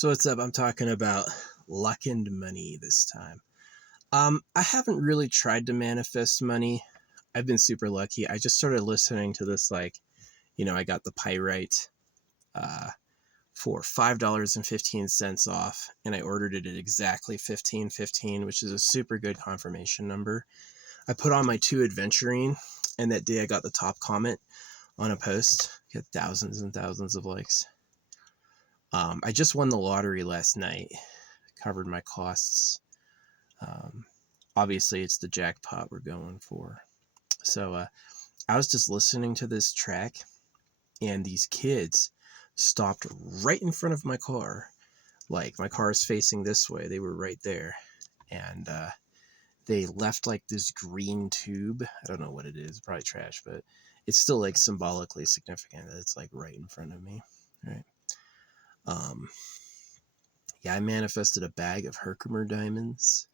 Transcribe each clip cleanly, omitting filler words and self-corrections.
So what's up? I'm talking about luck and money this time. I haven't really tried to manifest money. I've been super lucky. I just started listening to this, I got the Pyrite uh, for $5.15 off, and I ordered it at exactly 15.15, which is a super good confirmation number. I put on my 2 adventuring, and that day I got the top comment on a post. Got thousands and thousands of likes. I just won the lottery last night. Covered my costs. Um, Obviously, it's the jackpot we're going for. So I was just listening to this track, and these kids stopped right in front of my car. Like, my car is facing this way. They were right there. And they left like this green tube. I don't know what it is, probably trash, but it's still like symbolically significant that it's like right in front of me. Right. Um, yeah, I manifested a bag of Herkimer diamonds.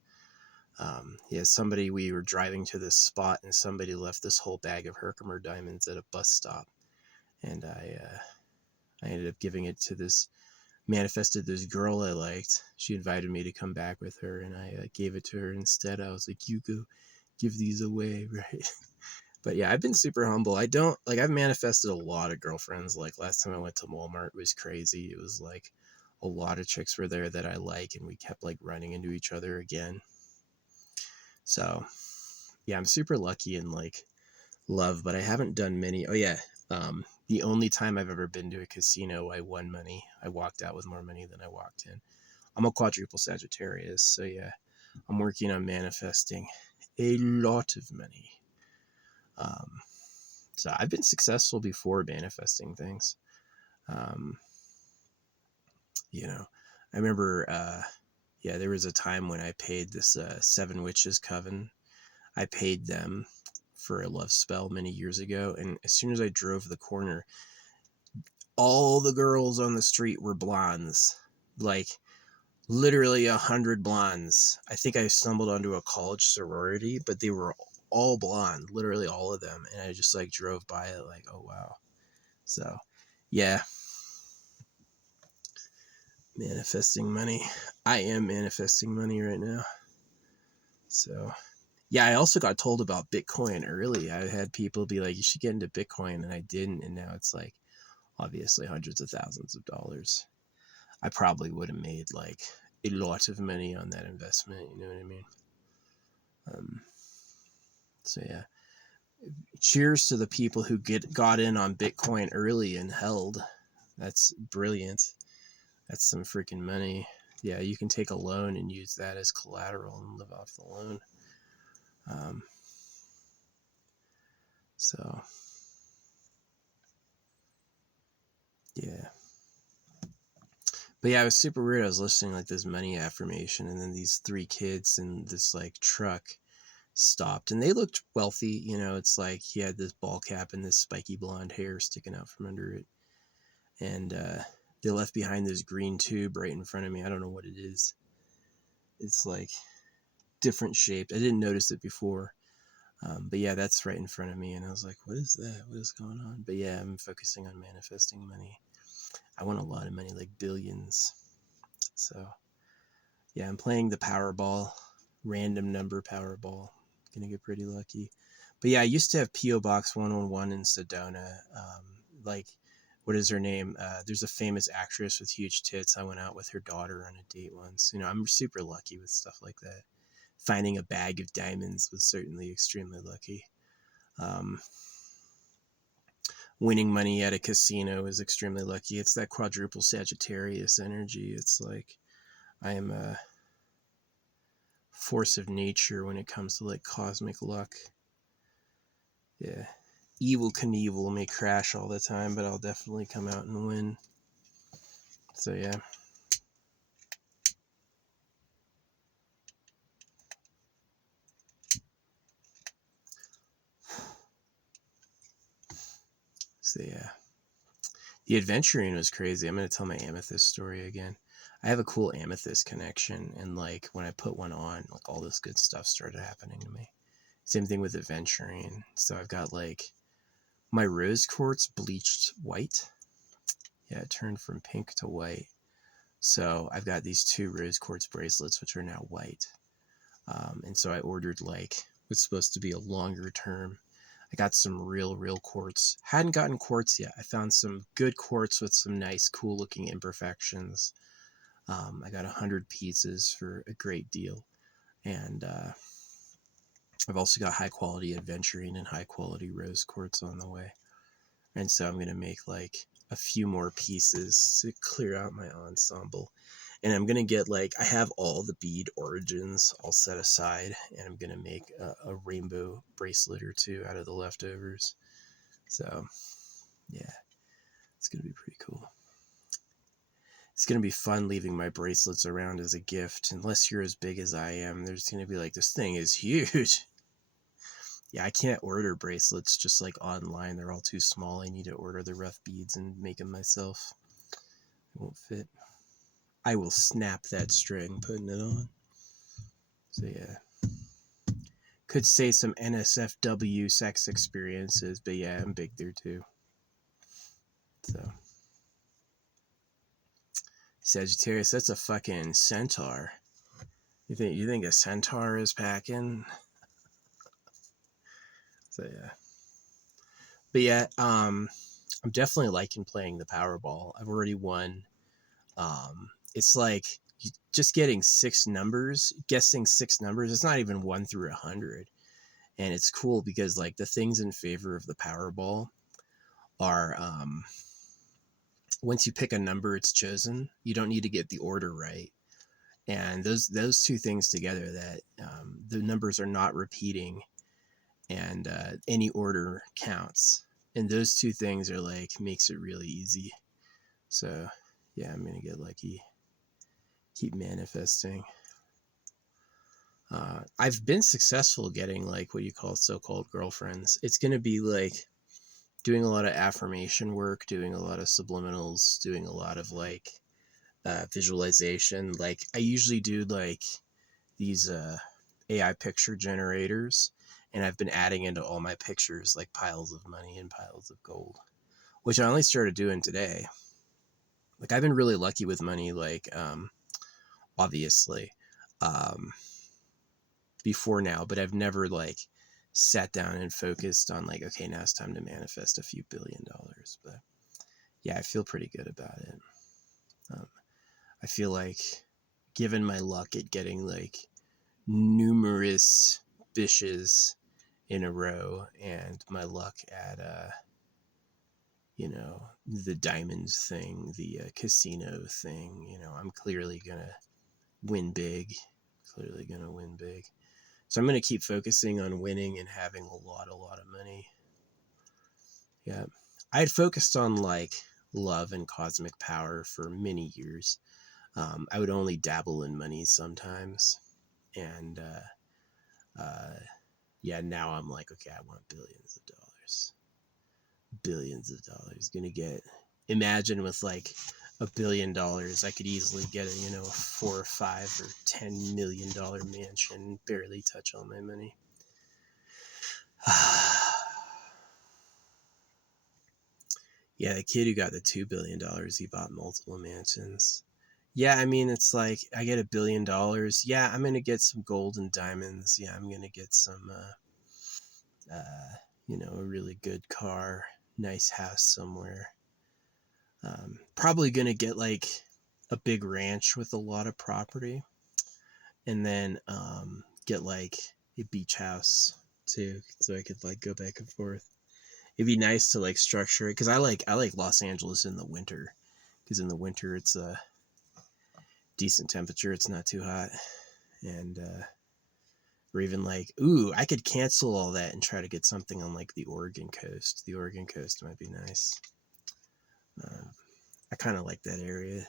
We were driving to this spot, and somebody left this whole bag of Herkimer diamonds at a bus stop, and I ended up giving it to manifested this girl I liked. She invited me to come back with her, and I gave it to her instead. I was like, "You go, give these away," right? But yeah, I've been super humble. I've manifested a lot of girlfriends. Like last time I went to Walmart, it was crazy. It was like a lot of chicks were there that I like, and we kept like running into each other again. So yeah, I'm super lucky in like love, but I haven't done many. Oh yeah, the only time I've ever been to a casino, I won money. I walked out with more money than I walked in. I'm a quadruple Sagittarius, so yeah, I'm working on manifesting a lot of money. Um, so I've been successful before manifesting things. Um, you know, I remember, there was a time when I paid this Seven Witches coven. I paid them for a love spell many years ago, and as soon as I drove the corner, all the girls on the street were blondes, like literally 100 blondes. I think I stumbled onto a college sorority, but they were all blonde, literally all of them, and I just like drove by it like, oh wow. So yeah, manifesting money. I am manifesting money right now. So yeah, I also got told about Bitcoin early. I had people be like, you should get into Bitcoin, and I didn't, and now it's like obviously hundreds of thousands of dollars. I probably would have made like a lot of money on that investment, you know what I mean? Um, so yeah. Cheers to the people who got in on Bitcoin early and held. That's brilliant. That's some freaking money. Yeah, you can take a loan and use that as collateral and live off the loan. Um, so, yeah. But yeah, it was super weird. I was listening like this money affirmation, and then these 3 kids in this like truck stopped, and they looked wealthy. It's like he had this ball cap and this spiky blonde hair sticking out from under it, and they left behind this green tube right in front of me. I don't know what it is. It's like different shaped. I didn't notice it before. But yeah, that's right in front of me. And I was like, what is that? What is going on? But yeah, I'm focusing on manifesting money. I want a lot of money, like billions. So yeah, I'm playing the Powerball, random number Powerball. Gonna get pretty lucky. But yeah, I used to have P.O. Box 111 in Sedona. Like, what is her name? There's a famous actress with huge tits. I went out with her daughter on a date once. I'm super lucky with stuff like that. Finding a bag of diamonds was certainly extremely lucky. Um, Winning money at a casino is extremely lucky. It's that quadruple Sagittarius energy. It's like I am a force of nature when it comes to like cosmic luck. Yeah. Evel Knievel may crash all the time, but I'll definitely come out and win. So yeah. So yeah. The adventuring was crazy. I'm going to tell my amethyst story again. I have a cool amethyst connection, and like when I put one on, like all this good stuff started happening to me. Same thing with adventuring. So I've got like my rose quartz bleached white. Yeah, it turned from pink to white. So I've got these 2 rose quartz bracelets, which are now white. And so I ordered like what's supposed to be a longer term. I got some real quartz. Hadn't gotten quartz yet. I found some good quartz with some nice, cool looking imperfections. I got 100 pieces for a great deal. And I've also got high quality aventurine and high quality rose quartz on the way. And so I'm going to make like a few more pieces to clear out my ensemble. And I'm going to get like, I have all the bead origins all set aside, and I'm going to make a rainbow bracelet or 2 out of the leftovers. So yeah, it's going to be pretty cool. It's going to be fun leaving my bracelets around as a gift. Unless you're as big as I am, there's going to be like, this thing is huge. Yeah, I can't order bracelets just like online. They're all too small. I need to order the rough beads and make them myself. It won't fit. I will snap that string putting it on. So yeah. Could say some NSFW sex experiences, but yeah, I'm big there too. So Sagittarius, that's a fucking centaur. You think a centaur is packing? So yeah. But yeah, I'm definitely liking playing the Powerball. I've already won. It's like just getting 6 numbers, guessing 6 numbers. It's not even 1 through 100, and it's cool because like the things in favor of the Powerball are once you pick a number, it's chosen. You don't need to get the order right, and those 2 things together, that the numbers are not repeating, and any order counts. And those 2 things are like makes it really easy. So yeah, I'm gonna get lucky. Keep manifesting. I've been successful getting like what you call so-called girlfriends. It's gonna be like doing a lot of affirmation work, doing a lot of subliminals, doing a lot of like visualization. Like I usually do like these AI picture generators, and I've been adding into all my pictures like piles of money and piles of gold, which I only started doing today. Like I've been really lucky with money, like obviously before now, but I've never like sat down and focused on like, okay, now it's time to manifest a few $1 billion. But yeah, I feel pretty good about it. I feel like given my luck at getting like numerous fishes in a row, and my luck at the diamonds thing, the casino thing, I'm clearly gonna win big. So I'm gonna keep focusing on winning and having a lot of money. Yeah, I had focused on like love and cosmic power for many years. I would only dabble in money sometimes, and yeah, now I'm like, okay, I want billions of dollars. Gonna get, imagine with like $1 billion, I could easily get a 4 or 5 or $10 million mansion, barely touch all my money. Yeah, the kid who got the $2 billion, he bought multiple mansions. Yeah, I mean, it's like I get $1 billion. Yeah, I'm gonna get some gold and diamonds. Yeah, I'm gonna get some a really good car, nice house somewhere. Probably gonna get like a big ranch with a lot of property, and then get like a beach house too, so I could like go back and forth. It'd be nice to like structure it, because I like Los Angeles in the winter, because in the winter it's a decent temperature, it's not too hot, and or even like, ooh, I could cancel all that and try to get something on like the Oregon coast. The Oregon coast might be nice. I kind of like that area.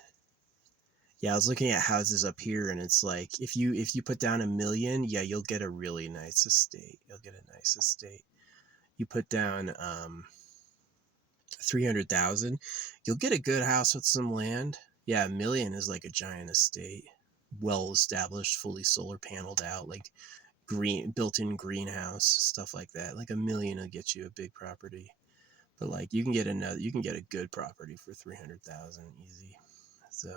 Yeah, I was looking at houses up here, and it's like if you put down $1 million, yeah, you'll get a really nice estate. You put down 300,000, you'll get a good house with some land. Yeah, $1 million is like a giant estate, well established, fully solar paneled out, like built-in greenhouse, stuff like that. Like $1 million will get you a big property, but like you can get a good property for 300,000 easy. So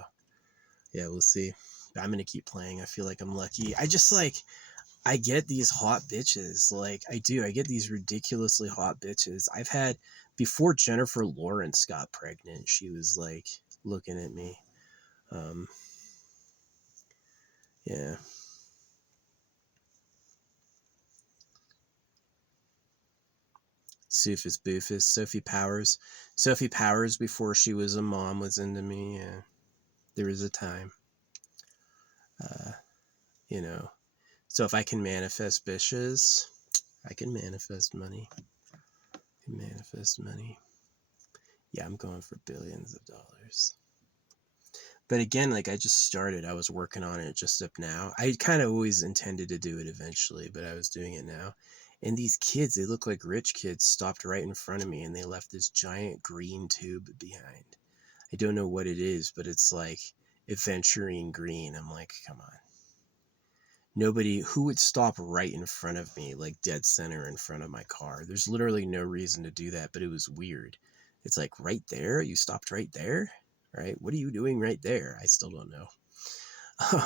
Yeah, we'll see. I'm gonna keep playing. I feel like I'm lucky. I just like I get these hot bitches. Like I do. I get these ridiculously hot bitches. I've had before Jennifer Lawrence got pregnant, she was like looking at me. Um yeah. Sufus Boofus. Sophie Powers. Sophie Powers before she was a mom was into me. Yeah. There was a time. Uh, you know. So if I can manifest bitches, I can manifest money. I can manifest money. Yeah, I'm going for billions of dollars. But again, like I just started, I was working on it just up now. I kind of always intended to do it eventually, but I was doing it now. And these kids, they look like rich kids, stopped right in front of me and they left this giant green tube behind. I don't know what it is, but it's like aventurine green. I'm like, come on. Nobody who would stop right in front of me, like dead center in front of my car. There's literally no reason to do that, but it was weird. It's like right there, you stopped right there, right? What are you doing right there? I still don't know.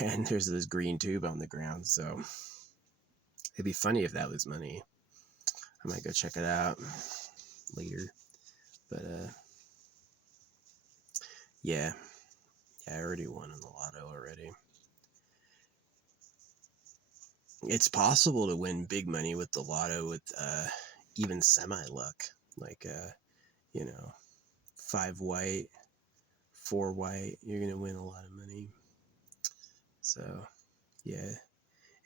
And there's this green tube on the ground, so it'd be funny if that was money. I might go check it out later. But yeah, I already won in the lotto already. It's possible to win big money with the lotto with even semi luck, like you know, 5 white, 4 white. You're gonna win a lot of money. So yeah,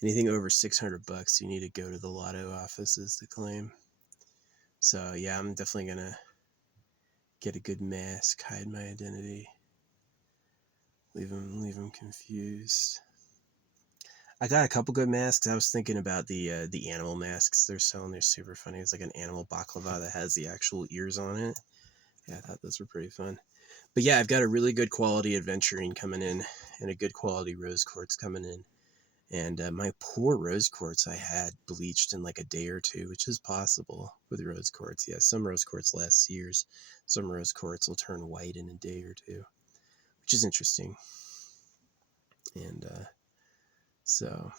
anything over $600, you need to go to the lotto offices to claim. So yeah, I'm definitely gonna get a good mask, hide my identity, leave them confused. I got a couple good masks. I was thinking about the animal masks they're selling. They're super funny. It's like an animal baklava that has the actual ears on it. Yeah, I thought those were pretty fun. But yeah, I've got a really good quality aventurine coming in and a good quality rose quartz coming in. And my poor rose quartz I had bleached in like a day or two, which is possible with rose quartz. Yeah, some rose quartz lasts years. Some rose quartz will turn white in a day or two, which is interesting. And so,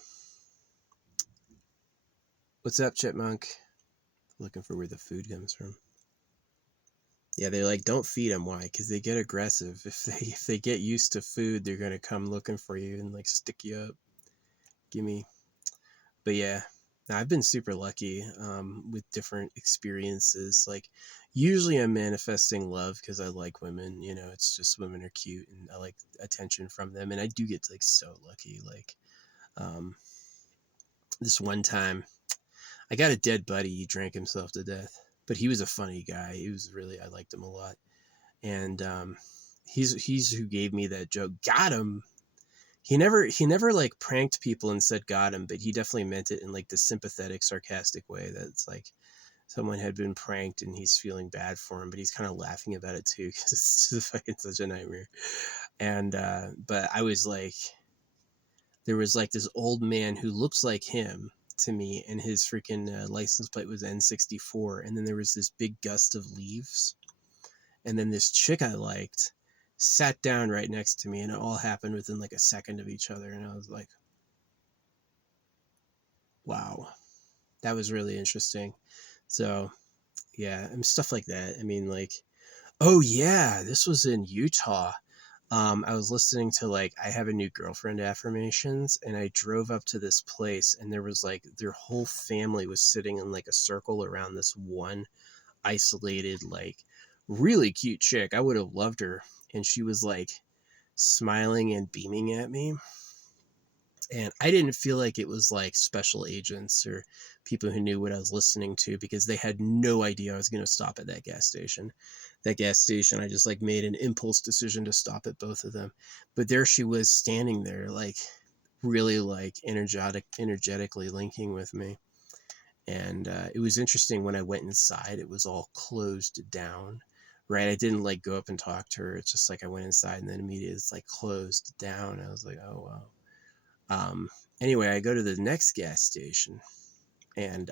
what's up, Chipmunk? Looking for where the food comes from. Yeah, they're like, don't feed them. Why? Because they get aggressive. If they get used to food, they're gonna come looking for you and like stick you up. Gimme. But yeah, I've been super lucky with different experiences. Like, usually I'm manifesting love because I like women. You know, it's just women are cute and I like attention from them. And I do get like so lucky. Like, um, this one time, I got a dead buddy. He drank himself to death, but he was a funny guy. He was really, I liked him a lot. And he's who gave me that joke. Got him. He never like pranked people and said got him, but he definitely meant it in like the sympathetic, sarcastic way that it's like someone had been pranked and he's feeling bad for him, but he's kind of laughing about it too because it's just fucking such a nightmare. And but I was like, there was like this old man who looks like him to me, and his freaking license plate was N64, and then there was this big gust of leaves, and then this chick I liked sat down right next to me, and it all happened within like a second of each other, and I was like, wow, that was really interesting. So yeah, and stuff like that. I mean, like, oh yeah, this was in Utah. I was listening to like I have a new girlfriend affirmations, and I drove up to this place, and there was like their whole family was sitting in like a circle around this one isolated, like really cute chick. I would have loved her, and she was like smiling and beaming at me, and I didn't feel like it was like special agents or people who knew what I was listening to because they had no idea I was going to stop at that gas station. That gas station, I just like made an impulse decision to stop at both of them. But there she was standing there, like really like energetically linking with me. And it was interesting when I went inside, it was all closed down. Right, I didn't like go up and talk to her. It's just like I went inside and then immediately it's like closed down. I was like, oh wow. Anyway, I go to the next gas station, and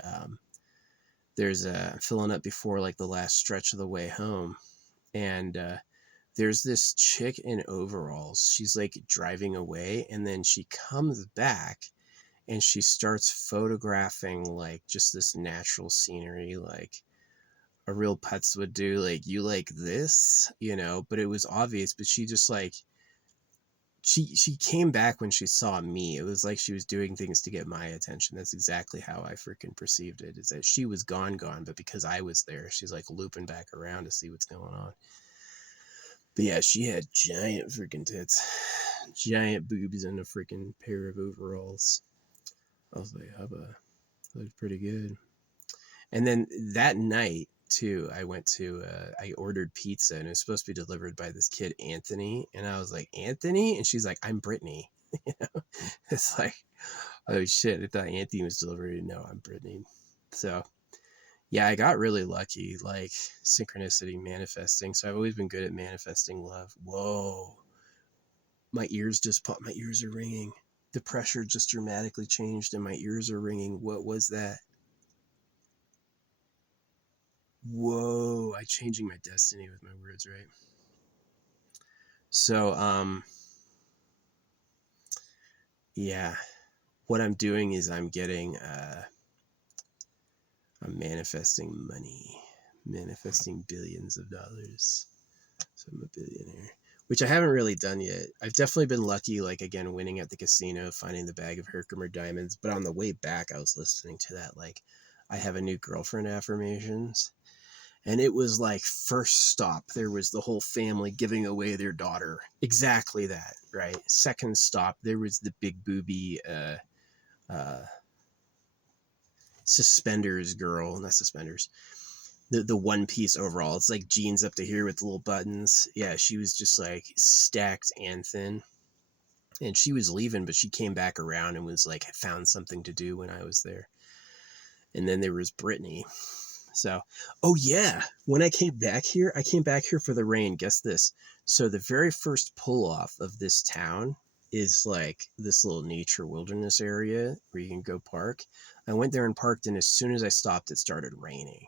there's a filling up before like the last stretch of the way home, and there's this chick in overalls. She's like driving away, and then she comes back and she starts photographing like just this natural scenery, like a real putz would do. Like, you like this, you know? But it was obvious. But she just like she came back when she saw me. It was like she was doing things to get my attention. That's exactly how I freaking perceived it. Is that she was gone, but because I was there, she's like looping back around to see what's going on. But yeah, she had giant freaking tits, giant boobs, and a freaking pair of overalls. I was like, hubba, looked pretty good. And then that night too, I ordered pizza, and it was supposed to be delivered by this kid Anthony, and I was like, Anthony, and she's like, I'm Brittany. You know, it's like, oh shit, I thought Anthony was delivering. No, I'm Brittany. So yeah, I got really lucky, like synchronicity manifesting. So I've always been good at manifesting love. Whoa, my ears just popped. My ears are ringing. The pressure just dramatically changed, and my ears are ringing. What was that? Whoa, I changing my destiny with my words, right? So, yeah, what I'm doing is I'm manifesting money, manifesting billions of dollars. So I'm a billionaire, which I haven't really done yet. I've definitely been lucky, like, again, winning at the casino, finding the bag of Herkimer diamonds. But on the way back, I was listening to that, like, I have a new girlfriend affirmations. And it was like, first stop, there was the whole family giving away their daughter. Exactly that, right? Second stop, there was the big booby uh, suspenders girl, not suspenders, the one piece overall. It's like jeans up to here with little buttons. Yeah, she was just like stacked and thin. And she was leaving, but she came back around and was like, found something to do when I was there. And then there was Brittany. So, oh yeah, when I came back here for the rain. Guess this. So the very first pull off of this town is like this little nature wilderness area where you can go park. I went there and parked, and as soon as I stopped, it started raining.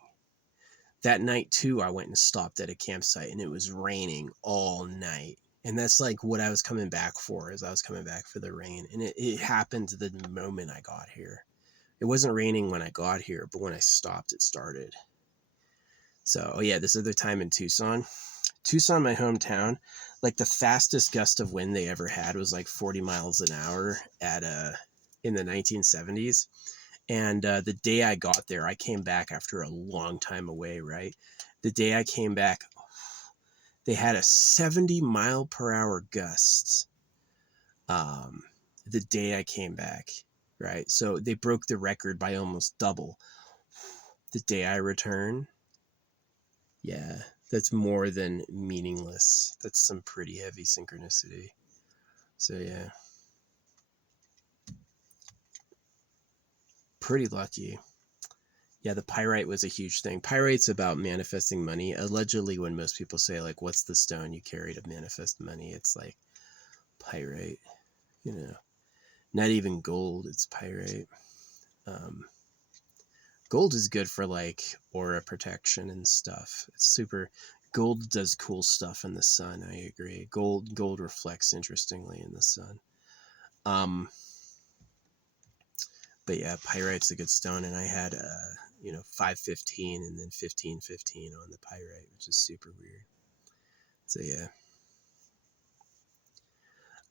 That night too, I went and stopped at a campsite, and it was raining all night. And that's like what I was coming back for, is I was coming back for the rain. And it happened the moment I got here. It wasn't raining when I got here, but when I stopped, it started. So, oh yeah, this other time in Tucson, my hometown, like the fastest gust of wind they ever had was like 40 miles an hour at in the 1970s. And the day I got there, I came back after a long time away, right? The day I came back, they had a 70-mile-per-hour gusts. Um, the day I came back, right? So they broke the record by almost double. The day I returned, yeah, that's more than meaningless. That's some pretty heavy synchronicity. So yeah, pretty lucky. Yeah, the pyrite was a huge thing. Pyrite's about manifesting money. Allegedly, when most people say, like, what's the stone you carry to manifest money? It's like pyrite, you know, not even gold, it's pyrite. Um, Gold is good for like aura protection and stuff. It's super. Gold does cool stuff in the sun. I agree. Gold reflects interestingly in the sun. Um, but yeah, pyrite's a good stone, and I had 515 and then 1515 on the pyrite, which is super weird. So yeah,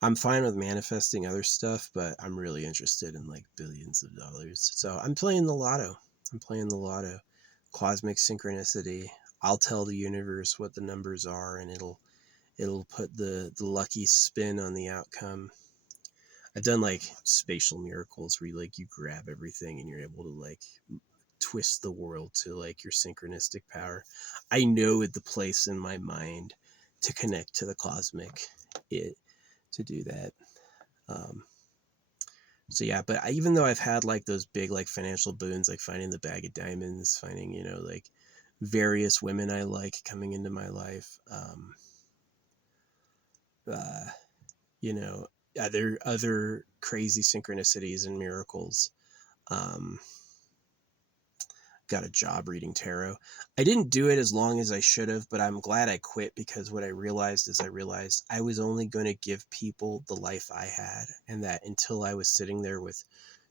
I'm fine with manifesting other stuff, but I'm really interested in like billions of dollars. So I'm playing the lotto. I'm playing the lotto. Cosmic synchronicity. I'll tell the universe what the numbers are, and it'll put the lucky spin on the outcome. I've done like spatial miracles where you grab everything and you're able to like twist the world to like your synchronistic power. I know the place in my mind to connect to the cosmic, it to do that. Um, so yeah, but even though I've had like those big like financial boons, like finding the bag of diamonds, finding like various women I like coming into my life, uh, you know, other crazy synchronicities and miracles. Um, got a job reading tarot. I didn't do it as long as I should have, but I'm glad I quit, because what I realized is I was only going to give people the life I had, and that until I was sitting there with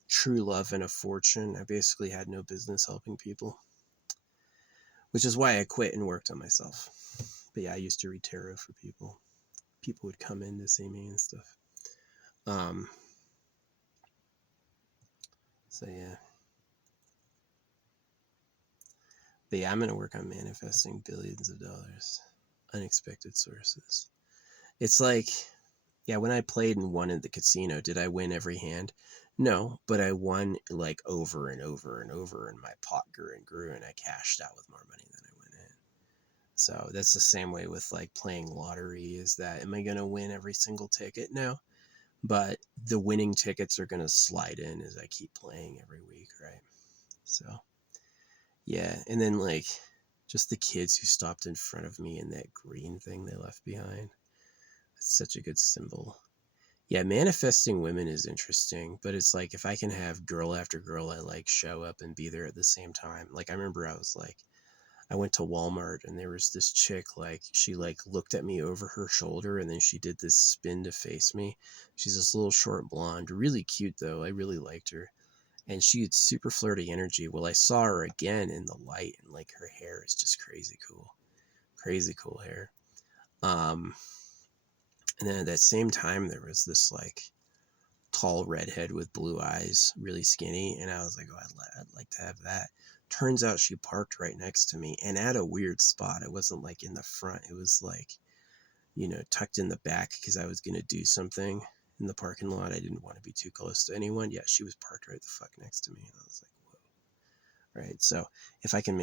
true love and a fortune, I basically had no business helping people, which is why I quit and worked on myself. But yeah, I used to read tarot for people. People would come in to see me and stuff. So yeah. But yeah, I'm going to work on manifesting billions of dollars, unexpected sources. It's like, yeah, when I played and won at the casino, did I win every hand? No, but I won like over and over and over, and my pot grew and grew, and I cashed out with more money than I went in. So that's the same way with like playing lottery. Is that, am I going to win every single ticket? No, but the winning tickets are going to slide in as I keep playing every week, right? So yeah, and then like just the kids who stopped in front of me in that green thing they left behind. It's such a good symbol. Yeah, manifesting women is interesting, but it's like if I can have girl after girl I like show up and be there at the same time. Like I remember I went to Walmart and there was this chick, like she like looked at me over her shoulder and then she did this spin to face me. She's this little short blonde, really cute though. I really liked her. And she had super flirty energy. Well, I saw her again in the light, and like her hair is just crazy cool hair. And then at that same time, there was this like tall redhead with blue eyes, really skinny, and I was like, oh, I'd like to have that. Turns out she parked right next to me, and at a weird spot. It wasn't like in the front. It was like, tucked in the back, because I was gonna do something in the parking lot. I didn't want to be too close to anyone. Yeah, she was parked right the fuck next to me, and I was like, whoa. Right. So if I can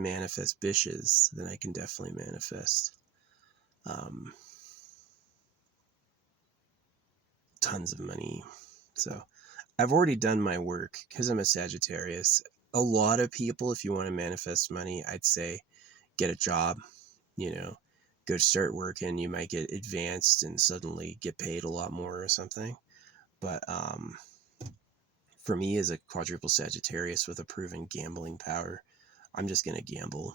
manifest bitches, then I can definitely manifest tons of money. So I've already done my work because I'm a Sagittarius. A lot of people, if you want to manifest money, I'd say get a job, go start working. You might get advanced and suddenly get paid a lot more or something. But for me, as a quadruple Sagittarius with a proven gambling power, I'm just gonna gamble.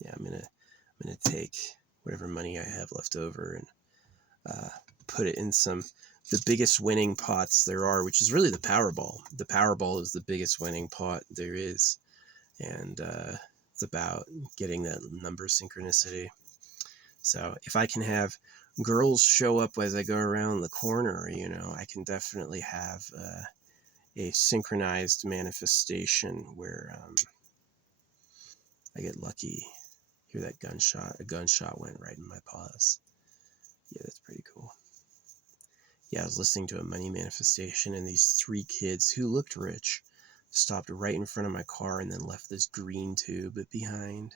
Yeah, I'm gonna take whatever money I have left over and put it in the biggest winning pots there are, which is really the Powerball. The Powerball is the biggest winning pot there is, and it's about getting that number synchronicity. So if I can have girls show up as I go around the corner, I can definitely have a synchronized manifestation where I get lucky. Hear that gunshot? A gunshot went right in my paws. Yeah, that's pretty cool. Yeah, I was listening to a money manifestation, and these 3 kids who looked rich stopped right in front of my car and then left this green tube behind.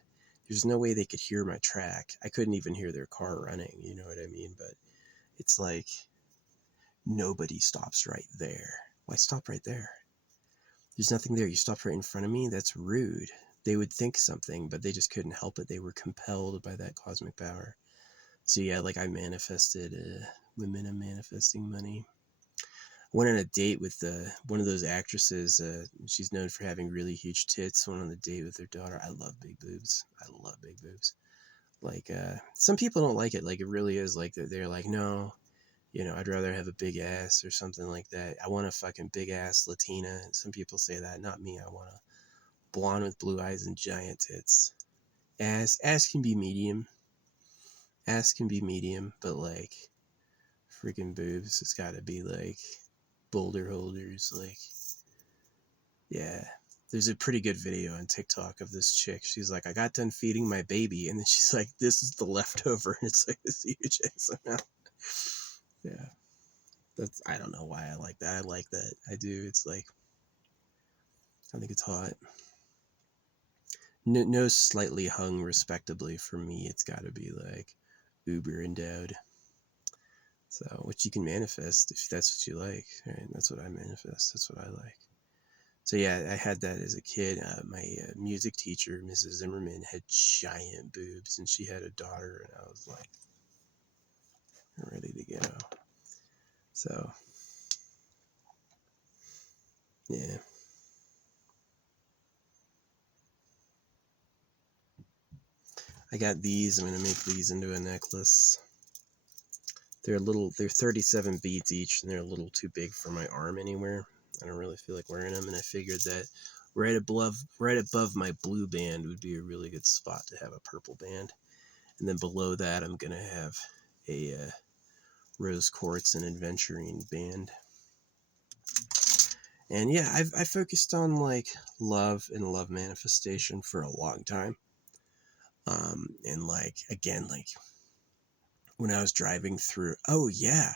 There's no way they could hear my track. I couldn't even hear their car running, you know what I mean? But it's like nobody stops right there. Why stop right there? There's nothing there. You stopped right in front of me? That's rude. They would think something, but they just couldn't help it. They were compelled by that cosmic power. So yeah, like I manifested women. I'm manifesting money. I went on a date with one of those actresses. She's known for having really huge tits. Went on a date with her daughter. I love big boobs. Like some people don't like it. Like it really is like they're like, no, I'd rather have a big ass or something like that. I want a fucking big ass Latina. Some people say that. Not me. I want a blonde with blue eyes and giant tits. Ass can be medium. Ass can be medium, but like freaking boobs, it's got to be like boulder holders. Like, yeah. There's a pretty good video on TikTok of this chick. She's like, I got done feeding my baby, and then she's like, this is the leftover, and it's like this huge ass amount. Yeah. I don't know why I like that. I like that. I do. It's like, I think it's hot. No slightly hung respectably for me. It's got to be like uber endowed. So, which you can manifest if that's what you like. Right? That's what I manifest. That's what I like. So yeah, I had that as a kid. My music teacher, Mrs. Zimmerman, had giant boobs, and she had a daughter, and I was like, ready to go. So, yeah. got these. I'm going to make these into a necklace. They're 37 beads each, and they're a little too big for my arm anywhere. I don't really feel like wearing them, and I figured that right above my blue band would be a really good spot to have a purple band. And then below that, I'm going to have a rose quartz and aventurine band. And yeah, I focused on like love and love manifestation for a long time. And like, again, like when I was driving through, oh yeah,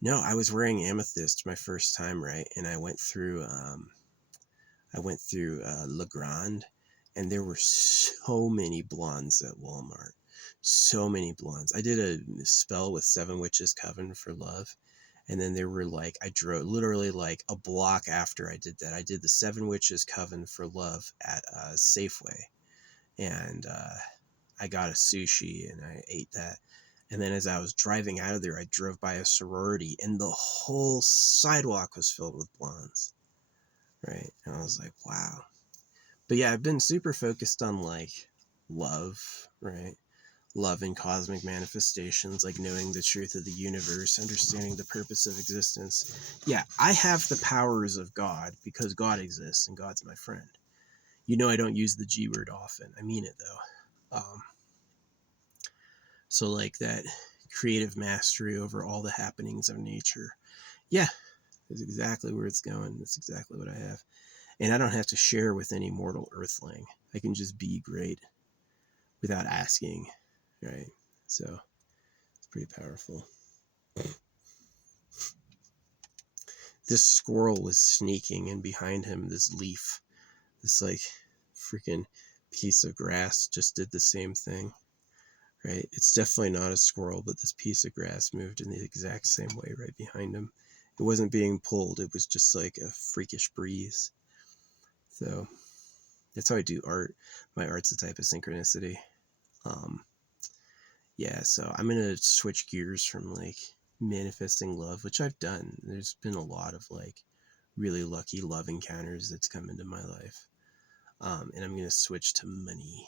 no, I was wearing amethyst my first time, right? And I went through La Grande, and there were so many blondes at Walmart. So many blondes. I did a spell with 7 Witches Coven for love. And then there were like, I drove literally like a block after I did that. I did the 7 Witches Coven for love at Safeway. And I got a sushi and I ate that. And then as I was driving out of there, I drove by a sorority and the whole sidewalk was filled with blondes. Right. And I was like, wow. But yeah, I've been super focused on like love, right? Love and cosmic manifestations, like knowing the truth of the universe, understanding the purpose of existence. Yeah, I have the powers of God because God exists and God's my friend. You know, I don't use the G word often. I mean it though. So like that creative mastery over all the happenings of nature. Yeah, that's exactly where it's going. That's exactly what I have. And I don't have to share with any mortal earthling. I can just be great without asking, right? So it's pretty powerful. This squirrel was sneaking, and behind him, this leaf, this like freaking piece of grass just did the same thing, right? It's definitely not a squirrel, but this piece of grass moved in the exact same way right behind him. It wasn't being pulled. It was just like a freakish breeze. So that's how I do art. My art's a type of synchronicity. Yeah, so I'm going to switch gears from like manifesting love, which I've done. There's been a lot of like really lucky love encounters that's come into my life. And I'm going to switch to money,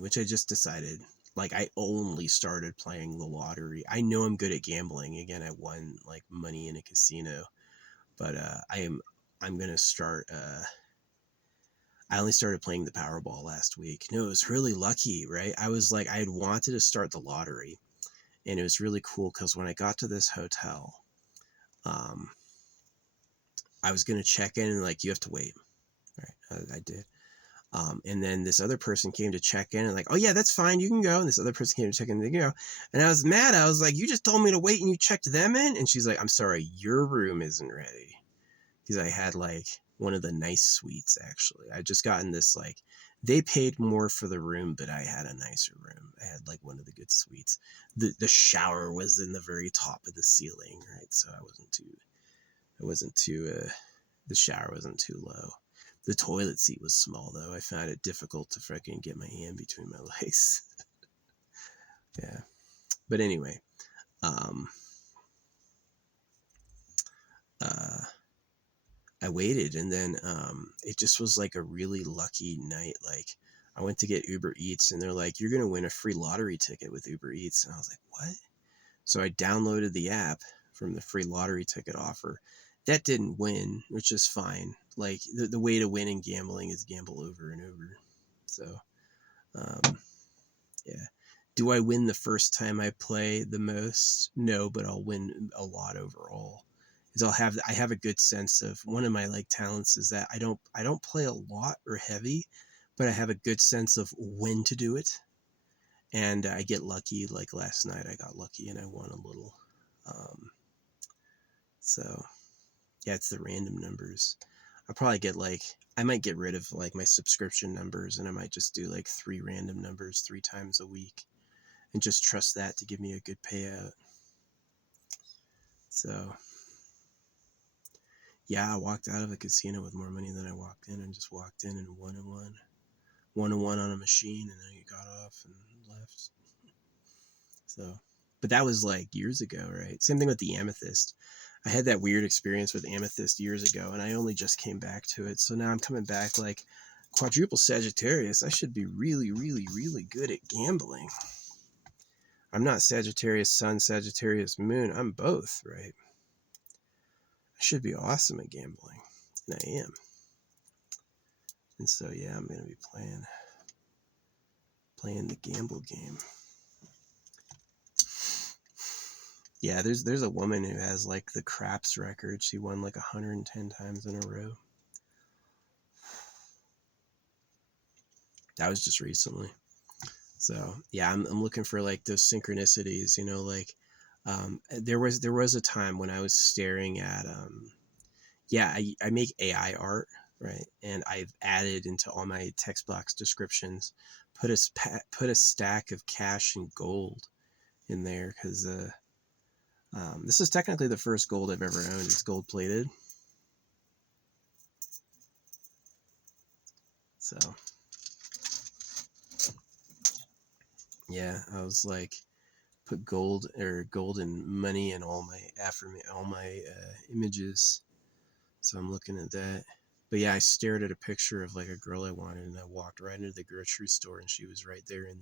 which I just decided. Like I only started playing the lottery. I know I'm good at gambling. Again, I won like money in a casino, but I'm going to start, I only started playing the Powerball last week. No, it was really lucky, right? I was like, I had wanted to start the lottery, and it was really cool because when I got to this hotel, I was going to check in and like, you have to wait. Right. I did. And then this other person came to check in and like, oh yeah, that's fine. You can go. And this other person came to check in and they go. And I was mad. I was like, you just told me to wait and you checked them in. And she's like, I'm sorry, your room isn't ready. Because I had like one of the nice suites, actually. I just gotten this, like, they paid more for the room, but I had a nicer room. I had like one of the good suites. The shower was in the very top of the ceiling, right? So the shower wasn't too low. The toilet seat was small though. I found it difficult to freaking get my hand between my legs. Yeah. But anyway, I waited, and then it just was like a really lucky night. Like I went to get Uber Eats and they're like, you're going to win a free lottery ticket with Uber Eats. And I was like, what? So I downloaded the app from the free lottery ticket offer. That didn't win, which is fine. Like the way to win in gambling is gamble over and over. So, yeah. Do I win the first time I play the most? No, but I'll win a lot overall. Is I have a good sense of, one of my like talents is that I don't play a lot or heavy, but I have a good sense of when to do it. And I get lucky. Like last night I got lucky and I won a little. So yeah, it's the random numbers. I might get rid of like my subscription numbers, and I might just do like 3 random numbers 3 times a week and just trust that to give me a good payout. So yeah, I walked out of the casino with more money than I walked in, and just walked in and won and won. 1-1 on a machine, and then you got off and left. So, but that was like years ago, right? Same thing with the amethyst. I had that weird experience with amethyst years ago, and I only just came back to it. So now I'm coming back like, Quadruple Sagittarius. I should be really, really, really good at gambling. I'm not Sagittarius Sun, Sagittarius Moon. I'm both, right? I should be awesome at gambling. And I am. And so, yeah, I'm going to be playing the gamble game. Yeah, there's a woman who has like the craps record. She won like 110 times in a row. That was just recently. So yeah, I'm looking for like those synchronicities, you know, like there was a time when I was staring at yeah, I make AI art, right? And I've added into all my text box descriptions, put a stack of cash and gold in there because this is technically the first gold I've ever owned. It's gold plated. So yeah, I was like, put gold and money in all my images. So I'm looking at that. But yeah, I stared at a picture of like a girl I wanted, and I walked right into the grocery store, and she was right there in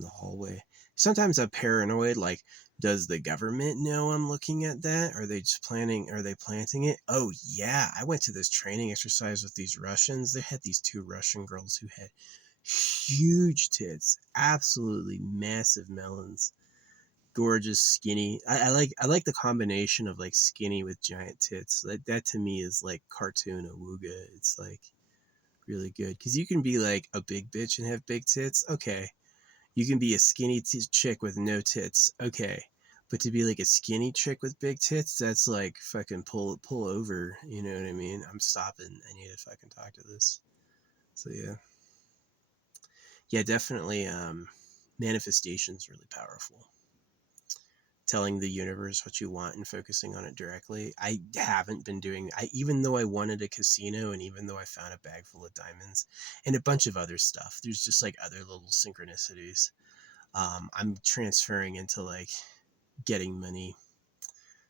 the hallway. Sometimes I'm paranoid, like, does the government know I'm looking at that? Are they just planting it? Oh yeah, I went to this training exercise with these Russians. They had these 2 Russian girls who had huge tits, absolutely massive melons, gorgeous, skinny. I like the combination of like skinny with giant tits. That to me is like cartoon awooga. It's like really good because you can be like a big bitch and have big tits. Okay, you can be a skinny chick with no tits. Okay, but to be like a skinny chick with big tits, that's like fucking pull over. You know what I mean? I'm stopping. I need to fucking talk to this. So yeah, definitely. Manifestation's really powerful. Telling the universe what you want and focusing on it directly. I haven't been doing. Even though I wanted a casino, and even though I found a bag full of diamonds and a bunch of other stuff, there's just like other little synchronicities. I'm transferring into like getting money.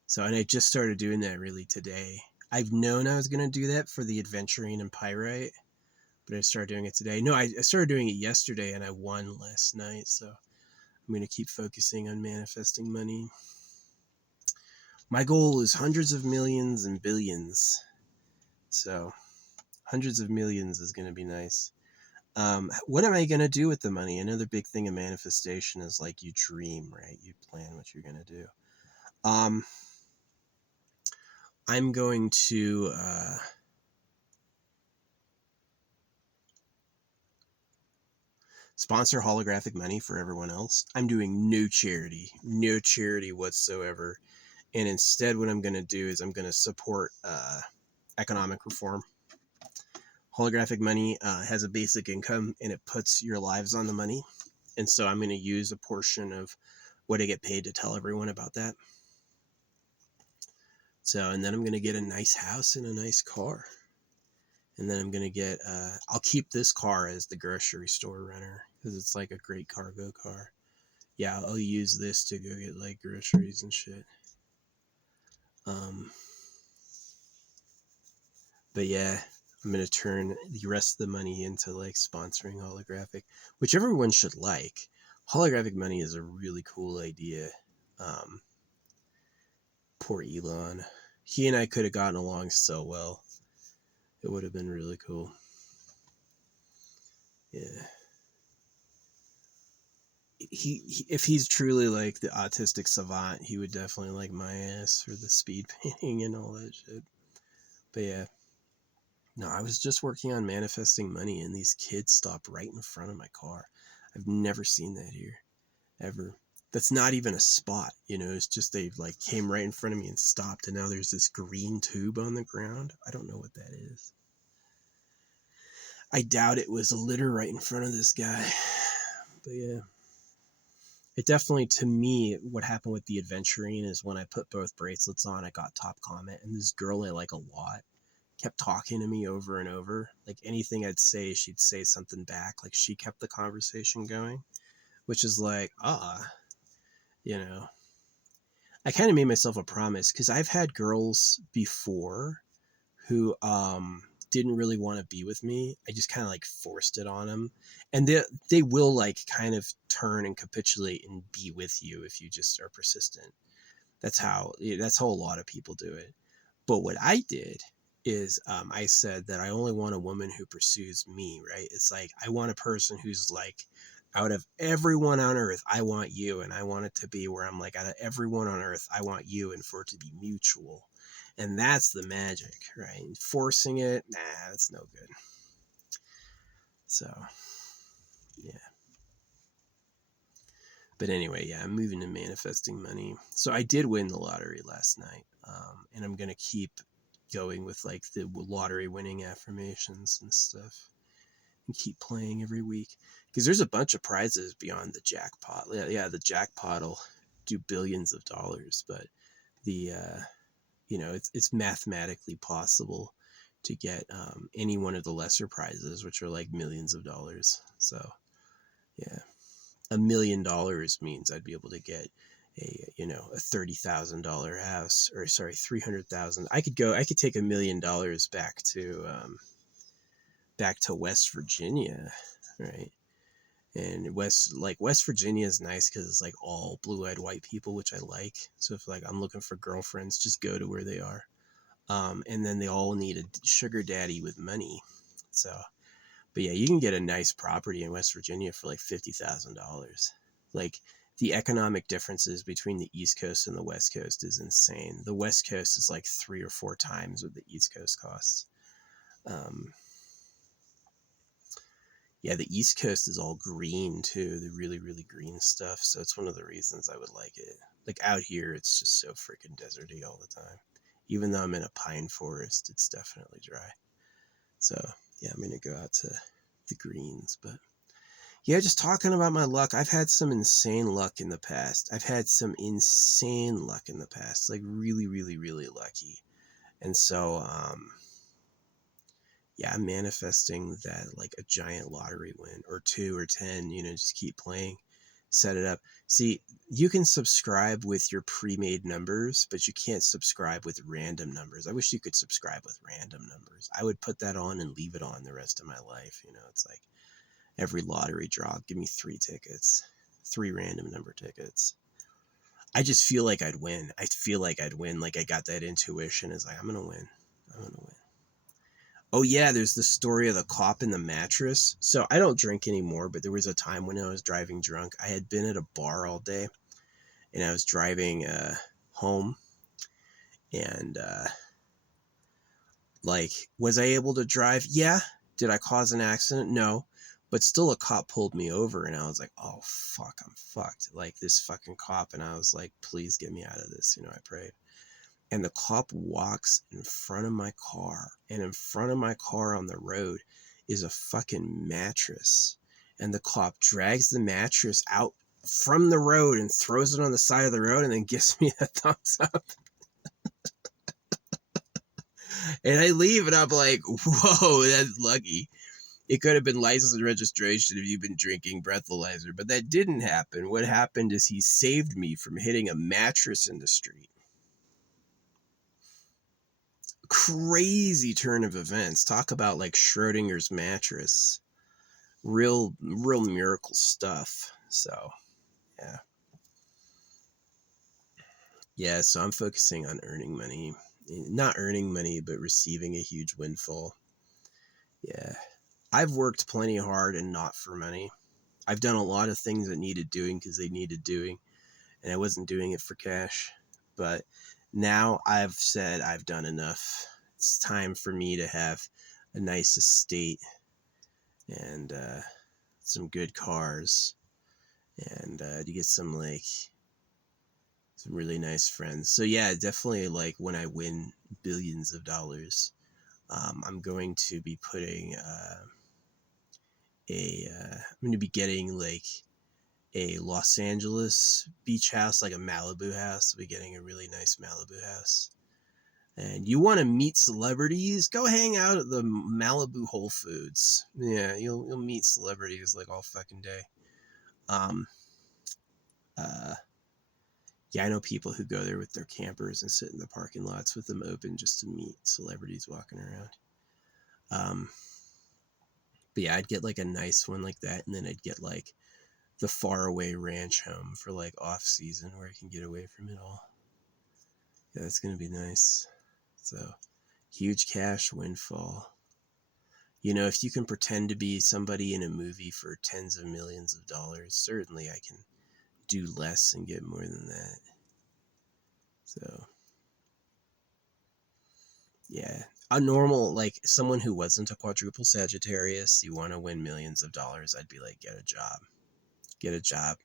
So, and I just started doing that really today. I've known I was going to do that for the adventuring and pyrite, but I started doing it today. No, I started doing it yesterday and I won last night. So I'm going to keep focusing on manifesting money. My goal is hundreds of millions and billions. So hundreds of millions is going to be nice. What am I going to do with the money? Another big thing in manifestation is like you dream, right? You plan what you're going to do. I'm going to sponsor holographic money for everyone else. I'm doing no charity whatsoever. And instead, what I'm going to do is I'm going to support economic reform. Holographic money has a basic income and it puts your lives on the money. And so I'm going to use a portion of what I get paid to tell everyone about that. So, and then I'm going to get a nice house and a nice car. And then I'm going to get, I'll keep this car as the grocery store runner because it's like a great cargo car. Yeah, I'll use this to go get like groceries and shit. But yeah, I'm going to turn the rest of the money into like sponsoring holographic, which everyone should like. Holographic money is a really cool idea. Poor Elon. He and I could have gotten along so well. It would have been really cool. Yeah. He if he's truly like the autistic savant, he would definitely like my ass for the speed painting and all that shit. But yeah. No, I was just working on manifesting money and these kids stopped right in front of my car. I've never seen that here. Ever. That's not even a spot, you know, it's just they like came right in front of me and stopped, and now there's this green tube on the ground. I don't know what that is. I doubt it was a litter right in front of this guy. But yeah. It definitely, to me, what happened with the adventuring is when I put both bracelets on, I got top comment, and this girl I like a lot kept talking to me over and over. Like anything I'd say, she'd say something back. Like she kept the conversation going, which is like, you know, I kind of made myself a promise because I've had girls before who didn't really want to be with me, I just kind of like forced it on them. And they will like kind of turn and capitulate and be with you if you just are persistent. That's how a lot of people do it. But what I did is I said that I only want a woman who pursues me, right? It's like I want a person who's like, out of everyone on earth, I want you. And I want it to be where I'm like, out of everyone on earth, I want you, and for it to be mutual. And that's the magic, right? Forcing it, nah, that's no good. So, yeah. But anyway, yeah, I'm moving to manifesting money. So I did win the lottery last night, and I'm gonna keep going with like the lottery winning affirmations and stuff, and keep playing every week because there's a bunch of prizes beyond the jackpot. Yeah, the jackpot will do billions of dollars, but the it's mathematically possible to get any one of the lesser prizes, which are like millions of dollars. So yeah. $1 million means I'd be able to get a $30,000 house, or sorry, 300,000. I could take $1 million back to West Virginia, right? And West Virginia is nice because it's like all blue-eyed white people, which I like. So if like I'm looking for girlfriends, just go to where they are. And then they all need a sugar daddy with money. So, but yeah, you can get a nice property in West Virginia for like $50,000. Like the economic differences between the East Coast and the West Coast is insane. The West Coast is like 3 or 4 times what the East Coast costs. Yeah, the East Coast is all green too. The really, really green stuff. So it's one of the reasons I would like it. Like out here, it's just so freaking deserty all the time. Even though I'm in a pine forest, it's definitely dry. So yeah, I'm gonna go out to the greens. But yeah, just talking about my luck. I've had some insane luck in the past. Like really, really, really lucky. And so yeah, I'm manifesting that like a giant lottery win or 2 or 10, just keep playing, set it up. See, you can subscribe with your pre-made numbers, but you can't subscribe with random numbers. I wish you could subscribe with random numbers. I would put that on and leave it on the rest of my life. It's like every lottery draw, give me 3 tickets, 3 random number tickets. I just feel like I'd win. Like I got that intuition. It's like, I'm going to win. Oh yeah, there's the story of the cop in the mattress. So I don't drink anymore, but there was a time when I was driving drunk. I had been at a bar all day, and I was driving home, and like, was I able to drive? Yeah. Did I cause an accident? No. But still, a cop pulled me over, and I was like, oh fuck, I'm fucked. Like this fucking cop, and I was like, please get me out of this. I prayed. And the cop walks in front of my car, and in front of my car on the road is a fucking mattress, and the cop drags the mattress out from the road and throws it on the side of the road, and then gives me a thumbs up. And I leave, and I'm like, whoa, that's lucky. It could have been license and registration if you've been drinking breathalyzer, but that didn't happen. What happened is he saved me from hitting a mattress in the street. Crazy turn of events. Talk about like Schrodinger's mattress. Real miracle stuff. So yeah. Yeah, so I'm focusing on earning money. Not earning money, but receiving a huge windfall. Yeah. I've worked plenty hard and not for money. I've done a lot of things that needed doing because they needed doing, and I wasn't doing it for cash. But now I've said I've done enough. It's time for me to have a nice estate and some good cars, and to get some really nice friends. So yeah, definitely like when I win billions of dollars, I'm going to be putting I'm going to be getting like a Los Angeles beach house, like a Malibu house. I'll be getting a really nice Malibu house. And you want to meet celebrities? Go hang out at the Malibu Whole Foods. Yeah, you'll meet celebrities like all fucking day. Yeah, I know people who go there with their campers and sit in the parking lots with them open just to meet celebrities walking around. Um, but yeah, I'd get like a nice one like that, and then I'd get like the faraway ranch home for like off season where I can get away from it all. Yeah, that's gonna be nice. So huge cash windfall. You know, if you can pretend to be somebody in a movie for tens of millions of dollars, certainly I can do less and get more than that. So yeah, a normal, like someone who wasn't a quadruple Sagittarius, you want to win millions of dollars, I'd be like, get a job. Get a job.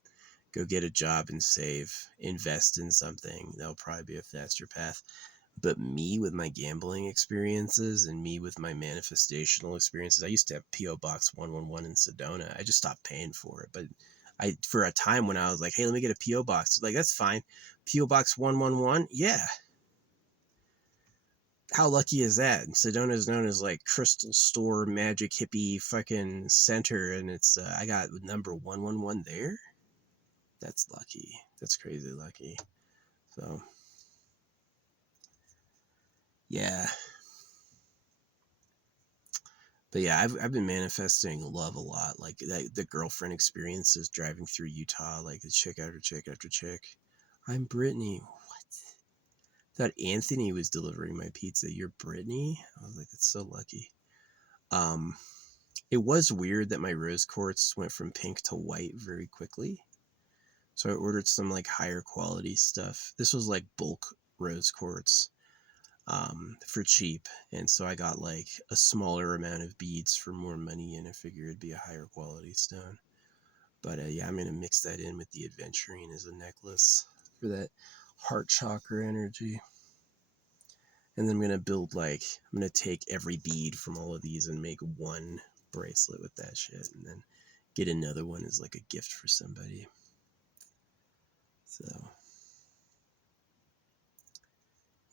Go get a job and save. Invest in something. That'll probably be a faster path. But me with my gambling experiences and me with my manifestational experiences, I used to have P.O. Box 111 in Sedona. I just stopped paying for it. But for a time when I was like, hey, let me get a P.O. Box. Like, that's fine. P.O. Box 111? Yeah. How lucky is that? Sedona is known as like Crystal Store, Magic Hippie fucking center. And it's, I got number 111 there. That's lucky. That's crazy lucky. So, yeah. But yeah, I've been manifesting love a lot. Like the girlfriend experiences driving through Utah, like the chick after chick after chick. I'm Brittany. What? Thought Anthony was delivering my pizza. You're Brittany? I was like, that's so lucky. Um, it was weird that my rose quartz went from pink to white very quickly. So I ordered some like higher quality stuff. This was like bulk rose quartz for cheap. And so I got like a smaller amount of beads for more money, and I figured it'd be a higher quality stone. But yeah, I'm going to mix that in with the aventurine as a necklace for that heart chakra energy. And then I'm going to build like, I'm going to take every bead from all of these and make one bracelet with that shit. And then get another one as like a gift for somebody. So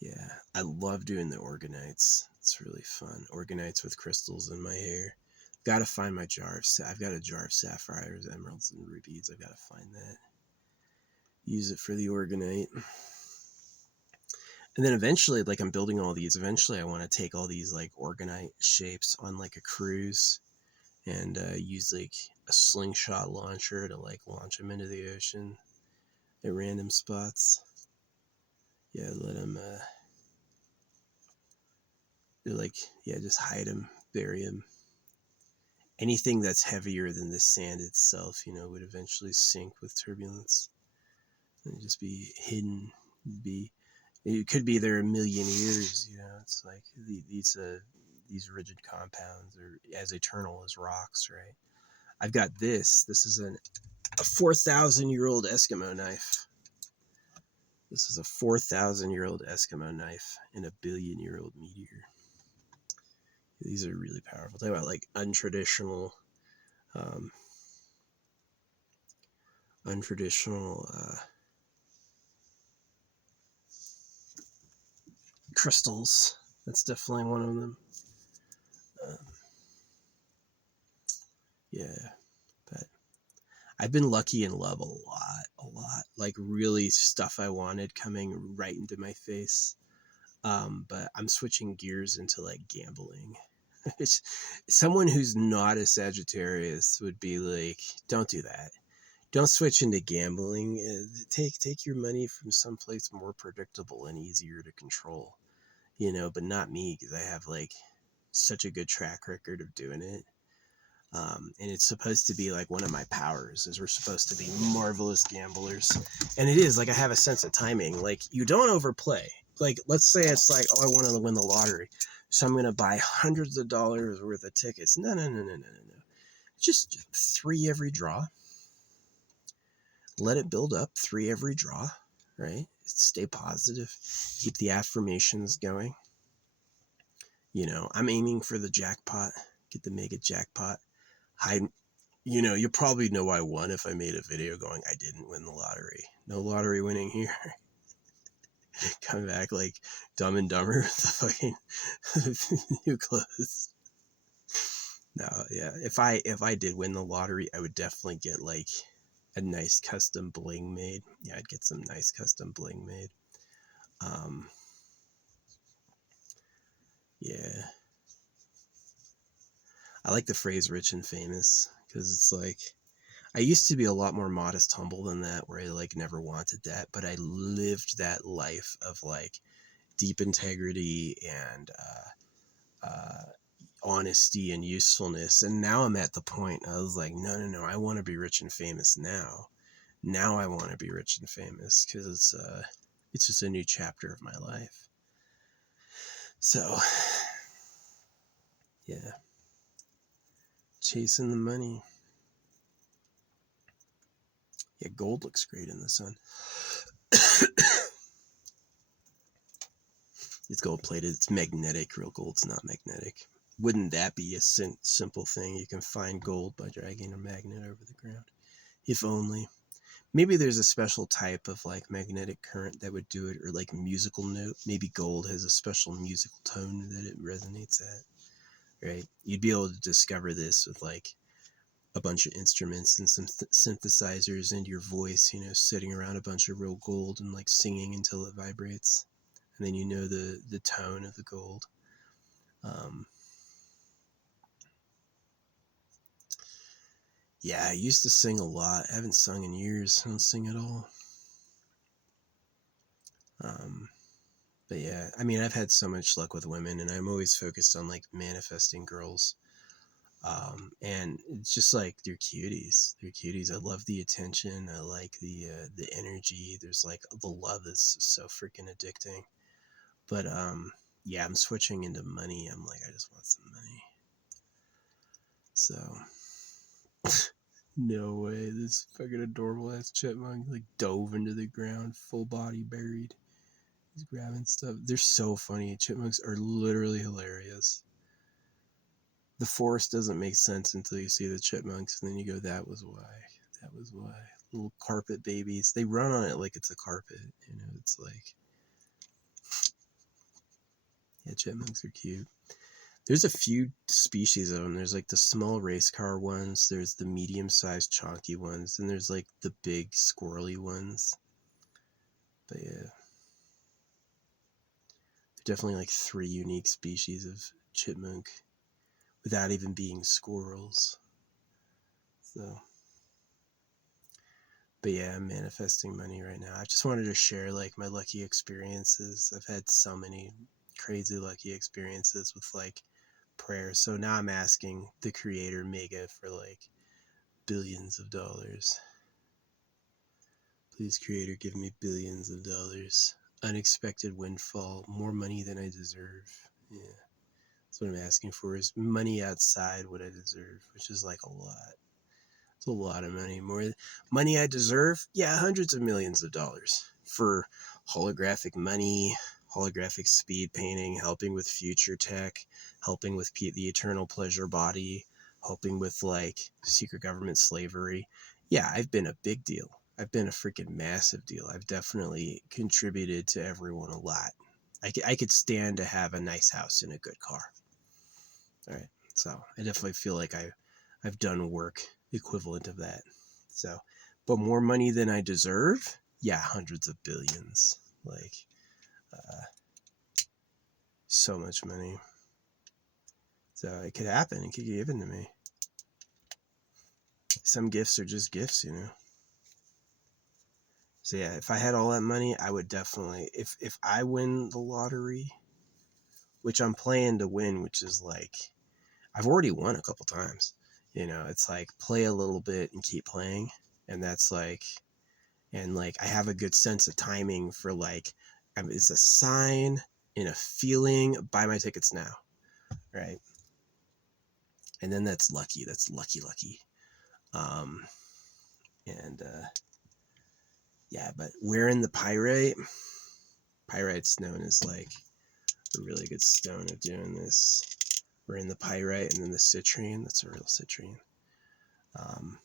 yeah, I love doing the organites. It's really fun. Organites with crystals in my hair. Got to find my jar of, I've got a jar of sapphires, emeralds, and rubies. I've got to find that. Use it for the organite. And then eventually, like I'm building all these, eventually I want to take all these like organite shapes on like a cruise and use like a slingshot launcher to like launch them into the ocean at random spots. Yeah, let them, they're like, yeah, just hide them, bury them. Anything that's heavier than the sand itself, you know, would eventually sink with turbulence and just be hidden. It could be there a million years, you know. It's like these rigid compounds are as eternal as rocks, right? I've got this. This is a 4,000-year-old Eskimo knife. This is a 4,000-year-old Eskimo knife in a billion-year-old meteor. These are really powerful. Talk about like untraditional crystals. That's definitely one of them. Yeah, but I've been lucky in love a lot. Like really stuff I wanted coming right into my face. But I'm switching gears into like gambling. Someone who's not a Sagittarius would be like, don't do that. Don't switch into gambling. Take your money from someplace more predictable and easier to control, you know, but not me because I have like such a good track record of doing it. And it's supposed to be like one of my powers is we're supposed to be marvelous gamblers. And it is like I have a sense of timing. Like you don't overplay. Like let's say it's like, oh, I want to win the lottery. So I'm going to buy hundreds of dollars worth of tickets. No. Just 3 every draw. Let it build up, 3 every draw, right? Stay positive. Keep the affirmations going. You know, I'm aiming for the jackpot. Get the mega jackpot. You know, you probably know I won if I made a video going, I didn't win the lottery. No lottery winning here. Come back like Dumb and Dumber with the fucking new clothes. No, yeah. If I did win the lottery, I would definitely get like a nice custom bling made. Yeah, I'd get some nice custom bling made. Yeah. I like the phrase rich and famous because it's like, I used to be a lot more modest, humble than that, where I like never wanted that, but I lived that life of like deep integrity and honesty and usefulness. And now I'm at the point I was like, no, no, no, I want to be rich and famous now. Now I want to be rich and famous because it's just a new chapter of my life. So, yeah, chasing the money. Yeah, gold looks great in the sun. It's gold plated. It's magnetic. Real gold's not magnetic. Wouldn't that be a simple thing? You can find gold by dragging a magnet over the ground. If only. Maybe there's a special type of like magnetic current that would do it, or like musical note. Maybe gold has a special musical tone that it resonates at, right? You'd be able to discover this with like a bunch of instruments and some synthesizers and your voice, you know, sitting around a bunch of real gold and like singing until it vibrates. And then you know the tone of the gold. Um, yeah, I used to sing a lot. I haven't sung in years. I don't sing at all. But yeah, I mean, I've had so much luck with women, and I'm always focused on like manifesting girls. And it's just like they're cuties. They're cuties. I love the attention. I like the energy. There's like the love is so freaking addicting. But yeah, I'm switching into money. I'm like, I just want some money. So no way, this fucking adorable ass chipmunk like dove into the ground, full body buried. He's grabbing stuff. They're so funny. Chipmunks are literally hilarious. The forest doesn't make sense until you see the chipmunks, and then you go, that was why. That was why. Little carpet babies. They run on it like it's a carpet. You know, it's like, yeah, chipmunks are cute. There's a few species of them. There's like the small race car ones. There's the medium-sized chonky ones. And there's like the big squirrely ones. But yeah, definitely like 3 unique species of chipmunk without even being squirrels. So, but yeah, I'm manifesting money right now. I just wanted to share like my lucky experiences. I've had so many crazy lucky experiences with like prayer. So now I'm asking the creator Mega for like billions of dollars. Please, creator, give me billions of dollars. Unexpected windfall, more money than I deserve. Yeah. That's what I'm asking for, is money outside what I deserve, which is like a lot. It's a lot of money. More money I deserve? Yeah, hundreds of millions of dollars for holographic money, holographic speed painting, helping with future tech, helping with the eternal pleasure body, helping with like secret government slavery. Yeah, I've been a big deal. I've been a freaking massive deal. I've definitely contributed to everyone a lot. I could stand to have a nice house and a good car. All right. So I definitely feel like I've done work equivalent of that. So, but more money than I deserve? Yeah, hundreds of billions. Like, uh, so much money. So it could happen. It could get given to me. Some gifts are just gifts, you know. So yeah, if I had all that money, I would definitely, if I win the lottery, which I'm playing to win, which is like, I've already won a couple times. You know, it's like play a little bit and keep playing. And that's like, and like I have a good sense of timing for like, it's a sign and a feeling. Buy my tickets now, right? And then that's lucky. That's lucky. Um, and yeah, but wearing the pyrite. Pyrite's known as like a really good stone of doing this. We're in the pyrite and then the citrine. That's a real citrine. Um,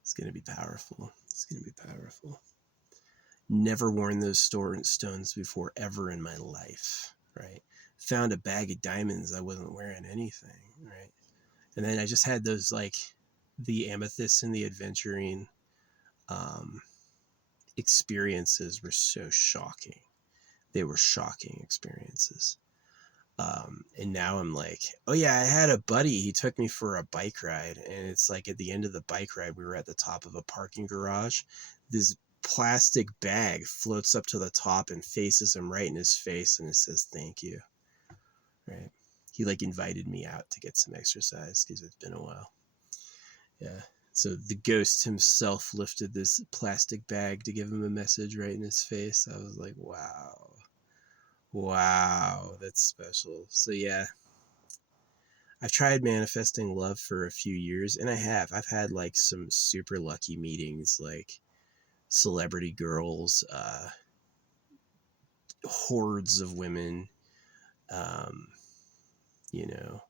it's gonna be powerful. It's gonna be powerful. Never worn those stones before ever in my life, right? Found a bag of diamonds. I wasn't wearing anything, right? And then I just had those like the amethyst and the adventuring experiences were so shocking. They were shocking experiences. And now I'm like, oh yeah, I had a buddy. He took me for a bike ride, and it's like at the end of the bike ride, we were at the top of a parking garage. This plastic bag floats up to the top and faces him right in his face, and it says "Thank you." Right? He like invited me out to get some exercise because it's been a while. Yeah. So the ghost himself lifted this plastic bag to give him a message right in his face. I was like, wow. Wow, that's special. So yeah, I've tried manifesting love for a few years, and I've had like some super lucky meetings, like celebrity girls, hordes of women. Um, you know,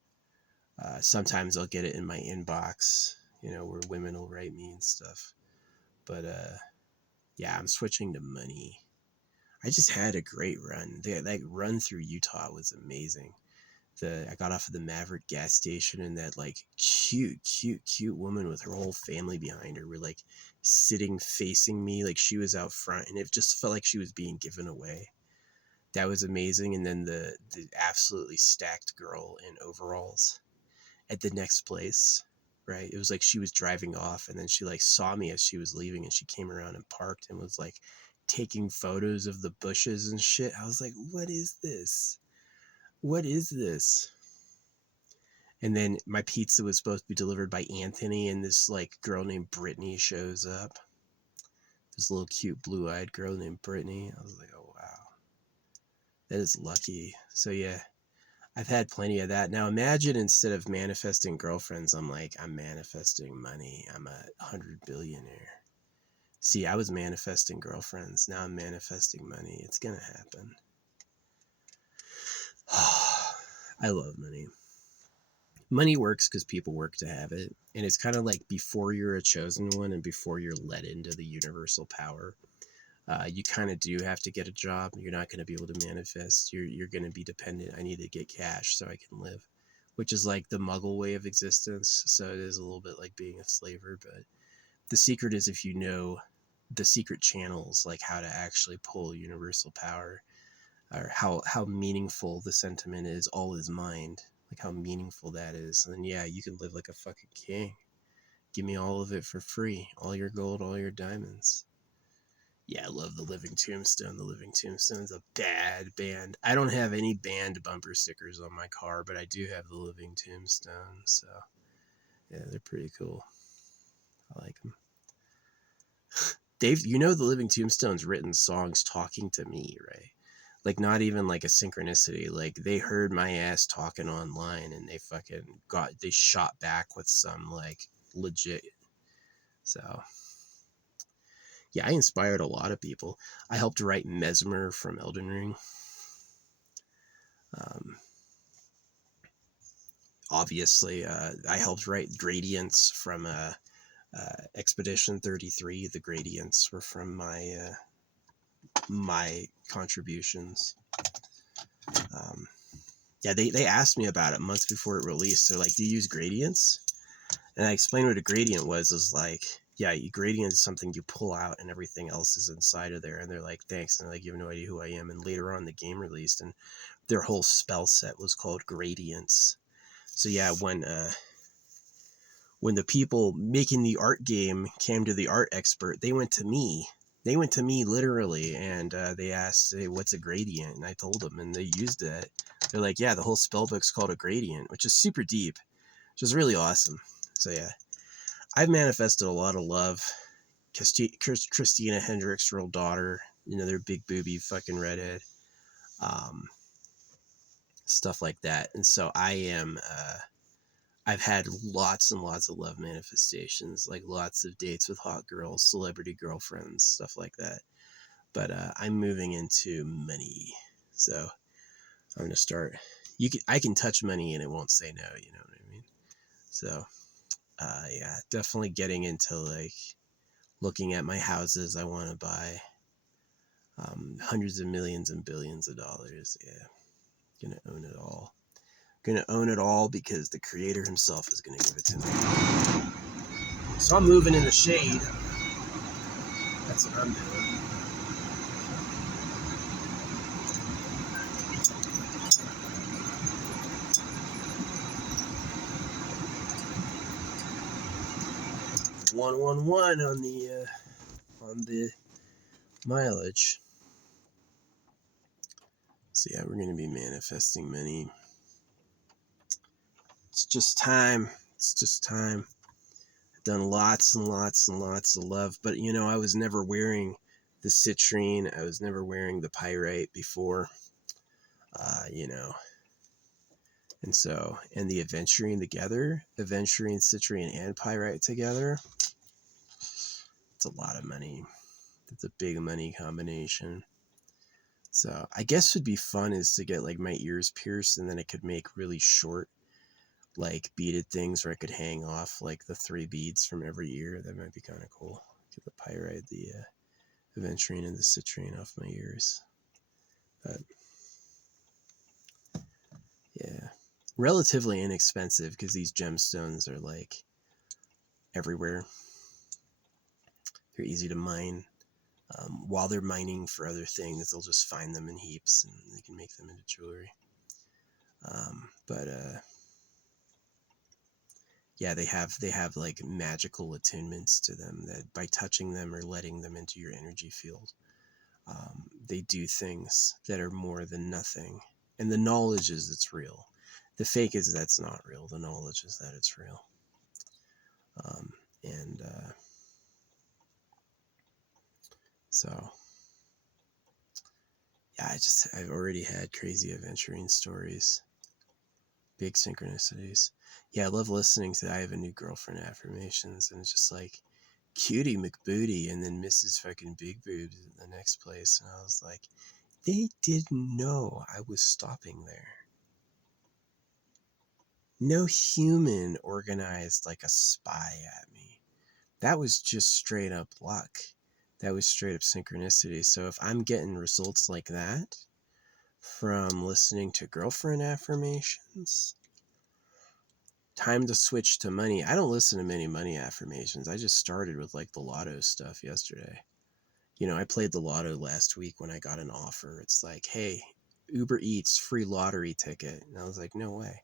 sometimes I'll get it in my inbox, where women will write me and stuff. But yeah, I'm switching to money. I just had a great run. That run through Utah was amazing. I got off of the Maverick gas station, and that like cute woman with her whole family behind her were like sitting facing me, like she was out front, and it just felt like she was being given away. That was amazing. And then the absolutely stacked girl in overalls at the next place, right? It was like she was driving off, and then she like saw me as she was leaving, and she came around and parked and was like taking photos of the bushes and shit. I was like, what is this? What is this? And then my pizza was supposed to be delivered by Anthony, and this like girl named Brittany shows up. This little cute blue-eyed girl named Brittany. I was like, oh wow, that is lucky. So yeah, I've had plenty of that. Now imagine instead of manifesting girlfriends, I'm manifesting money. I'm a 100 billionaire. See, I was manifesting girlfriends. Now I'm manifesting money. It's gonna happen. I love money. Money works because people work to have it. And it's kind of like before you're a chosen one and before you're let into the universal power, you kind of do have to get a job. You're not going to be able to manifest. You're going to be dependent. I need to get cash so I can live, which is like the Muggle way of existence. So it is a little bit like being a slaver. But the secret is if you know the secret channels, like how to actually pull universal power, or how meaningful the sentiment is, all is mind. Like how meaningful that is. And then, yeah, you can live like a fucking king. Give me all of it for free. All your gold, all your diamonds. Yeah, I love The Living Tombstone. The Living Tombstone's a bad band. I don't have any band bumper stickers on my car, but I do have The Living Tombstone. So, yeah, they're pretty cool. I like them. Dave, The Living Tombstone's written songs talking to me, right? Like, not even like a synchronicity. Like, they heard my ass talking online, and they shot back with some like legit. So yeah, I inspired a lot of people. I helped write Mesmer from Elden Ring. Obviously, I helped write Gradients from Expedition 33. The Gradients were from my contributions. Yeah, they asked me about it months before it released. They're like, do you use gradients? And I explained what a gradient was. Is like, yeah, gradient is something you pull out and everything else is inside of there. And they're like, thanks. And they're like, you have no idea who I am. And later on the game released, and their whole spell set was called Gradients. So yeah, when the people making the art game came to the art expert, they went to me. They went to me literally, and they asked, hey, what's a gradient? And I told them, and they used it. They're like, yeah, the whole spell book's called a gradient, which is super deep, which is really awesome. So yeah, I've manifested a lot of love. Christina Hendricks' real daughter, their big booby fucking redhead, stuff like that. And so I've had lots and lots of love manifestations, like lots of dates with hot girls, celebrity girlfriends, stuff like that. But I'm moving into money, so I'm gonna start. I can touch money and it won't say no. You know what I mean? So yeah, definitely getting into like looking at my houses I want to buy, hundreds of millions and billions of dollars. Yeah, gonna own it all. Gonna own it all because the creator himself is gonna give it to me. So I'm moving in the shade. That's what I'm doing. 111 on the mileage. So yeah, we're gonna be manifesting money. It's just time. It's just time. I've done lots and lots and lots of love, but I was never wearing the citrine. I was never wearing the pyrite before. And so, and the aventurine together, aventurine, citrine, and pyrite together, it's a lot of money. It's a big money combination. So I guess would be fun is to get like my ears pierced, and then I could make really short, like beaded things where I could hang off like the 3 beads from every ear. That might be kind of cool. Get the pyrite, the aventurine, and the citrine off my ears. But yeah, relatively inexpensive because these gemstones are like everywhere. They're easy to mine. While they're mining for other things, they'll just find them in heaps and they can make them into jewelry. But yeah, they have like magical attunements to them that by touching them or letting them into your energy field, they do things that are more than nothing. And the knowledge is it's real. The fake is that's not real. The knowledge is that it's real. And so yeah, I've already had crazy adventuring stories. Big synchronicities. Yeah, I love listening to I have a new girlfriend affirmations, and it's just like cutie McBooty and then Mrs. fucking Big Boobs in the next place. And I was like, they didn't know I was stopping there. No human organized like a spy at me. That was just straight up luck. That was straight up synchronicity. So if I'm getting results like that from listening to girlfriend affirmations, time to switch to money. I don't listen to many money affirmations. I just started with like the lotto stuff yesterday. I played the lotto last week when I got an offer. It's like, hey, Uber Eats free lottery ticket. And I was like, no way.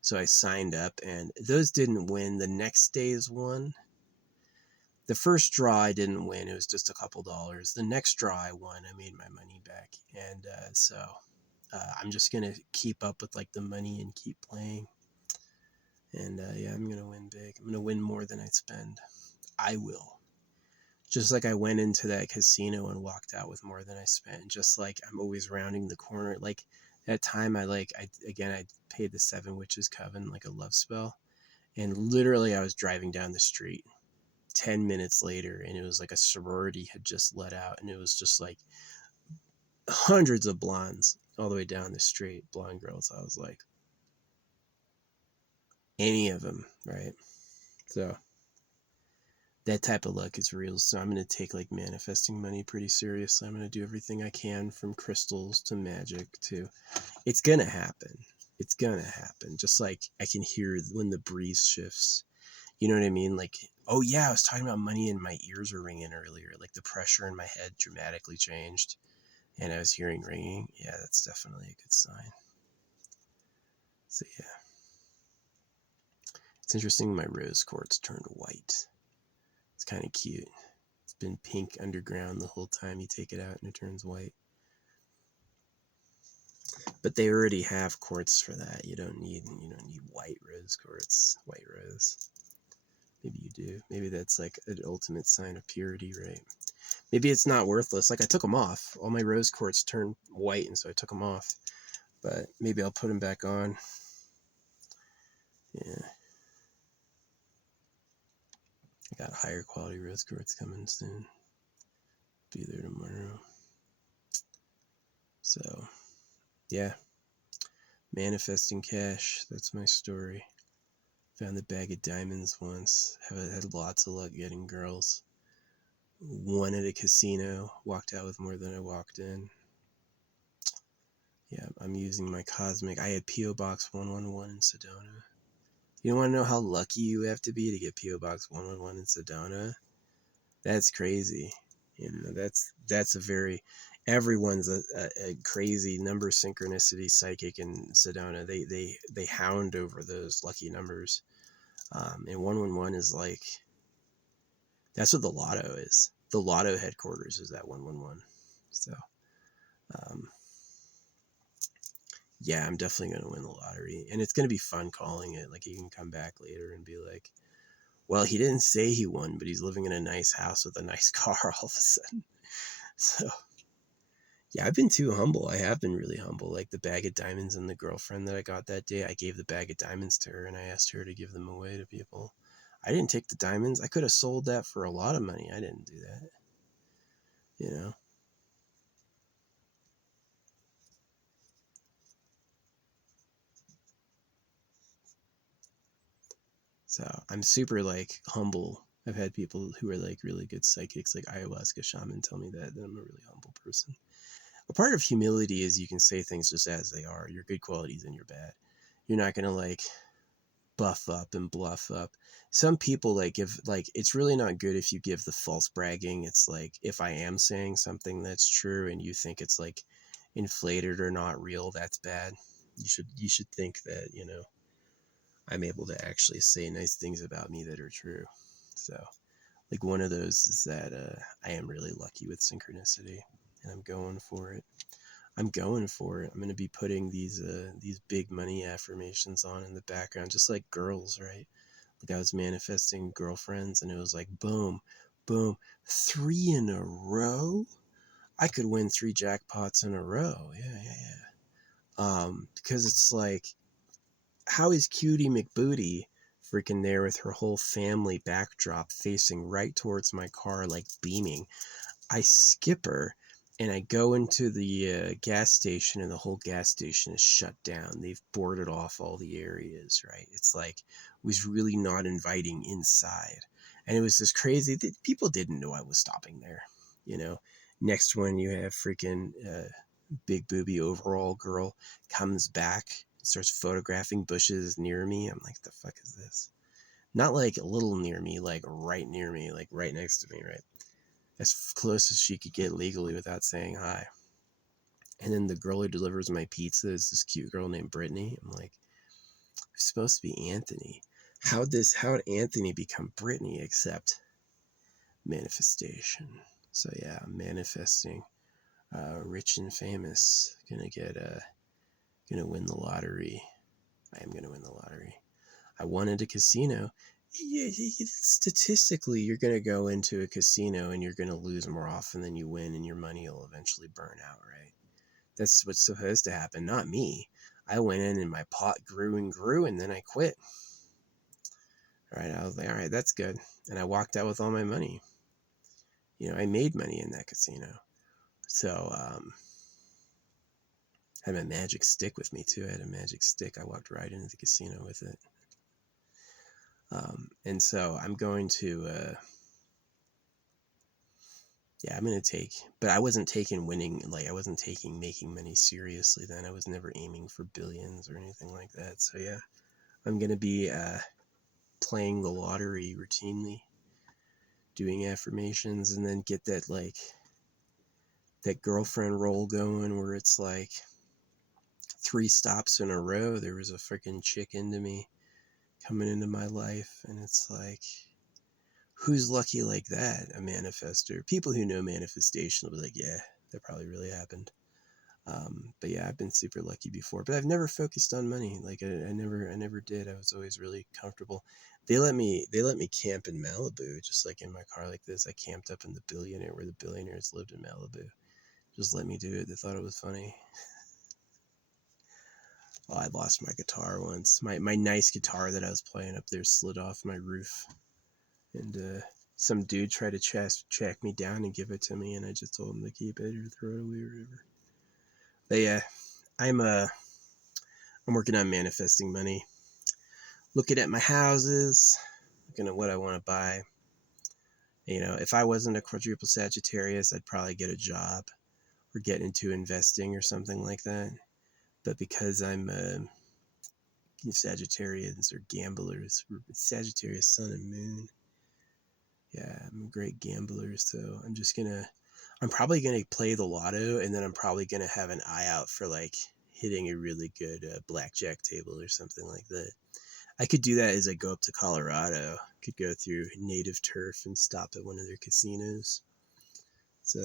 So I signed up and those didn't win. The next day's won. The first draw I didn't win. It was just a couple dollars. The next draw I won. I made my money back. And so I'm just going to keep up with like the money and keep playing. And yeah, I'm going to win big. I'm going to win more than I spend. I will. Just like I went into that casino and walked out with more than I spent. Just like I'm always rounding the corner. Like that time I paid the 7 Witches Coven, like a love spell. And literally I was driving down the street 10 minutes later and it was like a sorority had just let out. And it was just like hundreds of blondes all the way down the street, blonde girls. I was like, any of them, right? So that type of luck is real. So I'm going to take like manifesting money pretty seriously. I'm going to do everything I can from crystals to magic to it's going to happen. It's going to happen. Just like I can hear when the breeze shifts. You know what I mean? Like, oh yeah, I was talking about money and my ears were ringing earlier. Like the pressure in my head dramatically changed and I was hearing ringing. Yeah, that's definitely a good sign. So yeah. It's interesting my rose quartz turned white. It's kind of cute. It's been pink underground the whole time. You take it out and it turns white. But they already have quartz for that. You don't need white rose quartz, white rose. Maybe you do. Maybe that's like an ultimate sign of purity, right? Maybe it's not worthless. Like I took them off. All my rose quartz turned white, and so I took them off. But maybe I'll put them back on. Yeah. I got higher quality rose quartz coming soon. Be there tomorrow. So, yeah. Manifesting cash. That's my story. Found the bag of diamonds once. Had lots of luck getting girls. Won at a casino. Walked out with more than I walked in. Yeah, I'm using my cosmic. I had P.O. Box 111 in Sedona. You want to know how lucky you have to be to get P.O. Box 111 in Sedona? That's crazy. That's a very... Everyone's a crazy number synchronicity psychic in Sedona. They hound over those lucky numbers. And 111 is like That's what the lotto is. The lotto headquarters is that 111. So, um, yeah, I'm definitely going to win the lottery. And it's going to be fun calling it. Like, you can come back later and be like, well, he didn't say he won, but he's living in a nice house with a nice car all of a sudden. So, yeah, I've been too humble. I have been really humble. Like the bag of diamonds and the girlfriend that I got that day, I gave the bag of diamonds to her and I asked her to give them away to people. I didn't take the diamonds. I could have sold that for a lot of money. I didn't do that, you know? So I'm super like humble. I've had people who are like really good psychics, like ayahuasca shaman, tell me that I'm a really humble person. A part of humility is you can say things just as they are, your good qualities and your bad. You're not going to like buff up and bluff up. Some people like give like it's really not good if you give the false bragging. It's like if I am saying something that's true and you think it's like inflated or not real, that's bad. You should think that, I'm able to actually say nice things about me that are true. So, like one of those is that I am really lucky with synchronicity and I'm going for it. I'm going for it. I'm going to be putting these big money affirmations on in the background, just like girls, right? Like I was manifesting girlfriends, and it was like boom, boom, 3 in a row. I could win 3 jackpots in a row. Yeah, yeah, yeah. Because it's like, how is Cutie McBooty freaking there with her whole family backdrop facing right towards my car, like beaming? I skip her and I go into the gas station, and the whole gas station is shut down. They've boarded off all the areas, right? It's like, was really not inviting inside. And it was just crazy that people didn't know I was stopping there. You know, next one you have freaking big booby overall girl comes back, starts photographing bushes near me. I'm like, the fuck is this? Not like a little near me, like right near me, like right next to me, right? As close as she could get legally without saying hi. And then the girl who delivers my pizza is this cute girl named Brittany. I'm like, it's supposed to be Anthony. How'd Anthony become Brittany except manifestation? So yeah, I'm manifesting rich and famous. Gonna win the lottery. I am gonna win the lottery. I wanted a casino. Yeah, statistically, you're going to go into a casino and you're going to lose more often than you win, and your money will eventually burn out, right? That's what's supposed to happen, not me. I went in and my pot grew and grew, and then I quit. All right, I was like, all right, that's good. And I walked out with all my money. I made money in that casino. So, I had my magic stick with me too. I had a magic stick. I walked right into the casino with it. And so I'm going to, yeah, I'm going to take, but I wasn't taking winning, like I wasn't taking making money seriously then. I was never aiming for billions or anything like that. So yeah, I'm going to be playing the lottery routinely, doing affirmations, and then get that like that girlfriend roll going where it's like 3 stops in a row. There was a freaking chick into me coming into my life, and it's like, who's lucky like that? A manifester. People who know manifestation will be like, yeah, that probably really happened. But yeah, I've been super lucky before, but I've never focused on money. Like I never did. I was always really comfortable. They let me camp in Malibu, just like in my car like this. I camped up in the billionaire where the billionaires lived in Malibu. Just let me do it. They thought it was funny. Oh, I lost my guitar once. My nice guitar that I was playing up there slid off my roof, and some dude tried to track me down and give it to me, and I just told him to keep it or throw it away or whatever. But yeah, I'm I'm working on manifesting money. Looking at my houses, looking at what I want to buy. If I wasn't a quadruple Sagittarius, I'd probably get a job or get into investing or something like that. But because I'm Sagittarians are gamblers, Sagittarius sun and moon. Yeah, I'm a great gambler, so I'm probably gonna play the lotto, and then I'm probably gonna have an eye out for like hitting a really good blackjack table or something like that. I could do that as I go up to Colorado. Could go through native turf and stop at one of their casinos. So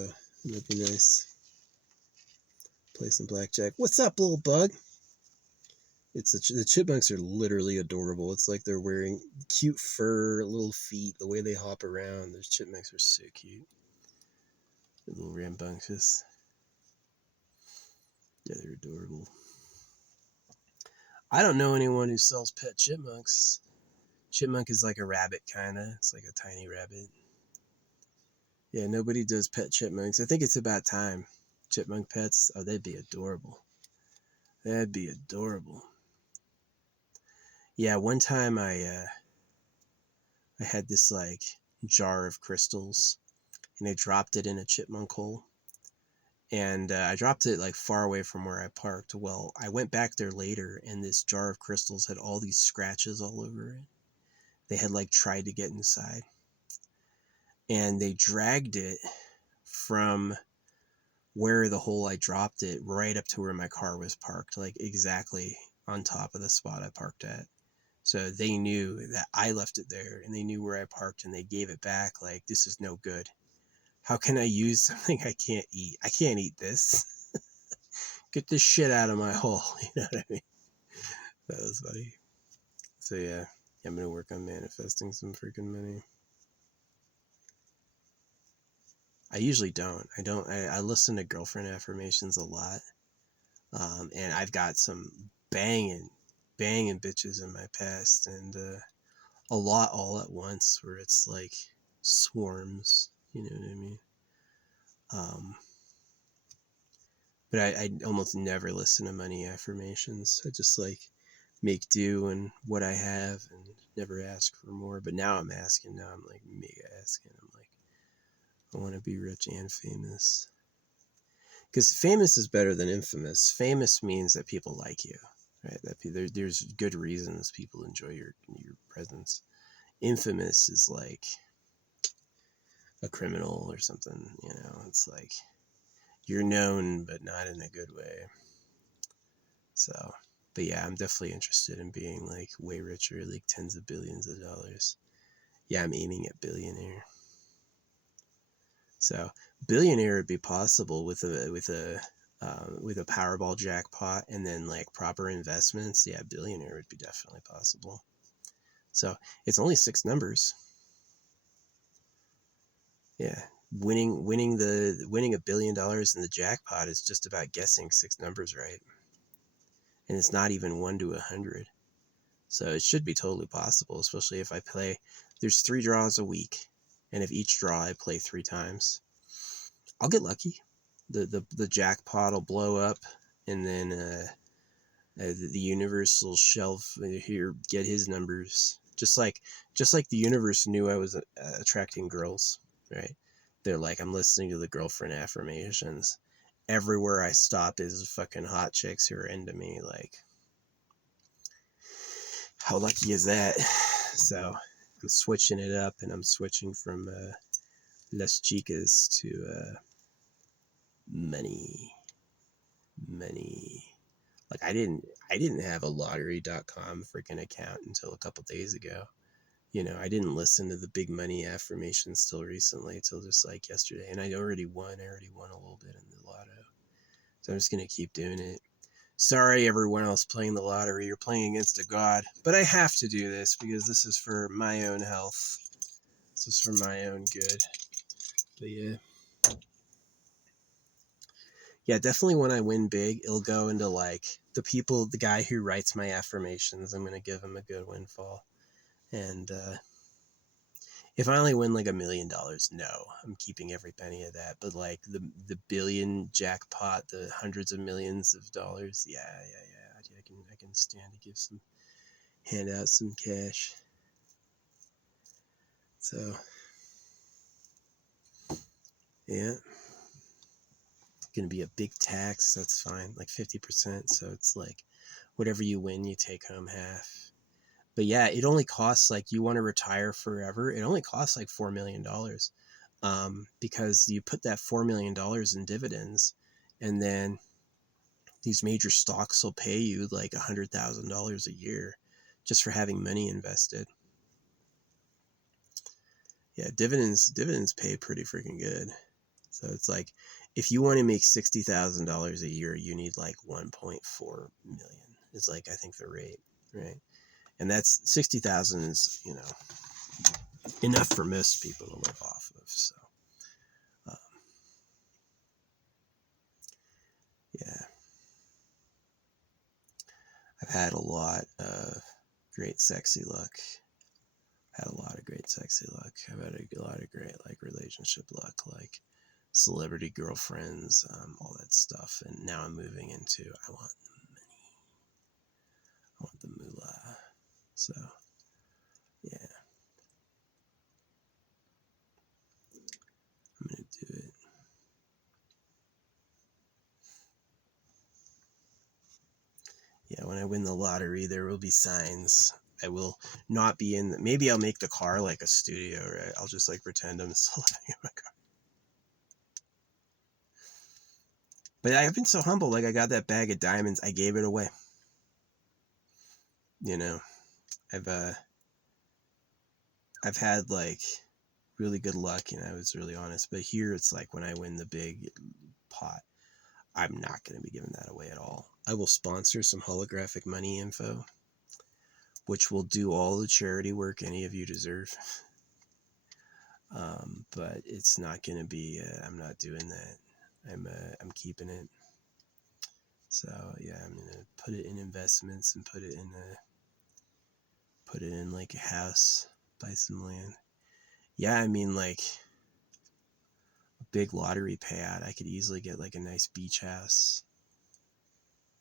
that'd be nice. Play some blackjack. What's up, little bug? The chipmunks are literally adorable. It's like they're wearing cute fur, little feet, the way they hop around. Those chipmunks are so cute. They're little rambunctious. Yeah, they're adorable. I don't know anyone who sells pet chipmunks. Chipmunk is like a rabbit, kind of. It's like a tiny rabbit. Yeah, nobody does pet chipmunks. I think it's about time. Chipmunk pets, oh, they'd be adorable. That'd be adorable. Yeah, one time I had this like jar of crystals, and I dropped it in a chipmunk hole. And I dropped it like far away from where I parked. Well, I went back there later, and this jar of crystals had all these scratches all over it. They had like tried to get inside, and they dragged it from where the hole I dropped it right up to where my car was parked, like exactly on top of the spot I parked at. So they knew that I left it there, and they knew where I parked, and they gave it back. Like, this is no good. How can I use something I can't eat? I can't eat this. Get this shit out of my hole. You know what I mean? That was funny. So yeah, I'm gonna work on manifesting some freaking money. I usually don't. I listen to girlfriend affirmations a lot. And I've got some banging bitches in my past, and a lot all at once, where it's like swarms. You know what I mean? But I almost never listen to money affirmations. I just like make do and what I have, and never ask for more. But now I'm asking. Now I'm like mega asking. I'm like, I want to be rich and famous. Because famous is better than infamous. Famous means that people like you, right? That there's good reasons people enjoy your presence. Infamous is like a criminal or something. You know, it's like you're known, but not in a good way. So, but yeah, I'm definitely interested in being like way richer, like tens of billions of dollars. Yeah, I'm aiming at billionaire. So billionaire would be possible with a Powerball jackpot and then like proper investments. Yeah, billionaire would be definitely possible. So it's only 6 numbers. Yeah, winning $1 billion in the jackpot is just about guessing 6 numbers right, and it's not even 1 to 100. So it should be totally possible, especially if I play. There's 3 draws a week, and if each draw I play 3 times, I'll get lucky. The jackpot will blow up, and then the universe will shelf here, get his numbers. Just like the universe knew I was attracting girls, right? They're like, I'm listening to the girlfriend affirmations. Everywhere I stop is fucking hot chicks who are into me. Like, how lucky is that? So I'm switching it up, and I'm switching from Las Chicas to money. Like, I didn't have a lottery.com freaking account until a couple days ago. You know, I didn't listen to the big money affirmations till recently, till just like yesterday, and I already won a little bit in the lotto. So I'm just gonna keep doing it. Sorry, everyone else playing the lottery. You're playing against a god, but I have to do this because this is for my own health. This is for my own good. But yeah, definitely when I win big, it'll go into like the guy who writes my affirmations. I'm gonna give him a good windfall, and if I only win like $1 million, no, I'm keeping every penny of that. But like the billion jackpot, the hundreds of millions of dollars, yeah. I can stand to hand out some cash. So yeah, gonna be a big tax. That's fine, like 50%. So it's like whatever you win, you take home half. But yeah, it only costs, like, you want to retire forever, it only costs like $4 million, because you put that $4 million in dividends, and then these major stocks will pay you like $100,000 a year. just for having money invested. Yeah, dividends pay pretty freaking good. So it's like, if you want to make $60,000 a year, you need like 1.4 million. It's like, I think the rate, right? And that's 60,000 is, enough for most people to live off of. So, um, yeah, I've had a lot of great sexy luck. Had a lot of great sexy luck. I've had a lot of great like relationship luck, like celebrity girlfriends, all that stuff. And now I'm moving into, I want the money. I want the moolah. So, yeah, I'm gonna do it. Yeah, when I win the lottery, there will be signs. I will not be in. Maybe I'll make the car like a studio, right? I'll just like pretend I'm still living in my car. But I've been so humble. Like, I got that bag of diamonds. I gave it away. I've had like really good luck, and I was really honest. But here it's like, when I win the big pot, I'm not going to be giving that away at all. I will sponsor some holographic money info, which will do all the charity work any of you deserve. But it's not going to be, I'm not doing that. I'm keeping it. So yeah, I'm going to put it in investments and put it in like a house, buy some land. Yeah, I mean, like a big lottery payout, I could easily get like a nice beach house,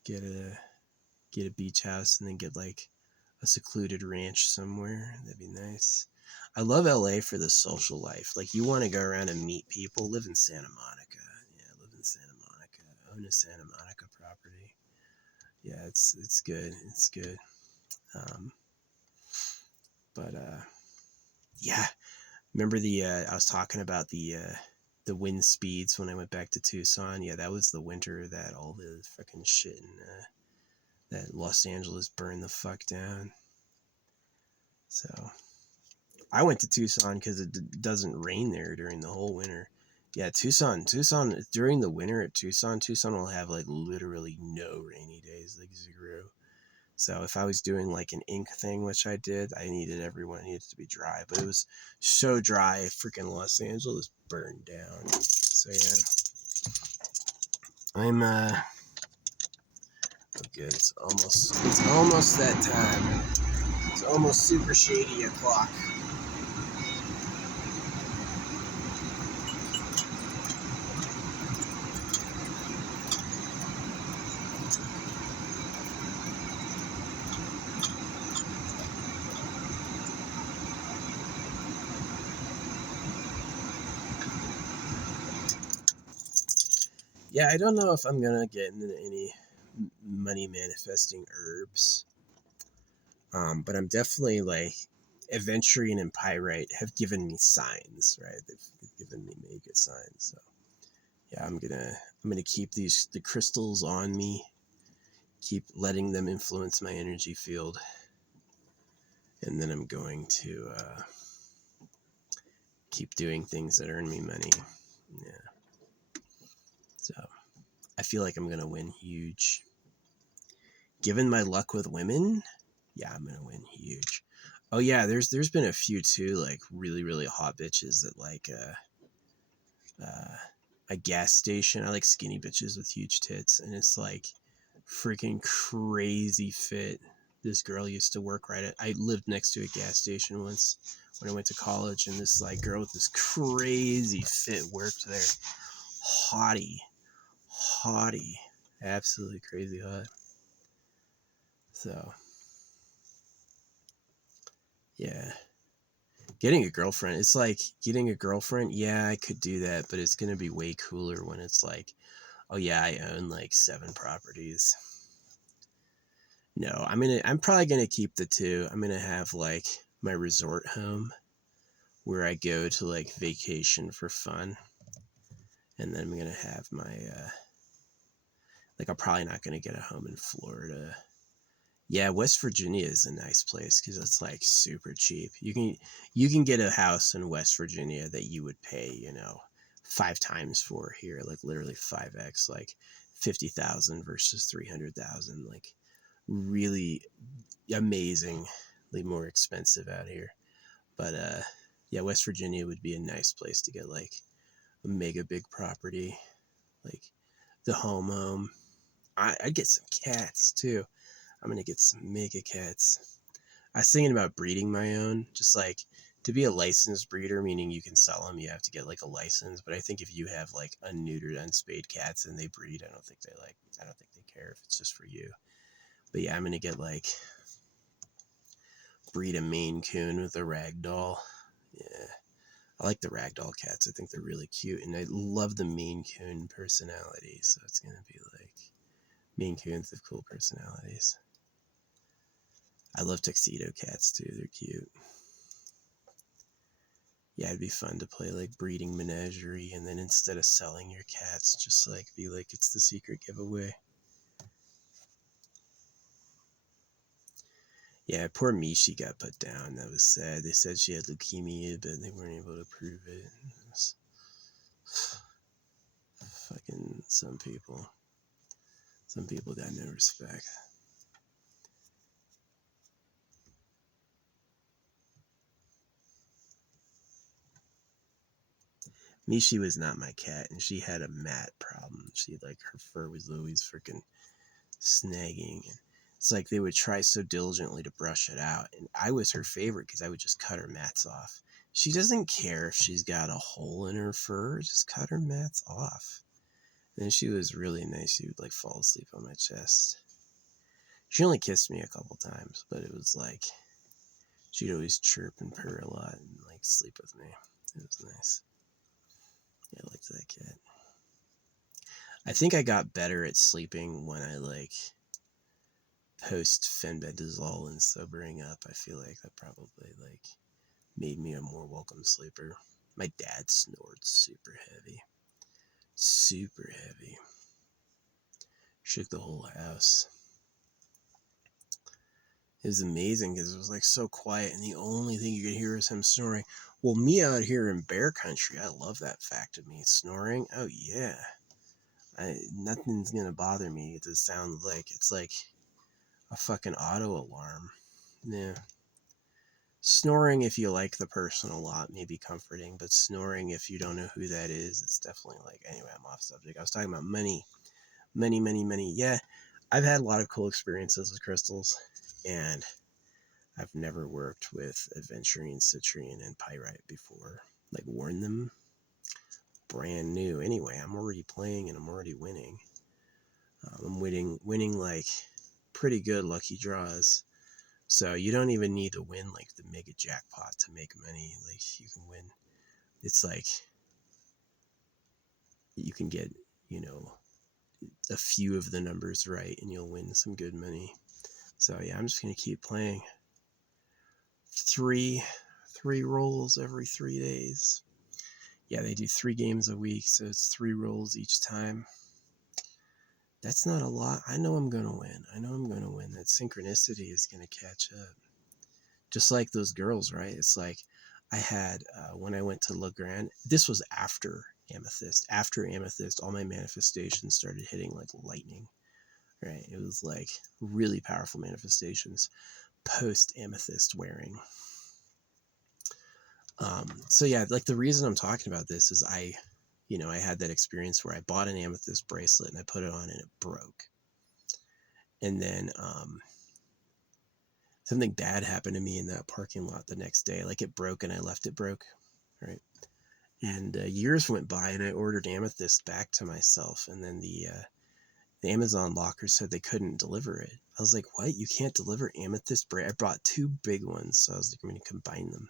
get a beach house, and then get like a secluded ranch somewhere. That'd be nice. I love LA for the social life. Like, you want to go around and meet people, live in Santa Monica. Yeah, live in Santa Monica. Own a Santa Monica property. Yeah, it's good. It's good. Um, but yeah, remember I was talking about the wind speeds when I went back to Tucson. Yeah, that was the winter that all the fucking shit in that Los Angeles burned the fuck down. So I went to Tucson because it doesn't rain there during the whole winter. Yeah, Tucson during the winter at Tucson will have like literally no rainy days, like zero. So if I was doing like an ink thing, which I did, everyone needed to be dry, but it was so dry, freaking Los Angeles burned down. So yeah, I'm oh good. It's almost that time. It's almost super shady o'clock. Yeah, I don't know if I'm gonna get into any money manifesting herbs, but I'm definitely like, aventurine and pyrite have given me signs, right? They've given me many good signs. So yeah, I'm gonna keep the crystals on me, keep letting them influence my energy field, and then I'm going to keep doing things that earn me money. Yeah. So I feel like I'm gonna win huge. Given my luck with women, yeah, I'm gonna win huge. Oh yeah, there's been a few too, like really really hot bitches that like a gas station. I like skinny bitches with huge tits, and it's like freaking crazy fit. This girl used to work right at. I lived next to a gas station once when I went to college, and this like girl with this crazy fit worked there. Hottie, absolutely crazy hot. So yeah, getting a girlfriend. It's like getting a girlfriend. Yeah, I could do that, but it's gonna be way cooler when it's like, oh yeah, I own like 7 properties. No, I'm probably gonna keep the 2. I'm gonna have like my resort home where I go to like vacation for fun, and then I'm gonna have my like, I'm probably not gonna get a home in Florida. Yeah, West Virginia is a nice place because it's like super cheap. You can get a house in West Virginia that you would pay, 5 times for here, like literally 5x, like 50,000 versus 300,000, like really amazingly more expensive out here. But yeah, West Virginia would be a nice place to get like a mega big property, like the home. I'd get some cats too. I'm gonna get some mega cats. I was thinking about breeding my own, just like to be a licensed breeder, meaning you can sell them, you have to get like a license. But I think if you have like unneutered, unspayed cats and they breed, I don't think they care if it's just for you. But yeah, I'm gonna get like breed a Maine Coon with a ragdoll. Yeah, I like the ragdoll cats. I think they're really cute, and I love the Maine Coon personality. So it's gonna be like Maine Coons with cool personalities. I love tuxedo cats too. They're cute. Yeah, it'd be fun to play like breeding menagerie, and then instead of selling your cats, just like be like it's the secret giveaway. Yeah, poor Mishi got put down. That was sad. They said she had leukemia, but they weren't able to prove it. It was fucking some people. Some people got no respect. Mishi was not my cat, and she had a mat problem. She like her fur was always freaking snagging, and it's like they would try so diligently to brush it out, and I was her favorite because I would just cut her mats off. She doesn't care if she's got a hole in her fur, just cut her mats off. And she was really nice. She would like fall asleep on my chest. She only kissed me a couple times, but it was like she'd always chirp and purr a lot and like sleep with me. It was nice. Yeah, I liked that cat. I think I got better at sleeping when I like post fenbendazole and sobering up. I feel like that probably like made me a more welcome sleeper. My dad snored super heavy. Super heavy. Shook the whole house. It was amazing because it was like so quiet, and the only thing you could hear is him snoring. Well, me out here in bear country, I love that fact of me snoring. Oh yeah, nothing's gonna bother me. It just sounds like it's like a fucking auto alarm. Yeah, snoring if you like the person a lot may be comforting, but snoring if you don't know who that is, it's definitely like. Anyway, I'm off subject. I was talking about money. Yeah, I've had a lot of cool experiences with crystals, and I've never worked with aventurine, citrine, and pyrite before. Like worn them brand new. Anyway, I'm already playing and I'm already winning. I'm winning like pretty good lucky draws. So you don't even need to win like the mega jackpot to make money. Like you can win. It's like you can get, you know, a few of the numbers right and you'll win some good money. So yeah, I'm just gonna keep playing. Three rolls every 3 days. Yeah, they do 3 games a week, so it's 3 rolls each time. That's not a lot. I know I'm going to win. That synchronicity is going to catch up. Just like those girls, right? It's like I had, when I went to La Grande, this was after Amethyst. After Amethyst, all my manifestations started hitting like lightning, right? It was like really powerful manifestations post Amethyst wearing. So yeah, like the reason I'm talking about this is I had that experience where I bought an amethyst bracelet and I put it on and it broke. And then something bad happened to me in that parking lot the next day. Like it broke and I left it broke, right? And years went by and I ordered amethyst back to myself. And then the Amazon locker said they couldn't deliver it. I was like, what? You can't deliver amethyst bracelet? I brought 2 big ones. So I was like, I'm going to combine them.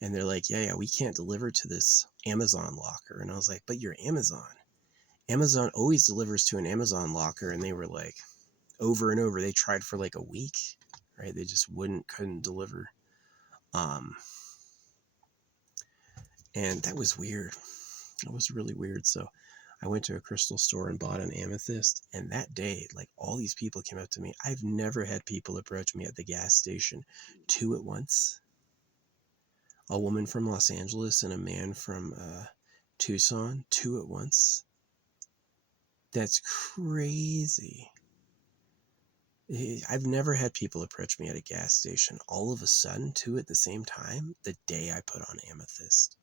And they're like, yeah, we can't deliver to this Amazon locker. And I was like, but you're Amazon. Amazon always delivers to an Amazon locker. And they were like, over and over, they tried for like a week, right? They just couldn't deliver. And that was weird. That was really weird. So I went to a crystal store and bought an amethyst, and that day, like, all these people came up to me. I've never had people approach me at the gas station, two at once. A woman from Los Angeles and a man from Tucson, two at once. That's crazy. I've never had people approach me at a gas station all of a sudden, two at the same time, the day I put on amethyst.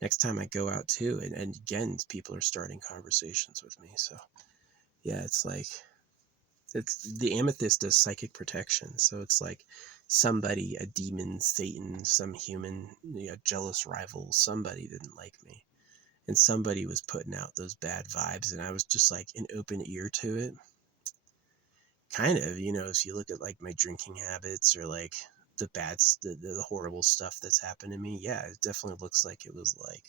Next time I go out too, and again, people are starting conversations with me. So yeah, it's like, it's, the amethyst does psychic protection. So it's like somebody, a demon, Satan, some human, jealous rival, somebody didn't like me. And somebody was putting out those bad vibes, and I was just like an open ear to it. Kind of, if you look at like my drinking habits or like the horrible stuff that's happened to me, yeah, it definitely looks like it was like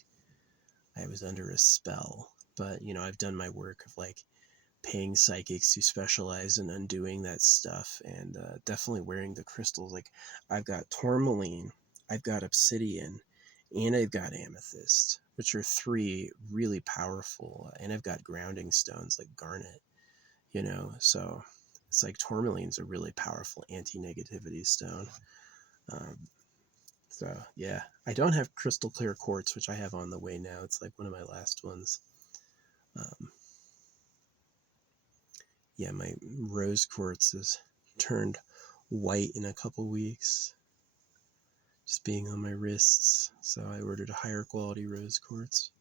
I was under a spell. But I've done my work of like paying psychics who specialize in undoing that stuff, and definitely wearing the crystals. Like, I've got tourmaline, I've got obsidian, and I've got amethyst, which are three really powerful, and I've got grounding stones like garnet, so it's like tourmaline's a really powerful anti-negativity stone. um, so yeah, I don't have crystal clear quartz, which I have on the way now. It's like one of my last ones. um, yeah, my rose quartz is turned white in a couple weeks, just being on my wrists. So I ordered a higher quality rose quartz.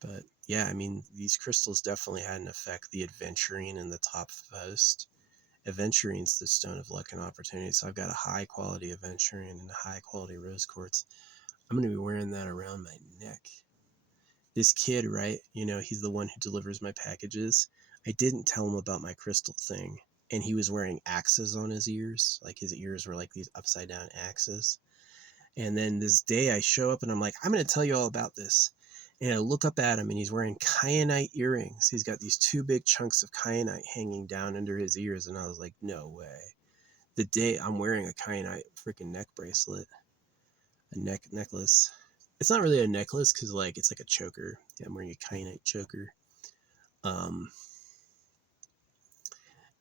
But yeah, I mean, these crystals definitely had an effect. The aventurine in the top post. Aventurine's the stone of luck and opportunity. So I've got a high quality aventurine and a high quality rose quartz. I'm going to be wearing that around my neck. This kid, right? He's the one who delivers my packages. I didn't tell him about my crystal thing. And he was wearing axes on his ears. Like, his ears were like these upside down axes. And then this day I show up and I'm like, I'm going to tell you all about this. And I look up at him and he's wearing kyanite earrings. He's got these two big chunks of kyanite hanging down under his ears. And I was like, no way. The day I'm wearing a kyanite freaking neck bracelet, a necklace. It's not really a necklace because like it's like a choker. Yeah, I'm wearing a kyanite choker. Um,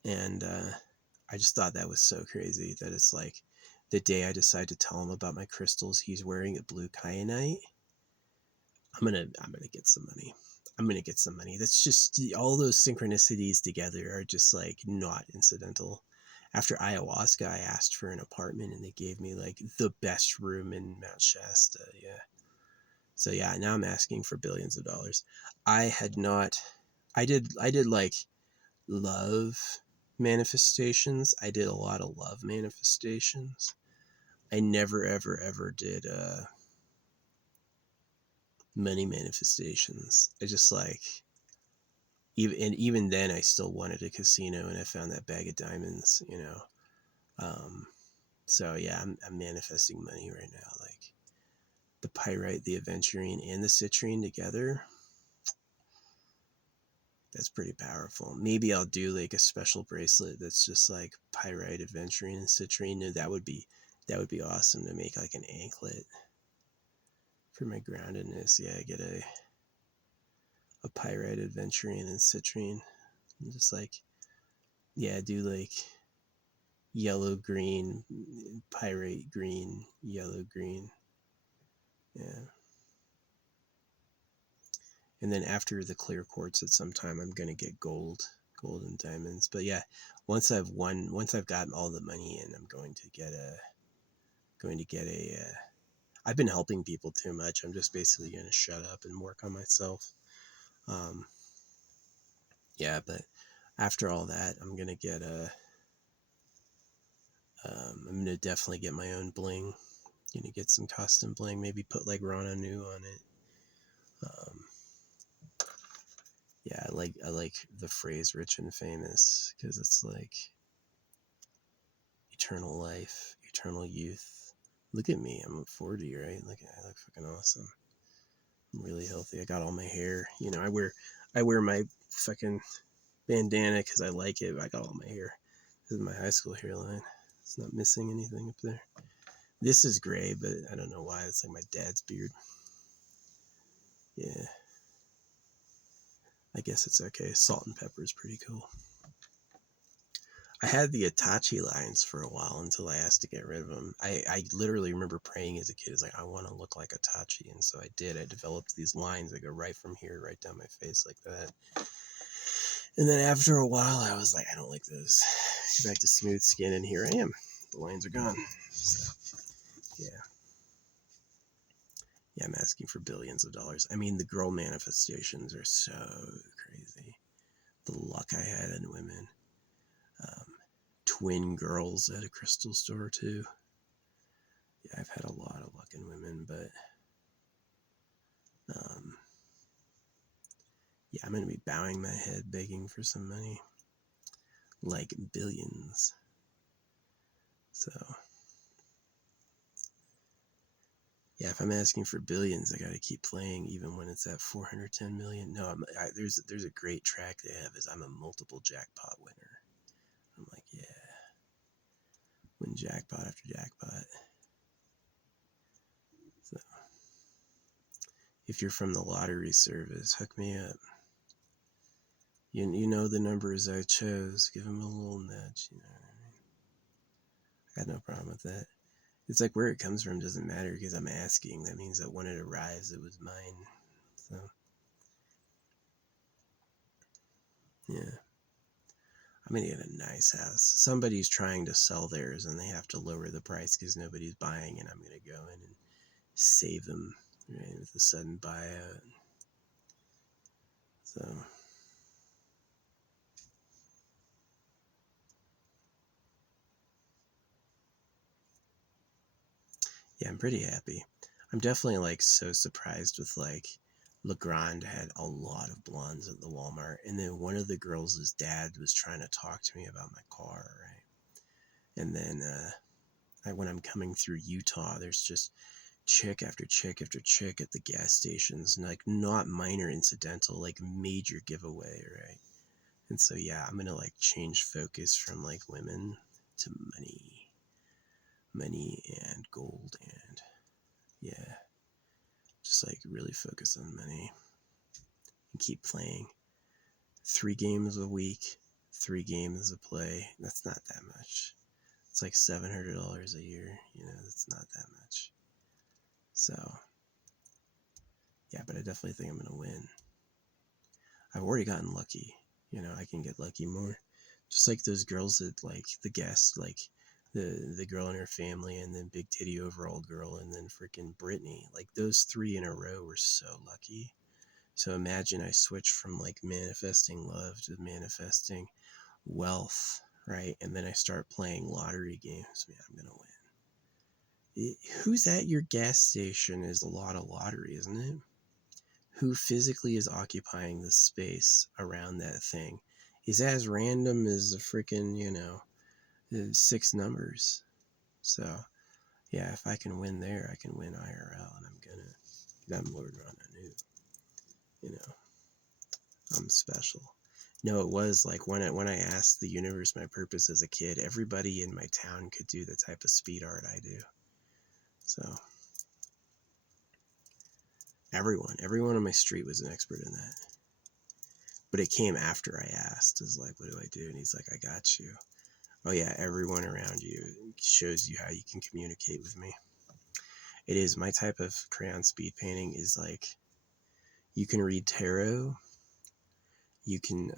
and I just thought that was so crazy that it's like the day I decide to tell him about my crystals, he's wearing a blue kyanite. I'm gonna get some money. I'm gonna get some money. That's just, all those synchronicities together are just like not incidental. After ayahuasca, I asked for an apartment and they gave me like the best room in Mount Shasta. Yeah. So yeah, now I'm asking for billions of dollars. I had not, I did like love manifestations. I did a lot of love manifestations. I never, ever, ever did money manifestations. I just like, even then I still wanted a casino, and I found that bag of diamonds, Um, so yeah, I'm manifesting money right now. Like the pyrite, the aventurine, and the citrine together. That's pretty powerful. Maybe I'll do like a special bracelet that's just like pyrite, aventurine, and citrine. And that would be awesome to make like an anklet for my groundedness. Yeah, I get a pyrite, aventurine, and citrine. And just like, yeah, do like yellow, green, pyrite, green, yellow, green. Yeah. And then after the clear quartz at some time, I'm going to get gold and diamonds. But yeah, once I've gotten all the money in, I'm going to get a I've been helping people too much. I'm just basically going to shut up and work on myself. Um, yeah, but after all that, I'm going to get I'm going to definitely get my own bling. Going to get some custom bling, maybe put like Rana Nu on it. Yeah, I like the phrase "rich and famous" because it's like eternal life, eternal youth. Look at me, I'm 40, right? I look fucking awesome. I'm really healthy. I got all my hair. I wear my fucking bandana because I like it. But I got all my hair. This is my high school hairline. It's not missing anything up there. This is gray, but I don't know why. It's like my dad's beard. Yeah. I guess it's okay. Salt and pepper is pretty cool. I had the Itachi lines for a while until I asked to get rid of them. I literally remember praying as a kid, it's like, I want to look like Itachi. And so I did. I developed these lines that go right from here, right down my face like that. And then after a while, I was like, I don't like those. Go back to smooth skin, and here I am. The lines are gone. So, yeah. Yeah, I'm asking for billions of dollars. I mean, the girl manifestations are so crazy. The luck I had in women. Twin girls at a crystal store, too. Yeah, I've had a lot of luck in women, but yeah, I'm going to be bowing my head begging for some money. Like billions. So, yeah, if I'm asking for billions, I got to keep playing even when it's at 410 million. No, there's a great track they have is I'm a multiple jackpot winner. I'm like, yeah, win jackpot after jackpot. So, if you're from the lottery service, hook me up. You know the numbers I chose. Give them a little nudge. You know what I mean? I got no problem with that. It's like where it comes from doesn't matter because I'm asking. That means that when it arrives, it was mine. So, yeah. I'm gonna get a nice house. Somebody's trying to sell theirs and they have to lower the price because nobody's buying, and I'm gonna go in and save them, right, with a sudden buyout. So, yeah, I'm pretty happy. I'm definitely like so surprised with like Legrand had a lot of blondes at the Walmart, and then one of the girls' dad was trying to talk to me about my car, right? And then when I'm coming through Utah, there's just chick after chick after chick at the gas stations, and like not minor incidental, like major giveaway, right? And so yeah, I'm gonna like change focus from like women to money and gold, and yeah, just like really focus on money and keep playing 3 games a week, 3 games a play. That's not that much. It's like $700 a year, you know, that's not that much. So yeah, but I definitely think I'm gonna win. I've already gotten lucky. You know, I can get lucky more. Just like those girls that like the guest, like the girl and her family, and then big titty overall girl, and then freaking Brittany. Like those 3 in a row were so lucky. So imagine I switch from like manifesting love to manifesting wealth, right? And then I start playing lottery games. Man, I'm gonna win. Who's at your gas station is a lot of lottery, isn't it? Who physically is occupying the space around that thing is as random as a freaking, 6 numbers. So, yeah, if I can win there, I can win IRL, and I'm gonna. I'm Lord Ron I'm special. No, it was like when I asked the universe my purpose as a kid, everybody in my town could do the type of speed art I do. So, everyone on my street was an expert in that. But it came after I asked. Is like, what do I do? And he's like, I got you. Oh yeah, everyone around you shows you how you can communicate with me. It is my type of crayon speed painting is like, you can read tarot, you can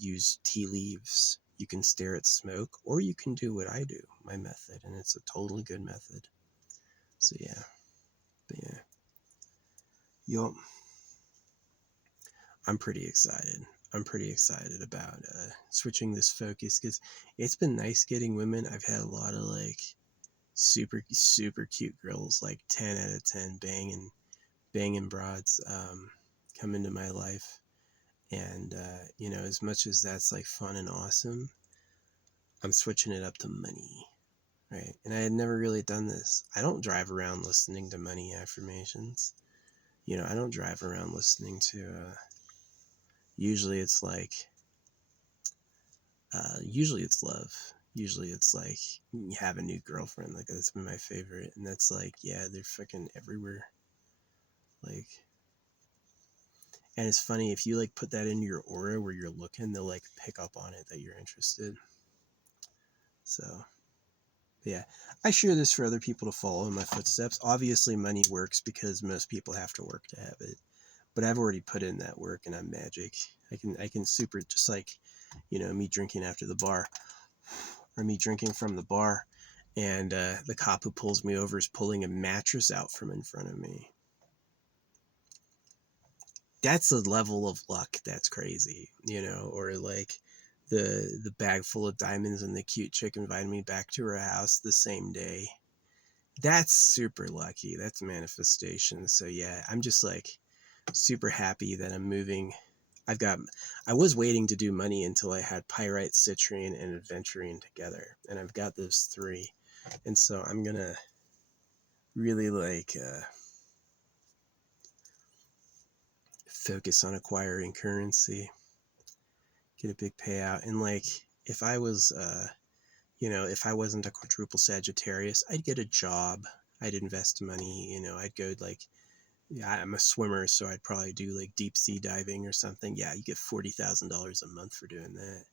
use tea leaves, you can stare at smoke, or you can do what I do, my method, and it's a totally good method. So yeah, but yeah, yup. I'm pretty excited. I'm pretty excited about switching this focus because it's been nice getting women. I've had a lot of like super cute girls, like 10 out of 10 banging broads come into my life. And as much as that's like fun and awesome, I'm switching it up to money, right? And I had never really done this. I don't drive around listening to money affirmations. I don't drive around listening to usually it's like usually it's love. Usually it's like you have a new girlfriend. Like that's been my favorite, and that's like, yeah, they're fucking everywhere. Like, And it's funny, if you like put that into your aura where you're looking, they'll like pick up on it that you're interested. So yeah, I share this for other people to follow in my footsteps. Obviously money works because most people have to work to have it, but I've already put in that work and I'm magic. I can super, just like, me drinking after the bar, or me drinking from the bar, and the cop who pulls me over is pulling a mattress out from in front of me. That's a level of luck that's crazy, or like the bag full of diamonds and the cute chick invited me back to her house the same day. That's super lucky. That's manifestation. So yeah, I'm just like super happy that I'm moving. I was waiting to do money until I had pyrite, citrine, and aventurine together, and I've got those three. And so I'm gonna really like focus on acquiring currency, get a big payout. And like, if I was if I wasn't a quadruple Sagittarius, I'd get a job, I'd invest money, I'd go like, yeah, I'm a swimmer, so I'd probably do like deep sea diving or something. Yeah, you get $40,000 a month for doing that.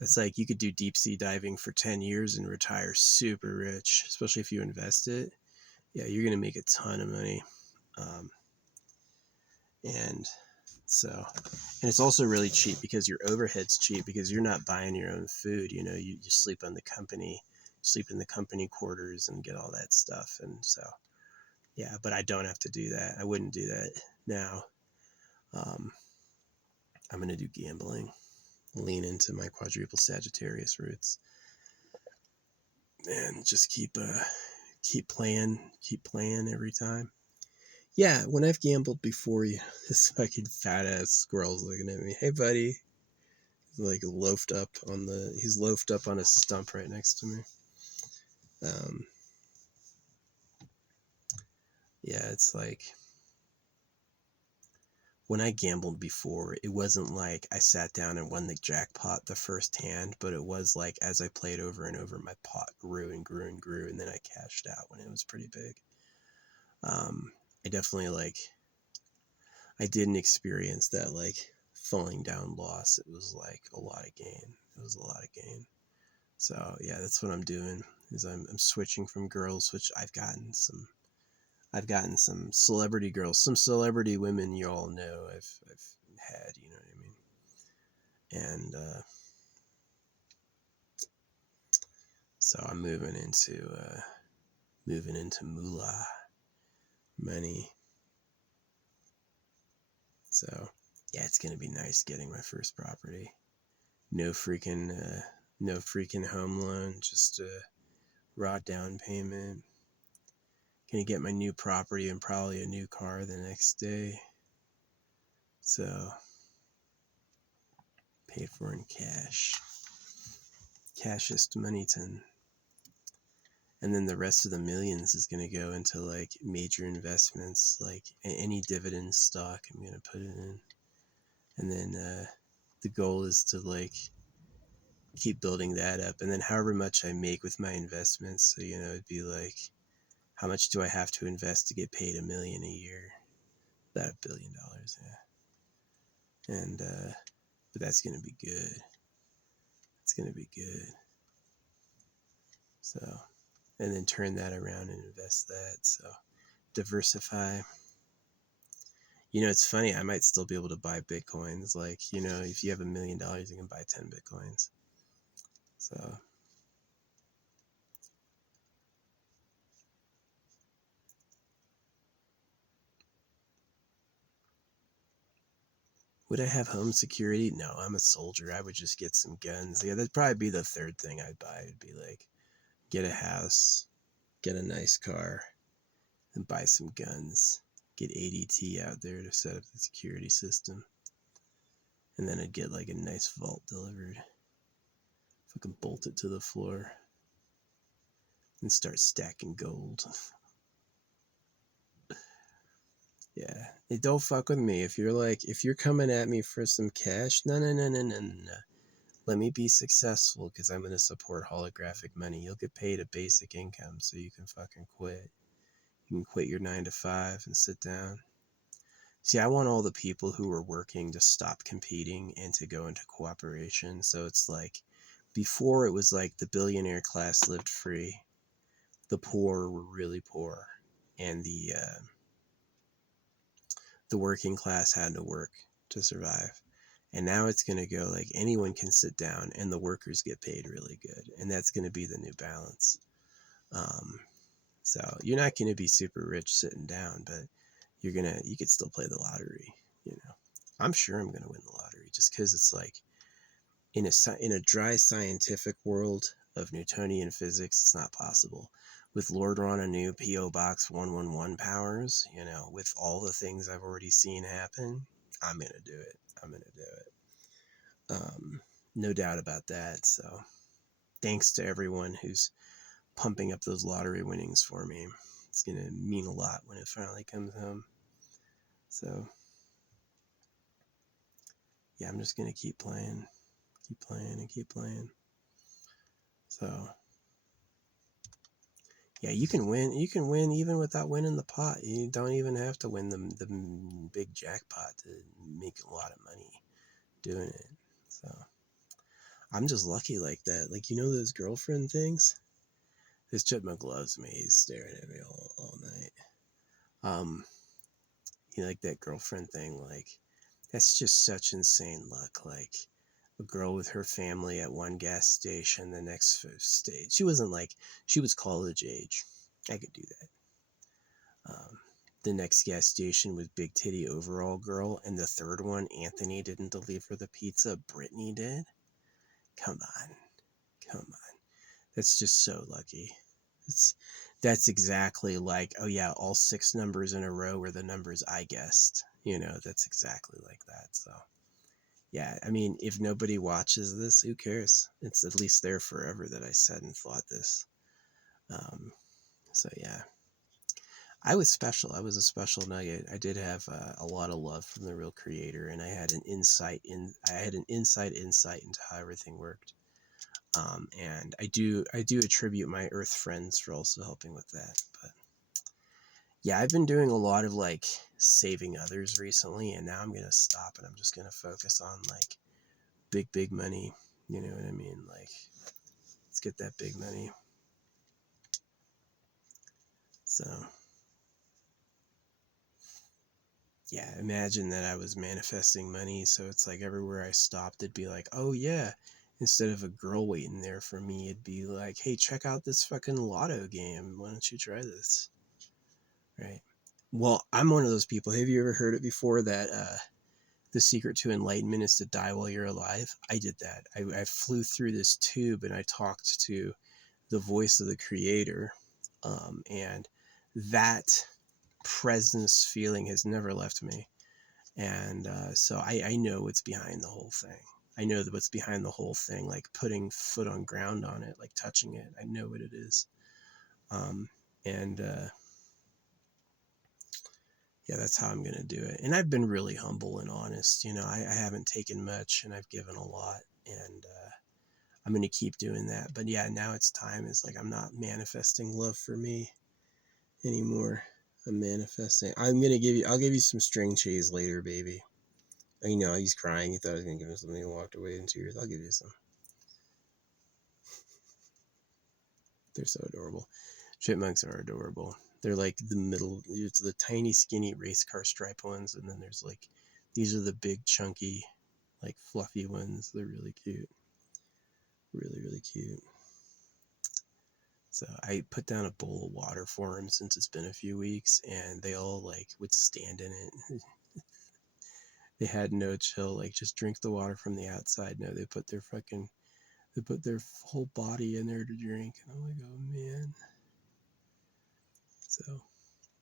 That's like, you could do deep sea diving for 10 years and retire super rich, especially if you invest it. Yeah, you're going to make a ton of money. Um, and so, and it's also really cheap because your overhead's cheap because you're not buying your own food. You sleep on the company, sleep in the company quarters and get all that stuff. And so, yeah, but I don't have to do that. I wouldn't do that now. Um, I'm going to do gambling, lean into my quadruple Sagittarius roots, and just keep playing every time. Yeah, when I've gambled before, this fucking fat ass squirrel's looking at me. Hey, buddy. Like he's loafed up on a stump right next to me. Um, yeah, it's like, when I gambled before, it wasn't like I sat down and won the jackpot the first hand, but it was like, as I played over and over, my pot grew and grew and grew, and then I cashed out when it was pretty big. I definitely I didn't experience that like falling down loss. It was like a lot of gain. It was a lot of gain. So yeah, that's what I'm doing. Is I'm switching from girls, which I've gotten some celebrity girls, some celebrity women you all know I've had, you know what I mean? And so I'm moving into moolah money. So yeah, it's gonna be nice getting my first property. No freaking home loan, just a raw down payment. Gonna get my new property and probably a new car the next day. So pay for in cash. Cashist Moneyton. And then the rest of the millions is going to go into like major investments, like any dividend stock I'm going to put it in. And then the goal is to like keep building that up. And then however much I make with my investments, so it'd be like, how much do I have to invest to get paid $1 million a year? About $1 billion, yeah. And but that's going to be good. It's going to be good. So, and then turn that around and invest that. So diversify. It's funny. I might still be able to buy Bitcoins. Like, if you have $1 million, you can buy 10 Bitcoins. So, would I have home security? No, I'm a soldier. I would just get some guns. Yeah, that'd probably be the third thing I'd buy. It'd be like, get a house, get a nice car, and buy some guns. Get ADT out there to set up the security system. And then I'd get like a nice vault delivered. Fucking bolt it to the floor. And start stacking gold. Yeah. Hey, don't fuck with me. If you're coming at me for some cash, no. Let me be successful because I'm going to support holographic money. You'll get paid a basic income so you can fucking quit. You can quit your 9 to 5 and sit down. See, I want all the people who are working to stop competing and to go into cooperation. So it's like before it was like the billionaire class lived free, the poor were really poor, and the working class had to work to survive. And now it's going to go like anyone can sit down and the workers get paid really good. And that's going to be the new balance. Um, so you're not going to be super rich sitting down, but you could still play the lottery, you know. I'm sure I'm going to win the lottery just because it's like in a dry scientific world of Newtonian physics, it's not possible. With Lord Ronanu PO Box 111 powers, you know, with all the things I've already seen happen, I'm going to do it. I'm going to do it. No doubt about that. So thanks to everyone who's pumping up those lottery winnings for me. It's going to mean a lot when it finally comes home. So yeah, I'm just going to keep playing and keep playing. So yeah, you can win even without winning the pot. You don't even have to win the big jackpot to make a lot of money doing it. So I'm just lucky like that. Like, you know those girlfriend things? This chipmunk loves me. He's staring at me all night. You know, like that girlfriend thing, like that's just such insane luck. Like a girl with her family at one gas station, the next stage. She was college age. I could do that. The next gas station was big titty overall girl, and the third one, Anthony didn't deliver the pizza, Brittany did. Come on, come on. That's just so lucky. It's that's exactly like, oh yeah, all 6 numbers in a row were the numbers I guessed. You know, that's exactly like that. So yeah, I mean, if nobody watches this, who cares? It's at least there forever that I said and thought this. Um, so yeah, I was special. I was a special nugget. I did have a lot of love from the real creator, and I had an inside insight into how everything worked. And I do attribute my Earth friends for also helping with that. But yeah, I've been doing a lot of like saving others recently, and now I'm gonna stop and I'm just gonna focus on like big money. You know what I mean? Like, let's get that big money. So yeah, imagine that I was manifesting money, so it's like everywhere I stopped, it'd be like, oh yeah. Instead of a girl waiting there for me, it'd be like, hey, check out this fucking lotto game. Why don't you try this? Right. Well, I'm one of those people. Have you ever heard it before that the secret to enlightenment is to die while you're alive? I did that. I flew through this tube and I talked to the voice of the creator. And that presence feeling has never left me. And so I know what's behind the whole thing. I know that what's behind the whole thing, like putting foot on ground on it, like touching it. I know what it is. And yeah, that's how I'm going to do it. And I've been really humble and honest. You know, I haven't taken much and I've given a lot. And I'm going to keep doing that. But yeah, now it's time. It's like I'm not manifesting love for me anymore. I'm manifesting. I'll give you some string cheese later, baby. You know, he's crying. He thought I was going to give him something and walked away in tears. I'll give you some. They're so adorable. Chipmunks are adorable. They're like it's the tiny, skinny race car stripe ones. And then there's like, these are the big, chunky, like fluffy ones. They're really cute. Really, really cute. So I put down a bowl of water for them since it's been a few weeks, and they all like would stand in it. They had no chill, like just drink the water from the outside. No, they put their whole body in there to drink. And I'm like, oh man. So,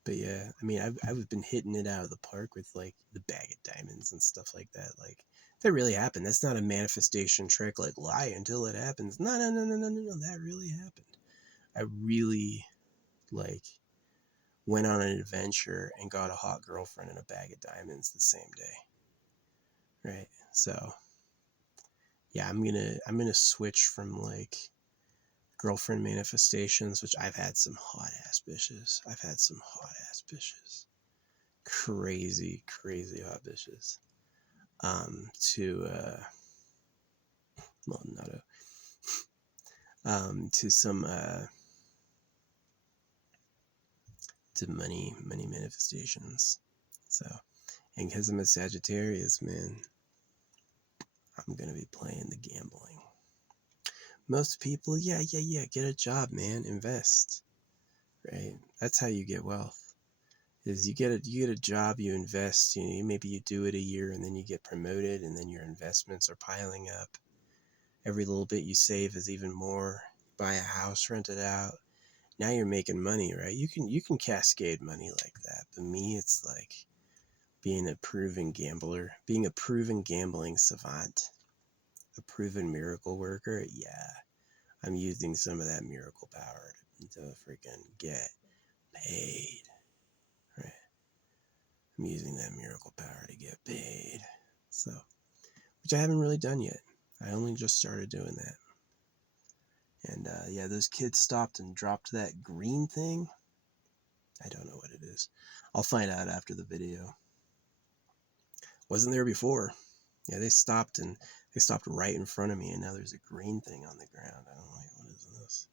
but yeah, I mean, I've been hitting it out of the park with like the bag of diamonds and stuff like that. Like that really happened. That's not a manifestation trick. Like lie until it happens. No. That really happened. I really like went on an adventure and got a hot girlfriend and a bag of diamonds the same day. Right. So yeah, I'm gonna switch from like girlfriend manifestations, which I've had some hot ass bitches. crazy, crazy hot bitches. To well, not to some to money manifestations. So, and because I'm a Sagittarius, man, I'm gonna be playing the gambling. Most people, yeah, get a job, man, invest, right? That's how you get wealth. Is you get a job, you invest, maybe you do it a year and then you get promoted and then your investments are piling up. Every little bit you save is even more. Buy a house, rent it out. Now you're making money, right? You can cascade money like that. But me, it's like being a proven gambler, being a proven gambling savant, a proven miracle worker. Yeah, I'm using some of that miracle power to freaking get paid, right? I'm using that miracle power to get paid. So, which I haven't really done yet. I only just started doing that. And yeah, those kids stopped and dropped that green thing. I don't know what it is. I'll find out after the video. Wasn't there before. Yeah, they stopped right in front of me, and now there's a green thing on the ground. I don't know, what is this?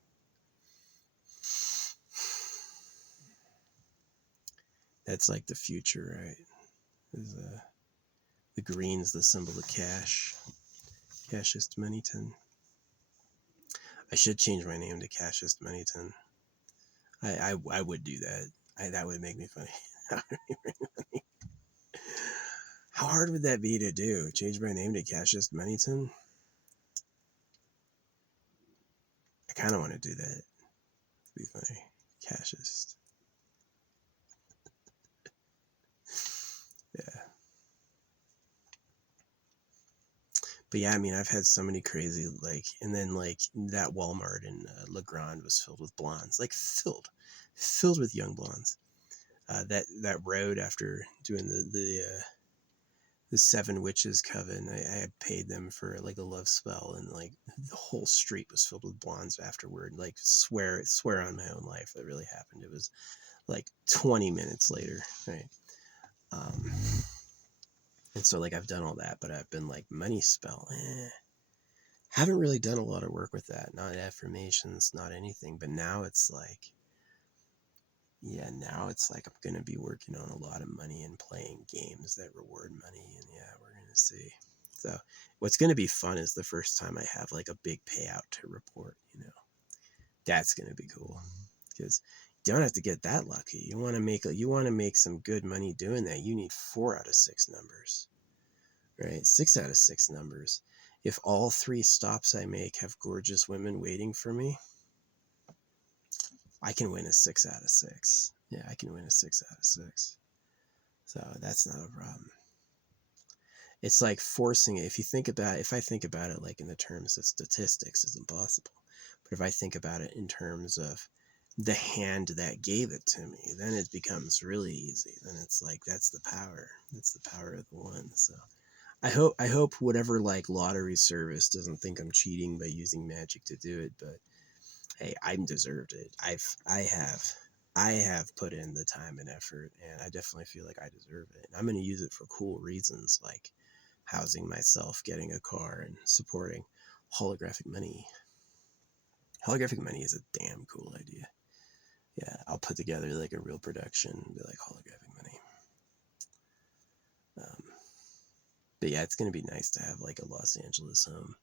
That's like the future, right? Is the green's the symbol of cash. Cashist Moneyton. I should change my name to Cashist Moneyton. I would do that. That would make me funny. How hard would that be to do? Change my name to Cashist Moneyton? I kind of want to do that. It'd be funny. Cashist. Yeah. But yeah, I mean, I've had so many crazy, like, and then like that Walmart in La Grande was filled with blondes, like filled with young blondes. That road after doing the Seven Witches coven, I had paid them for like a love spell, and like the whole street was filled with blondes afterward. Like swear on my own life that really happened. It was like 20 minutes later, right? And so like I've done all that, but I've been like money spell. Haven't really done a lot of work with that. Not affirmations, not anything. But now it's like, yeah, now it's like I'm going to be working on a lot of money and playing games that reward money. And yeah, we're going to see. So what's going to be fun is the first time I have like a big payout to report, that's going to be cool, because you don't have to get that lucky. You want to make some good money doing that. You need 4 out of 6 numbers, right? 6 out of 6 numbers. If all 3 stops I make have gorgeous women waiting for me, I can win a 6 out of 6. Yeah, I can win a 6 out of 6. So that's not a problem. It's like forcing it. If I think about it like in the terms of statistics, it's impossible. But if I think about it in terms of the hand that gave it to me, then it becomes really easy. Then it's like, that's the power. That's the power of the one. So I hope whatever like lottery service doesn't think I'm cheating by using magic to do it, but hey, I deserved it. I have put in the time and effort, and I definitely feel like I deserve it. And I'm going to use it for cool reasons, like housing myself, getting a car, and supporting holographic money. Holographic money is a damn cool idea. Yeah, I'll put together like a real production and be like holographic money. But yeah, it's going to be nice to have like a Los Angeles home.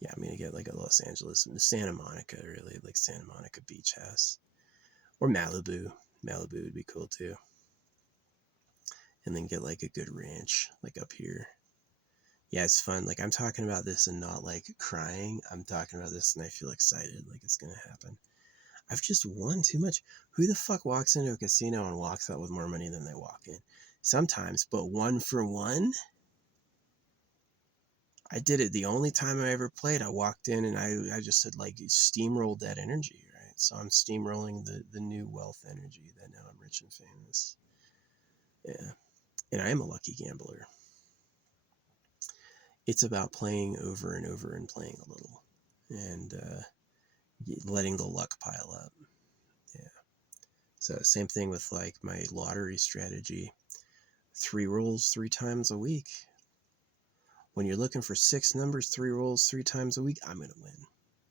Yeah, I'm going to get like a Los Angeles, Santa Monica, really, like Santa Monica Beach House. Or Malibu. Malibu would be cool too. And then get like a good ranch, like up here. Yeah, it's fun. Like I'm talking about this and not like crying. I'm talking about this and I feel excited, like it's going to happen. I've just won too much. Who the fuck walks into a casino and walks out with more money than they walk in? Sometimes, but 1 for 1? I did it the only time I ever played. I walked in and I just said like steamrolled that energy, right? So I'm steamrolling the new wealth energy that now I'm rich and famous. Yeah. And I am a lucky gambler. It's about playing over and over and playing a little and letting the luck pile up. Yeah. So same thing with like my lottery strategy. 3 rolls 3 times a week. When you're looking for 6 numbers, 3 rolls 3 times a week, I'm going to win.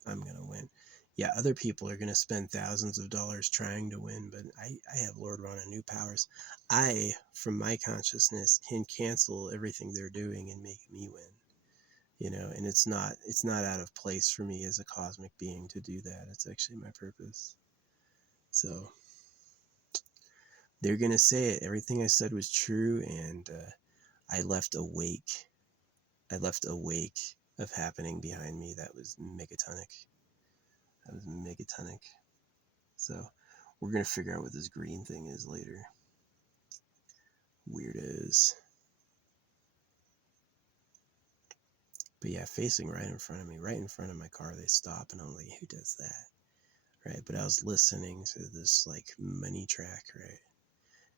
I'm going to win. Yeah, other people are going to spend thousands of dollars trying to win, but I have Lord Rana new powers. I, from my consciousness, can cancel everything they're doing and make me win. You know, and it's not out of place for me as a cosmic being to do that. It's actually my purpose. So they're going to say it. Everything I said was true, and I left a wake. I left a wake of happening behind me that was megatonic. That was megatonic. So we're going to figure out what this green thing is later. Weirdos. But yeah, facing right in front of me, right in front of my car, they stop, and I'm like, who does that? Right? But I was listening to this like money track, right?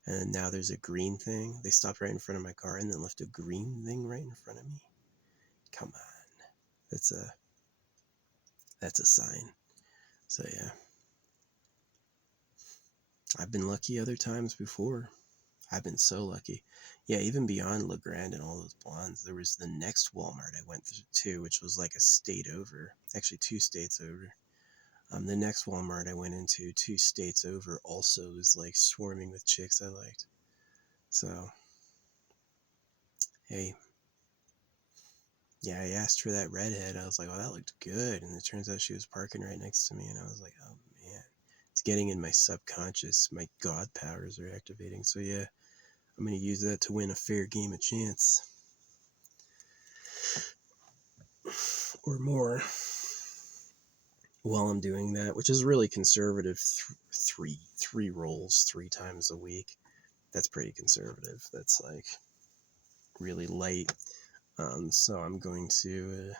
And then now there's a green thing. They stopped right in front of my car and then left a green thing right in front of me. Come on. That's a sign. So yeah. I've been lucky other times before. I've been so lucky. Yeah, even beyond La Grande and all those blondes, there was the next Walmart I went to, which was like a state over. Actually, 2 states over. The next Walmart I went into, 2 states over, also was like swarming with chicks I liked. So, hey, yeah, I asked for that redhead. I was like, oh, that looked good. And it turns out she was parking right next to me. And I was like, oh, man. It's getting in my subconscious. My God powers are activating. So, yeah, I'm going to use that to win a fair game of chance. Or more. While I'm doing that, which is really conservative, three rolls 3 times a week. That's pretty conservative. That's like really light. So I'm going to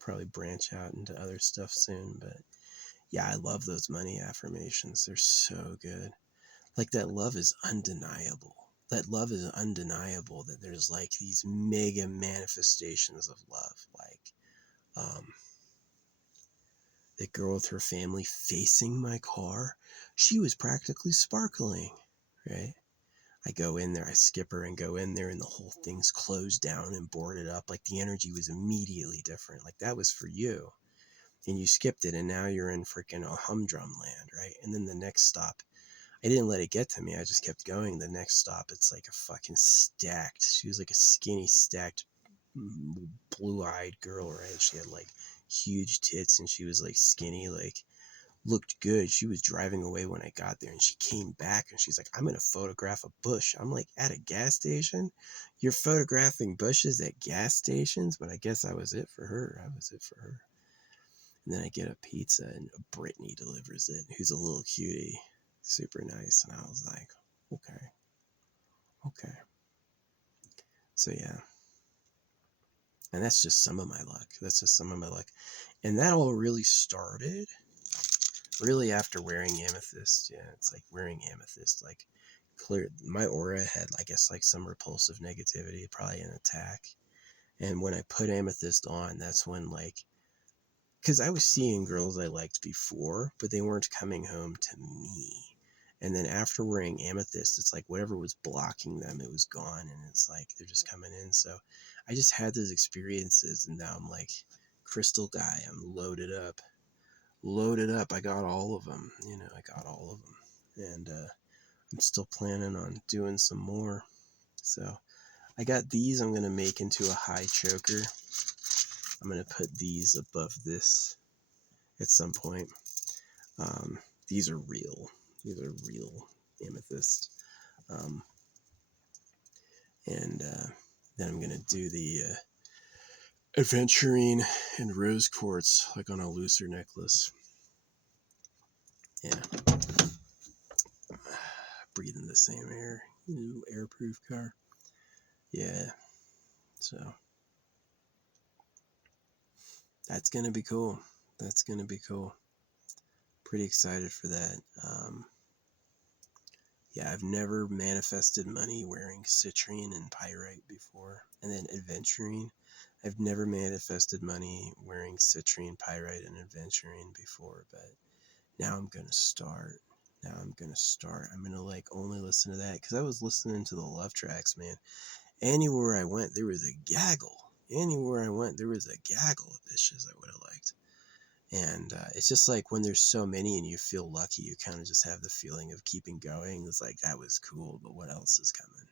probably branch out into other stuff soon. But yeah, I love those money affirmations. They're so good. Like that love is undeniable. That love is undeniable. That there's like these mega manifestations of love. Like, that girl with her family facing my car, she was practically sparkling, right? I go in there, I skip her and go in there, and the whole thing's closed down and boarded up. Like the energy was immediately different. Like that was for you. And you skipped it, and now you're in freaking a humdrum land, right? And then the next stop, I didn't let it get to me. I just kept going. The next stop, it's like a fucking stacked. She was like a skinny, stacked, blue-eyed girl, right? She had like huge tits, and she was like skinny, like looked good. She was driving away when I got there, and she came back and she's like, I'm gonna photograph a bush. I'm like, at a gas station? You're photographing bushes at gas stations? But I guess I was it for her. I was it for her. And then I get a pizza, and Brittany delivers it, who's a little cutie, super nice. And I was like, okay. So yeah. And that's just some of my luck. And that all really started really after wearing amethyst. Yeah, it's like wearing amethyst, like clear my aura had, I guess, like some repulsive negativity, probably an attack. And when I put amethyst on, that's when, like, because I was seeing girls I liked before, but they weren't coming home to me. And then after wearing amethyst, it's like whatever was blocking them, it was gone. And it's like they're just coming in. So I just had those experiences, and now I'm like crystal guy. I'm loaded up. I got all of them. I got all of them. And I'm still planning on doing some more. So I got these I'm going to make into a high choker. I'm going to put these above this at some point. These are real. These are real amethyst. And then I'm going to do the aventurine and rose quartz, like on a looser necklace. Yeah. Breathing the same air. Airproof car. Yeah. So that's going to be cool. Pretty excited for that. Yeah, I've never manifested money wearing citrine and pyrite before. And then aventurine. I've never manifested money wearing citrine, pyrite, and aventurine before, but now I'm gonna start. I'm gonna like only listen to that because I was listening to the love tracks, man. Anywhere I went, there was a gaggle. Anywhere I went, there was a gaggle of bitches I would have liked. And it's just like when there's so many and you feel lucky, you kind of just have the feeling of keeping going. It's like, that was cool, but what else is coming?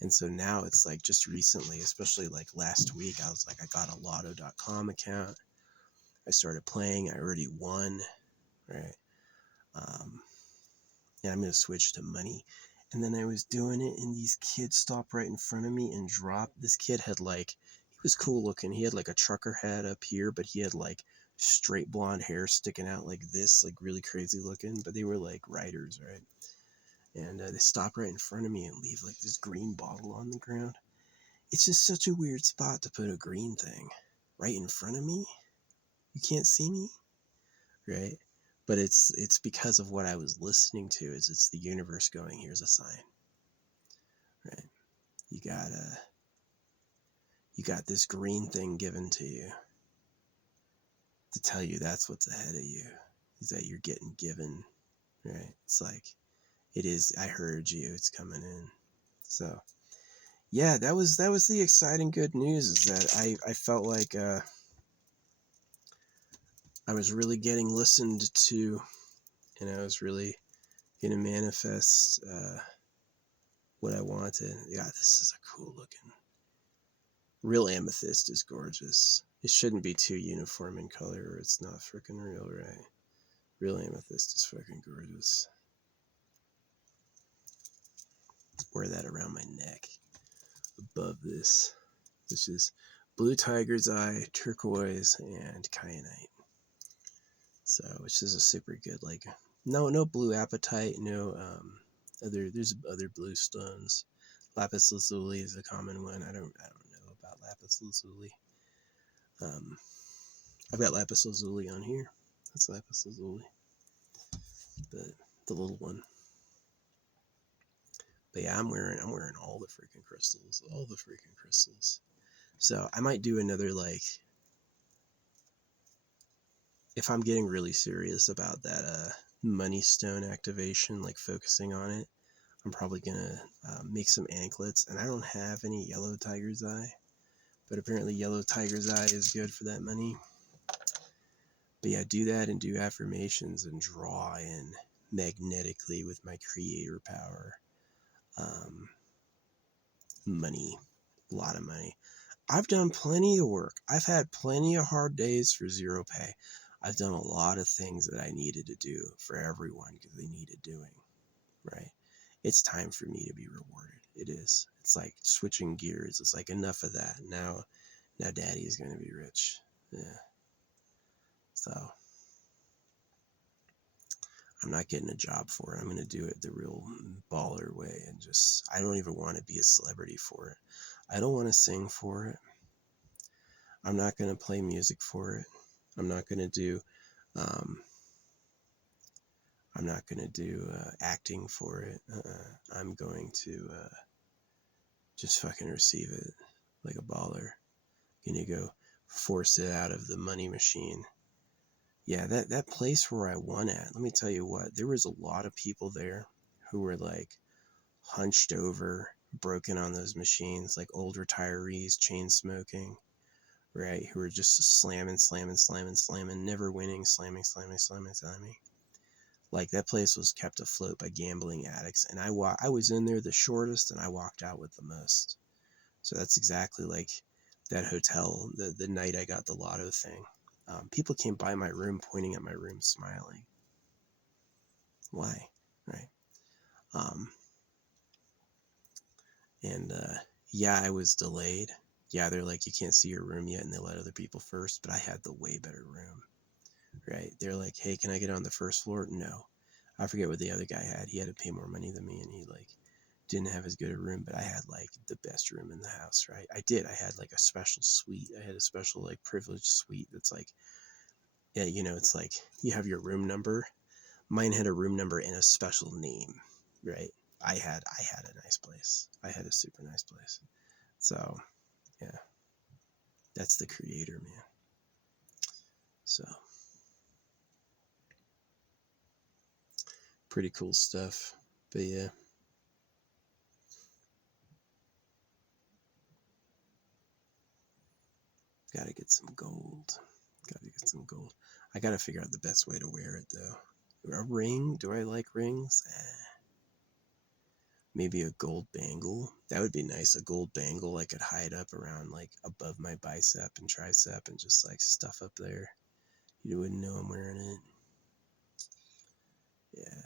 And so now it's like just recently, especially like last week, I was like, I got a lotto.com account. I started playing. I already won, right? And I'm going to switch to money. And then I was doing it, and these kids stopped right in front of me and dropped. This kid had like, he was cool looking. He had like a trucker hat up here, but he had like straight blonde hair sticking out like this, like really crazy looking. But they were like writers, right? And they stopped right in front of me and leave like this green bottle on the ground. It's just such a weird spot to put a green thing right in front of me. You can't see me, right? But it's because of what I was listening to. It's the universe going, here's a sign, right? You got this green thing given to you to tell you that's what's ahead of you, is that you're getting given, right? It's like, it is, I heard you, it's coming in. So yeah, that was the exciting good news, is that I felt like I was really getting listened to, and I was really gonna manifest what I wanted. Yeah, this is a cool looking. Real amethyst is gorgeous. It shouldn't be too uniform in color or it's not freaking real, right? Real amethyst is fucking gorgeous. Wear that around my neck. Above this, which is blue tiger's eye, turquoise, and kyanite. So, which is a super good, like, no blue apatite, no there's other blue stones. Lapis lazuli is a common one. I don't know about lapis lazuli. I've got lapis lazuli on here. That's lapis lazuli, but the little one. But yeah, I'm wearing all the freaking crystals. So I might do another, like, if I'm getting really serious about that money stone activation, like focusing on it, I'm probably gonna make some anklets. And I don't have any yellow tiger's eye, but apparently yellow tiger's eye is good for that money. But yeah, do that and do affirmations and draw in magnetically with my creator power. Money, a lot of money. I've done plenty of work. I've had plenty of hard days for zero pay. I've done a lot of things that I needed to do for everyone because they needed doing, right? It's time for me to be rewarded. It is. It's like switching gears. It's like, enough of that. Now daddy is going to be rich. Yeah. So I'm not getting a job for it. I'm going to do it the real baller way, and just, I don't even want to be a celebrity for it. I don't want to sing for it. I'm not going to play music for it. I'm not going to do acting for it. I'm going to just fucking receive it like a baller. Gonna go force it out of the money machine. Yeah, that place where I won at, let me tell you what, there was a lot of people there who were like hunched over, broken on those machines, like old retirees, chain smoking, right? Who were just slamming, never winning, slamming. Like, that place was kept afloat by gambling addicts, and I was in there the shortest, and I walked out with the most. So that's exactly like that hotel, the night I got the lotto thing. People came by my room, pointing at my room, smiling. Why? Right. And yeah, I was delayed. Yeah, they're like, you can't see your room yet, and they let other people first, but I had the way better room, right? They're like, hey, can I get on the first floor? No. I forget what the other guy had. He had to pay more money than me, and he like didn't have as good a room, but I had like the best room in the house, right? I had like a special suite. I had a special, like, privileged suite that's like, yeah, it's like you have your room number. Mine had a room number and a special name, right? I had a nice place. I had a super nice place. So, yeah. That's the creator, man. So, pretty cool stuff. But yeah. Gotta get some gold. Gotta get some gold. I gotta figure out the best way to wear it, though. A ring? Do I like rings? Maybe a gold bangle. That would be nice. A gold bangle I could hide up around, like, above my bicep and tricep and just, like, stuff up there. You wouldn't know I'm wearing it. Yeah.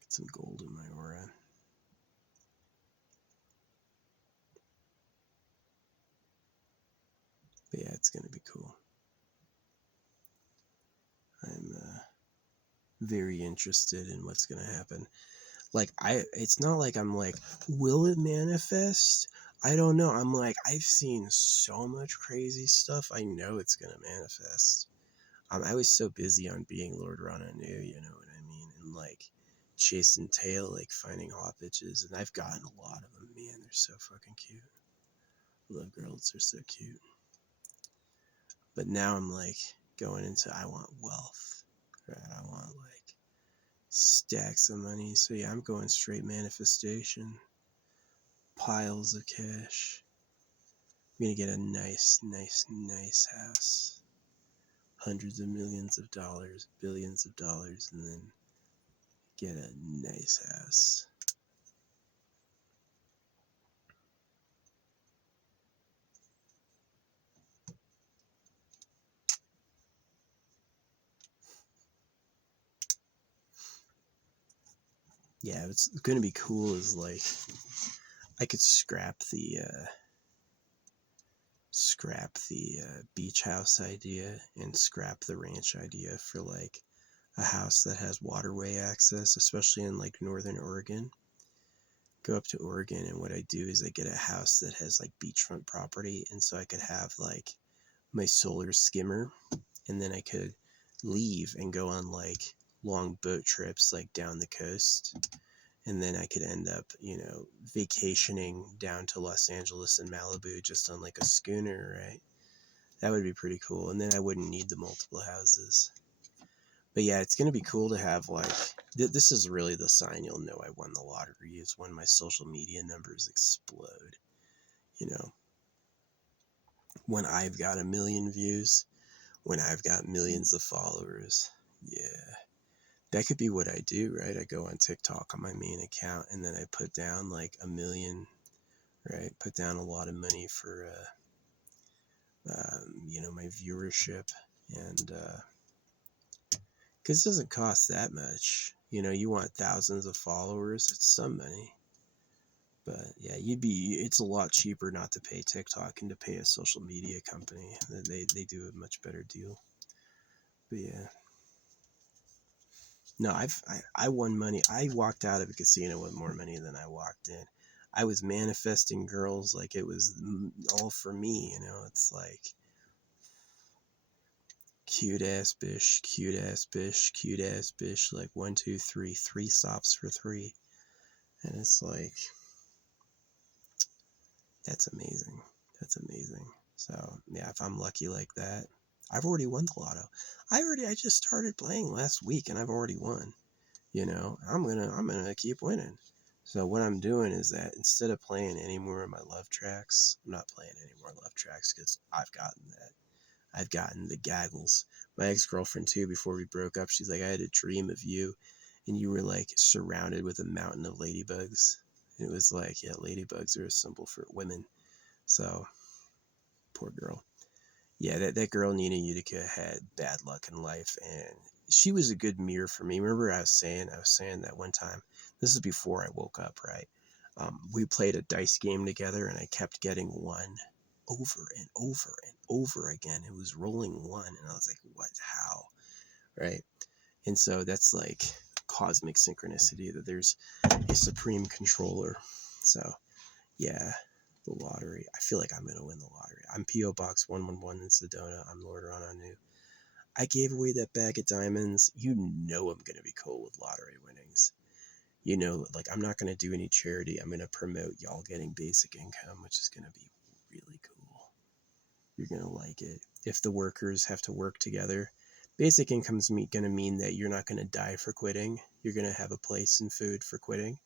Get some gold in my aura. But yeah, it's gonna be cool. I'm very interested in what's gonna happen. Like, it's not like I'm like, will it manifest? I don't know. I'm like, I've seen so much crazy stuff. I know it's gonna manifest. I was so busy on being Lord Rananu, you know what I mean, and like chasing tail, like finding hot bitches, and I've gotten a lot of them. Man, they're so fucking cute. Love girls, they're so cute. But now I'm like going into, I want wealth, right? I want like stacks of money. So yeah, I'm going straight manifestation. Piles of cash. I'm gonna get a nice, nice, nice house. Hundreds of millions of dollars, billions of dollars, and then get a nice house. Yeah, what's gonna be cool is like I could scrap the beach house idea and scrap the ranch idea for like a house that has waterway access, especially in like northern Oregon. Go up to Oregon, and what I do is I get a house that has like beachfront property, and so I could have like my solar skimmer, and then I could leave and go on like long boat trips like down the coast, and then I could end up, you know, vacationing down to Los Angeles and Malibu just on like a schooner, right? That would be pretty cool, and then I wouldn't need the multiple houses. But yeah, it's going to be cool to have like, this is really the sign you'll know I won the lottery, is when my social media numbers explode. You know, when I've got 1 million views, when I've got millions of followers. Yeah. That could be what I do, right? I go on TikTok on my main account, and then I put down like 1 million, right? Put down a lot of money for, you know, my viewership. And, because it doesn't cost that much. You know, you want thousands of followers, it's some money. But yeah, it's a lot cheaper not to pay TikTok and to pay a social media company. They do a much better deal. But yeah. No, I won money. I walked out of a casino with more money than I walked in. I was manifesting girls like it was all for me, you know. It's like cute ass bish, cute ass bish, cute ass bish, like 1, 2, 3, 3 stops for 3. And it's like, that's amazing. That's amazing. So yeah, if I'm lucky like that, I've already won the lotto. I just started playing last week and I've already won. You know, I'm gonna keep winning. So what I'm doing is that instead of playing any more of my love tracks, I'm not playing any more love tracks because I've gotten that. I've gotten the gaggles. My ex-girlfriend too, before we broke up, she's like, I had a dream of you and you were like surrounded with a mountain of ladybugs. And it was like, yeah, ladybugs are a symbol for women. So poor girl. Yeah, that girl Nina Utica had bad luck in life, and she was a good mirror for me. Remember, I was saying that one time. This is before I woke up, right? We played a dice game together, and I kept getting one over and over and over again. It was rolling one, and I was like, "What? How?" Right? And so that's like cosmic synchronicity that there's a supreme controller. So yeah, the lottery. I feel like I'm going to win the lottery. I'm P.O. Box 111 in Sedona. I'm Lord Rananu. I gave away that bag of diamonds. You know I'm going to be cool with lottery winnings. You know, like I'm not going to do any charity. I'm going to promote y'all getting basic income, which is going to be really you're going to like it. If the workers have to work together, basic income's going to mean that you're not going to die for quitting. You're going to have a place and food for quitting.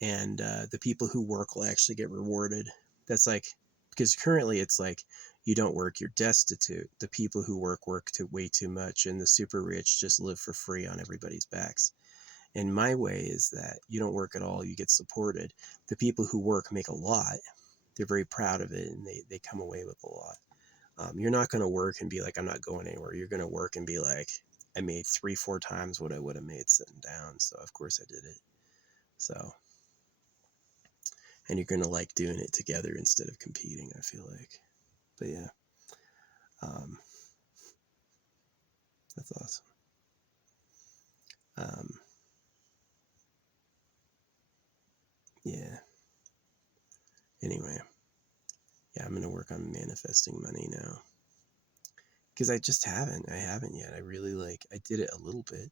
And the people who work will actually get rewarded. That's like, because currently it's like, you don't work, you're destitute. The people who work way too much, and the super rich just live for free on everybody's backs. And my way is that you don't work at all, you get supported. The people who work make a lot. They're very proud of it, and they come away with a lot. You're not going to work and be like, I'm not going anywhere. You're going to work and be like, I made 3-4 times what I would have made sitting down. So of course I did it. So, and you're going to like doing it together instead of competing, I feel like. But yeah, that's awesome. Yeah. Anyway, yeah, I'm going to work on manifesting money now. Because I haven't yet. I really I did it a little bit.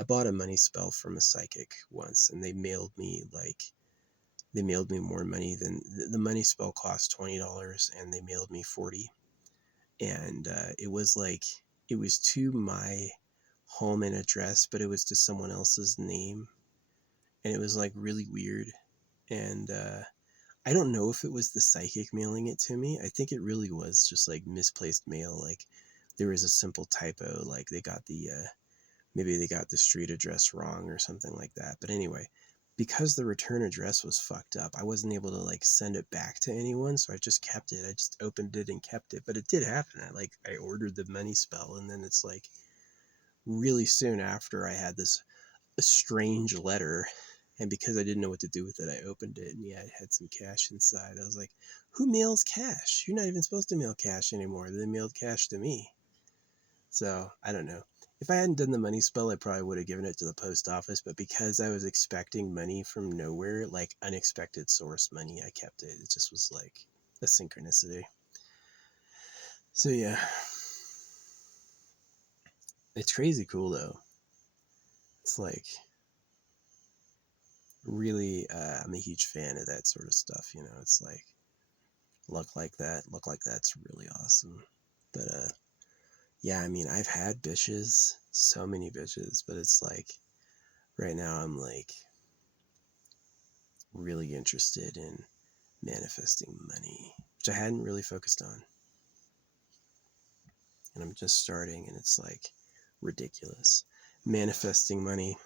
I bought a money spell from a psychic once, and they mailed me more money than the money spell cost $20, and they mailed me 40. And it was to my home and address, but it was to someone else's name, and it was like really weird. And I don't know if it was the psychic mailing it to me. I think it really was just like misplaced mail. Like there was a simple typo, like they got maybe they got the street address wrong or something like that. But anyway, because the return address was fucked up, I wasn't able to send it back to anyone, so I just kept it. I just opened it and kept it. But it did happen. I ordered the money spell, and then it's like really soon after I had a strange letter, and because I didn't know what to do with it, I opened it, and yeah, it had some cash inside. I was like, who mails cash? You're not even supposed to mail cash anymore. They mailed cash to me. So I don't know. If I hadn't done the money spell, I probably would have given it to the post office, but because I was expecting money from nowhere, like unexpected source money, I kept it. It just was like a synchronicity. So yeah. It's crazy cool though. It's like really I'm a huge fan of that sort of stuff, you know. It's like luck like that's really awesome. But yeah, I mean, I've had bitches, so many bitches, but it's like right now I'm like really interested in manifesting money, which I hadn't really focused on. And I'm just starting, and it's like ridiculous. Manifesting money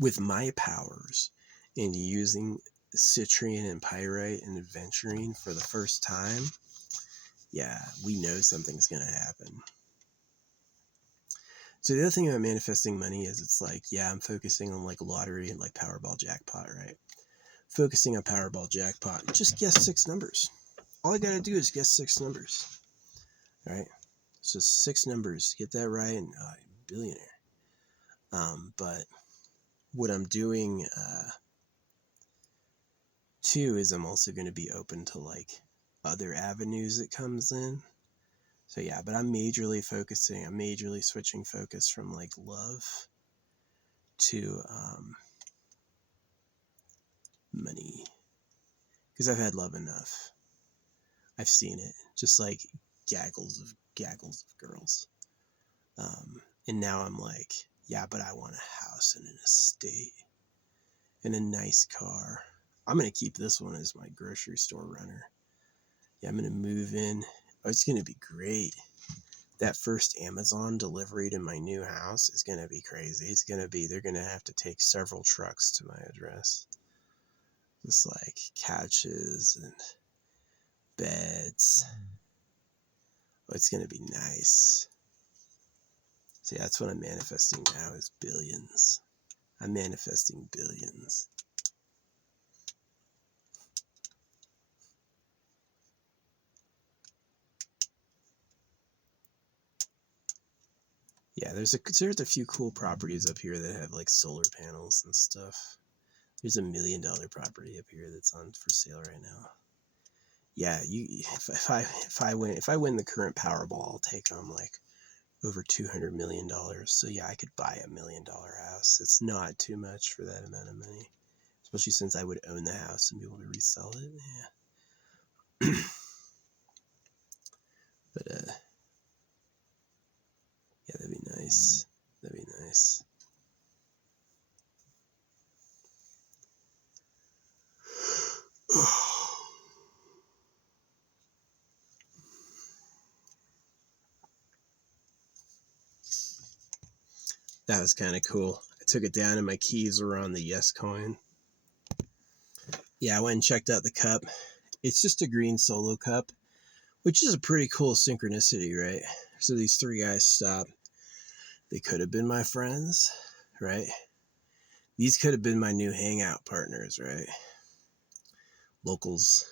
with my powers and using citrine and pyrite and aventurine for the first time. Yeah, we know something's going to happen. So the other thing about manifesting money is it's like, yeah, I'm focusing on like lottery and like Powerball jackpot, right? Focusing on Powerball jackpot, just guess 6 numbers. All I got to do is guess 6 numbers, right? So 6 numbers, get that right, and billionaire. But what I'm doing too is I'm also going to be open to like other avenues it comes in. So yeah, but I'm majorly switching focus from like love to money, because I've had love enough. I've seen it, just like gaggles of girls. And now I'm like, yeah, but I want a house and an estate and a nice car. I'm going to keep this one as my grocery store runner. Yeah, I'm going to move in. Oh, it's going to be great. That first Amazon delivery to my new house is going to be crazy. They're going to have to take several trucks to my address. Just like couches and beds. Oh, it's going to be nice. So yeah, that's what I'm manifesting now is billions. I'm manifesting billions. Yeah, there's a few cool properties up here that have like solar panels and stuff. There's $1 million property up here that's on for sale right now. Yeah, if I win the current Powerball, I'll take home like over $200 million. So yeah, I could buy $1 million house. It's not too much for that amount of money, especially since I would own the house and be able to resell it. Yeah. But yeah, that'd be nice. That'd be nice. That was kind of cool. I took it down and my keys were on the Yes coin. Yeah, I went and checked out the cup. It's just a green solo cup, which is a pretty cool synchronicity, right? So these three guys stop. They could have been my friends, right? These could have been my new hangout partners, right? Locals.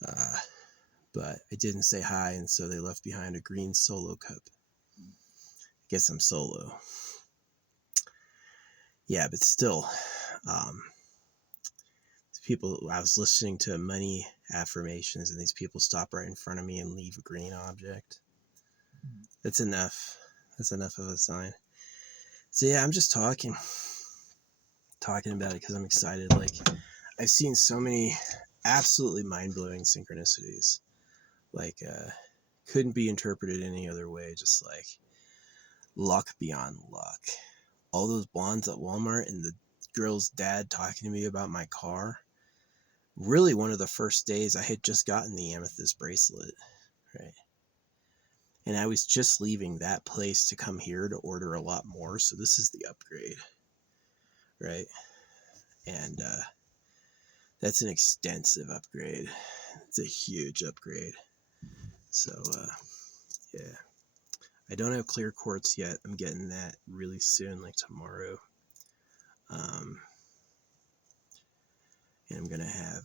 But I didn't say hi, and so they left behind a green solo cup. Guess I'm solo. Yeah, but still, people, I was listening to money affirmations, and these people stop right in front of me and leave a green object. That's enough. That's enough of a sign. So yeah, I'm just talking about it because I'm excited. Like, I've seen so many absolutely mind-blowing synchronicities. Like, couldn't be interpreted any other way. Just like luck beyond luck. All those blondes at Walmart and the girl's dad talking to me about my car. Really, one of the first days I had just gotten the amethyst bracelet, right? And I was just leaving that place to come here to order a lot more. So this is the upgrade, right? And that's an extensive upgrade. It's a huge upgrade. So yeah, I don't have clear quartz yet. I'm getting that really soon, like tomorrow. And I'm gonna have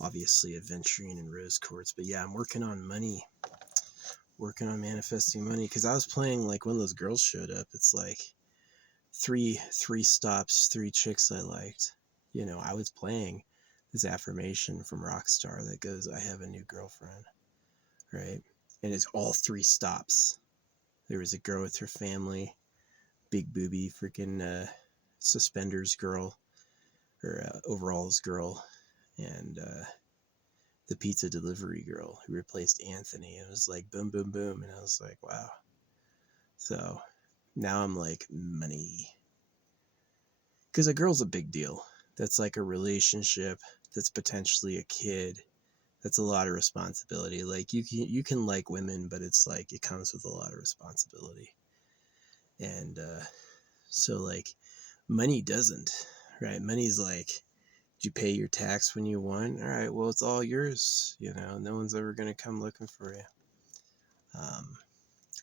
obviously aventurine and rose quartz. But yeah, I'm working on money, working on manifesting money, because I was playing like when those girls showed up. It's like three stops, three chicks I liked. You know, I was playing this affirmation from Rockstar that goes, I have a new girlfriend, right? And it's all three stops. There was a girl with her family, big booby freaking suspenders girl, or overalls girl, and the pizza delivery girl who replaced Anthony. It was like boom, boom, boom. And I was like, wow. So now I'm like, money. Because a girl's a big deal. That's like a relationship. That's potentially a kid. That's a lot of responsibility. Like you can like women, but it's like it comes with a lot of responsibility. And so like money doesn't, right? Money's like, did you pay your tax when you won? All right, well, it's all yours. You know, no one's ever going to come looking for you.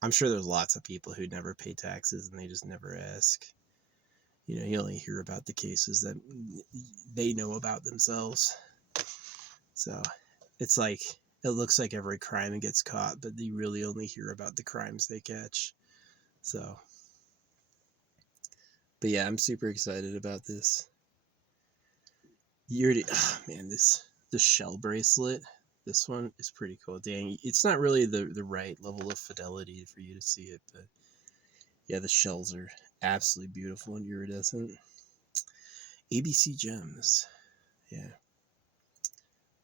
I'm sure there's lots of people who never pay taxes and they just never ask. You know, you only hear about the cases that they know about themselves. So it's like, it looks like every crime gets caught, but you really only hear about the crimes they catch. So, but yeah, I'm super excited about this. You already, oh man, this shell bracelet, this one is pretty cool. Dang, it's not really the right level of fidelity for you to see it, but yeah, the shells are absolutely beautiful and iridescent. ABC Gems, yeah.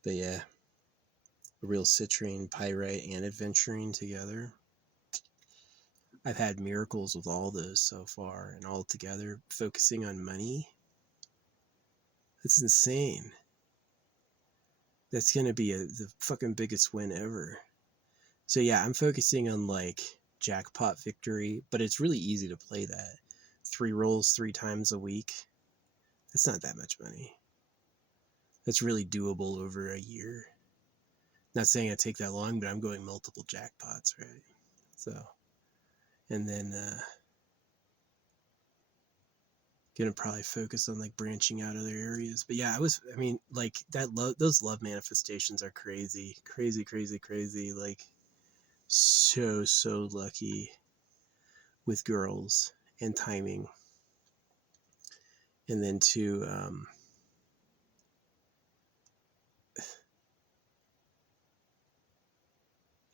But yeah, a real citrine, pyrite, and aventurine together. I've had miracles with all those so far, and all together, focusing on money. It's insane. That's gonna be the fucking biggest win ever. So yeah, I'm focusing on like jackpot victory, but it's really easy to play that. 3 rolls 3 times a week. That's not that much money. That's really doable over a year. Not saying I take that long, but I'm going multiple jackpots, right? So, and then gonna probably focus on like branching out other areas. But yeah, I mean, like that those love manifestations are crazy, crazy, crazy, crazy. Like so lucky with girls and timing. And then to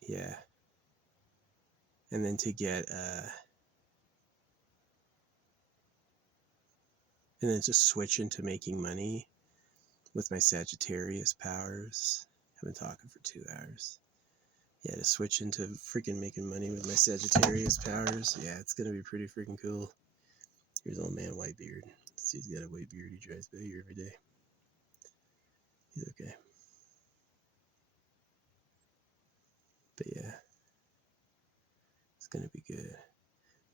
yeah, and then to get and then just switch into making money with my Sagittarius powers. I've been talking for 2 hours. Yeah, to switch into freaking making money with my Sagittarius powers. Yeah, it's gonna be pretty freaking cool. Here's old man Whitebeard. See, he's got a white beard. He drives by here every day. He's okay. But yeah, it's gonna be good.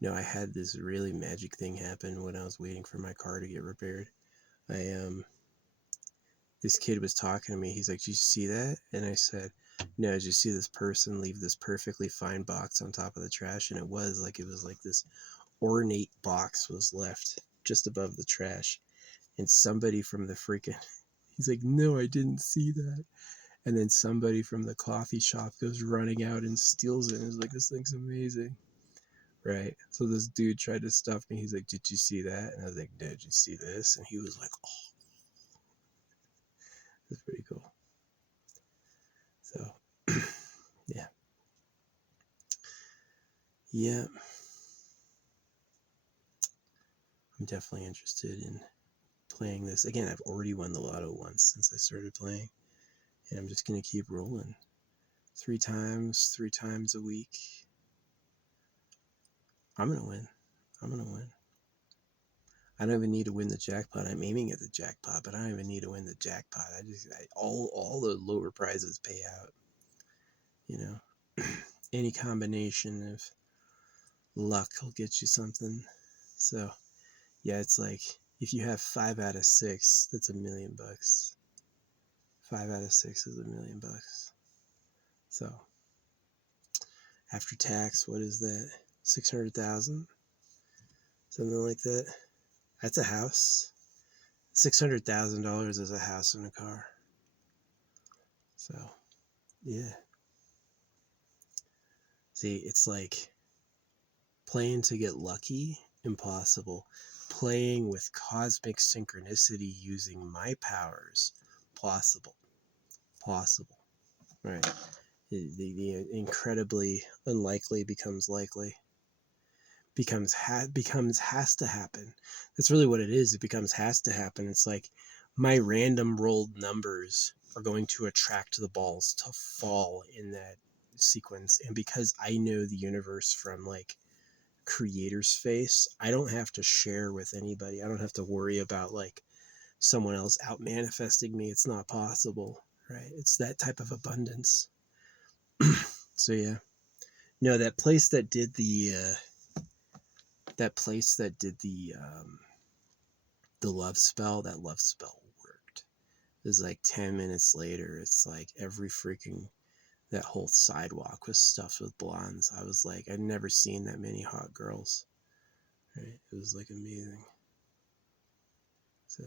No, I had this really magic thing happen when I was waiting for my car to get repaired. This kid was talking to me. He's like, "Did you see that?" And I said, "No, did you see this person leave this perfectly fine box on top of the trash?" And it was like this ornate box was left just above the trash. And somebody from the freaking, he's like, "No, I didn't see that." And then somebody from the coffee shop goes running out and steals it and is like, "This thing's amazing." Right? So this dude tried to stuff me. He's like, "Did you see that?" And I was like, "No, did you see this?" And he was like, "Oh, that's pretty cool." So, yeah. Yeah. I'm definitely interested in playing this. Again, I've already won the lotto once since I started playing. And I'm just going to keep rolling. Three times a week. I'm going to win. I'm going to win. I don't even need to win the jackpot. I'm aiming at the jackpot, but I don't even need to win the jackpot. All the lower prizes pay out. You know, any combination of luck will get you something. So, yeah, it's like if you have 5 out of 6, that's $1 million. 5 out of 6 is $1 million. So, after tax, what is that? 600,000, something like that. That's a house. $600,000 is a house and a car. So, yeah. See, it's like playing to get lucky, impossible. Playing with cosmic synchronicity using my powers, possible. Possible. Right. The incredibly unlikely becomes likely. Has to happen. That's really what it is. It becomes has to happen. It's like my random rolled numbers are going to attract the balls to fall in that sequence. And because I know the universe from like creator space, I don't have to share with anybody. I don't have to worry about like someone else out manifesting me. It's not possible, right? It's that type of abundance. So yeah, no, that place that did the love spell, that love spell worked. It was like 10 minutes later, it's like every freaking, that whole sidewalk was stuffed with blondes. I was like, I'd never seen that many hot girls. Right? It was like amazing. So,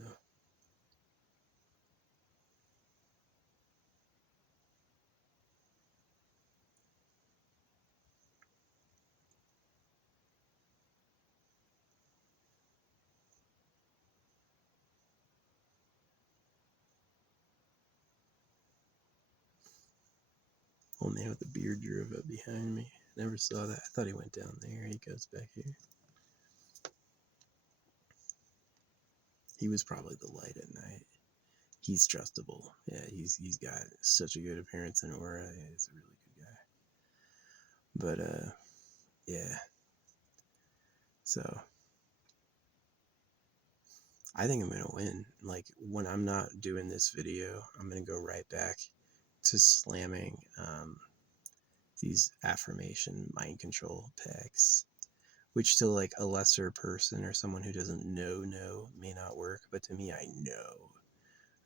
old man with the beard drove up behind me. Never saw that. I thought he went down there. He goes back here. He was probably the light at night. He's trustable. Yeah, he's got such a good appearance and aura. Yeah, he's a really good guy. But yeah. So I think I'm gonna win. Like when I'm not doing this video, I'm gonna go right back to slamming these affirmation mind control packs, which to like a lesser person or someone who doesn't know may not work, but to me, I know,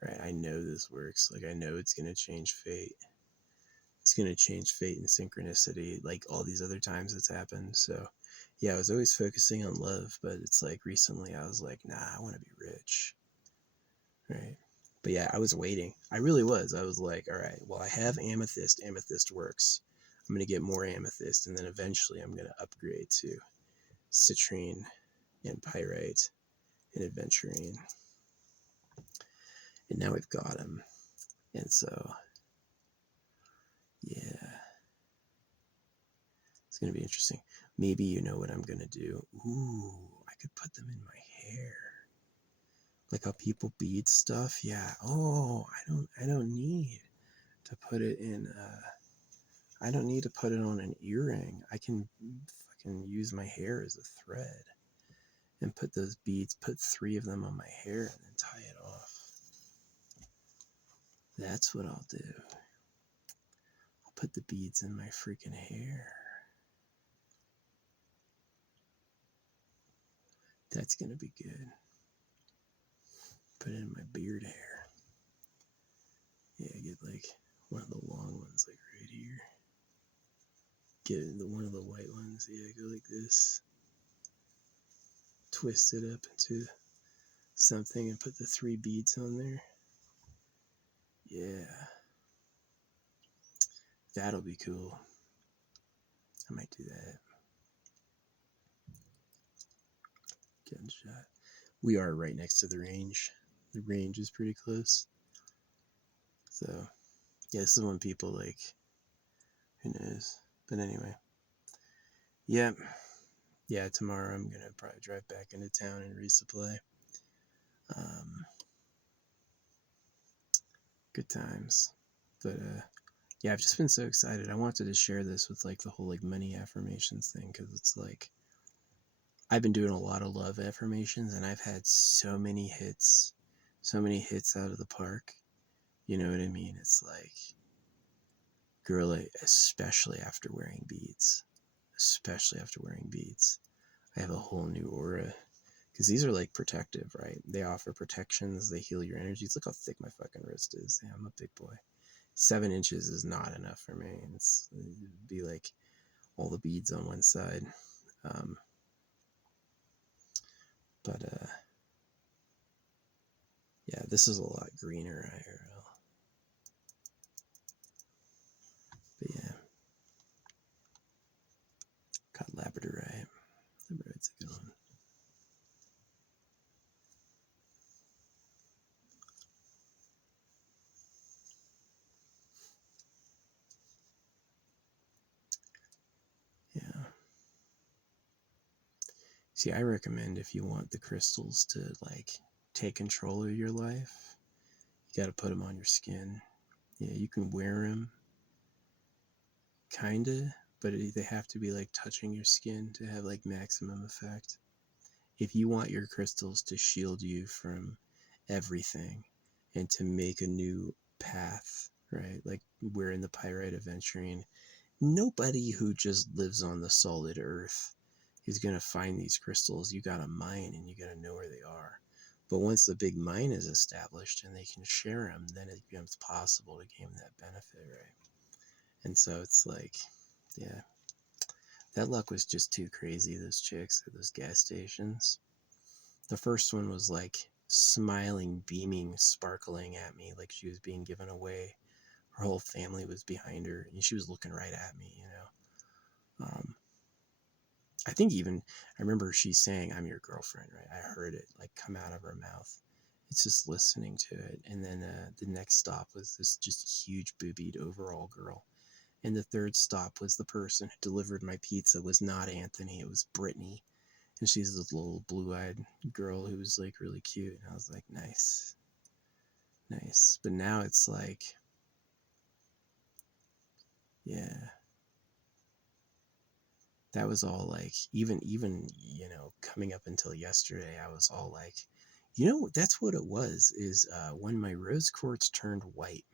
right? I know this works. Like I know it's gonna change fate. It's gonna change fate and synchronicity, like all these other times it's happened. So, yeah, I was always focusing on love, but it's like recently I was like, nah, I want to be rich, right? But yeah, I was waiting. I really was. I was like, all right, well, I have amethyst. Amethyst works. I'm going to get more amethyst, and then eventually I'm going to upgrade to citrine and pyrite and aventurine. And now we've got them. And so, yeah, it's going to be interesting. Maybe you know what I'm going to do. Ooh, I could put them in my hair. Like how people bead stuff. Yeah. Oh, I don't need to put it in I don't need to put it on an earring. I can fucking use my hair as a thread and put those beads, put 3 of them on my hair and then tie it off. That's what I'll do. I'll put the beads in my freaking hair. That's gonna be good. Put it in my beard hair. Yeah, get like one of the long ones, like right here. Get one of the white ones. Yeah, go like this. Twist it up into something and put the 3 beads on there. Yeah. That'll be cool. I might do that. Gunshot. We are right next to the range. The range is pretty close. So, yeah, this is when people like, who knows? But anyway. Yeah. Yeah, tomorrow I'm going to probably drive back into town and resupply. Good times. But, yeah, I've just been so excited. I wanted to share this with like the whole like money affirmations thing, because it's like, I've been doing a lot of love affirmations and I've had so many hits out of the park. You know what I mean? It's like, girl, especially after wearing beads. I have a whole new aura. Because these are like protective, right? They offer protections, they heal your energies. Look how thick my fucking wrist is. Yeah, I'm a big boy. 7 inches is not enough for me. It'd be like all the beads on one side. But yeah, this is a lot greener IRL. But yeah, got labradorite. Labradorite's a good one. Yeah. See, I recommend if you want the crystals to like take control of your life, you got to put them on your skin. Yeah, you can wear them, kinda, but they have to be like touching your skin to have like maximum effect. If you want your crystals to shield you from everything and to make a new path, right? Like we're in the Pyrite Aventurine. Nobody who just lives on the solid earth is going to find these crystals. You got to mine and you got to know where they are. But once the big mine is established and they can share them, then it becomes possible to gain that benefit, right? And so it's like, yeah, that luck was just too crazy. Those chicks at those gas stations. The first one was like smiling, beaming, sparkling at me like she was being given away. Her whole family was behind her and she was looking right at me, you know. I think even, I remember she saying, "I'm your girlfriend," right? I heard it like come out of her mouth. It's just listening to it. And then the next stop was this just huge boobied overall girl. And the third stop was the person who delivered my pizza was not Anthony, it was Brittany. And she's this little blue-eyed girl who was like really cute. And I was like, nice. Nice. But now it's like, yeah. That was all like, even, you know, coming up until yesterday, I was all like, you know, that's what it was, is when my rose quartz turned white.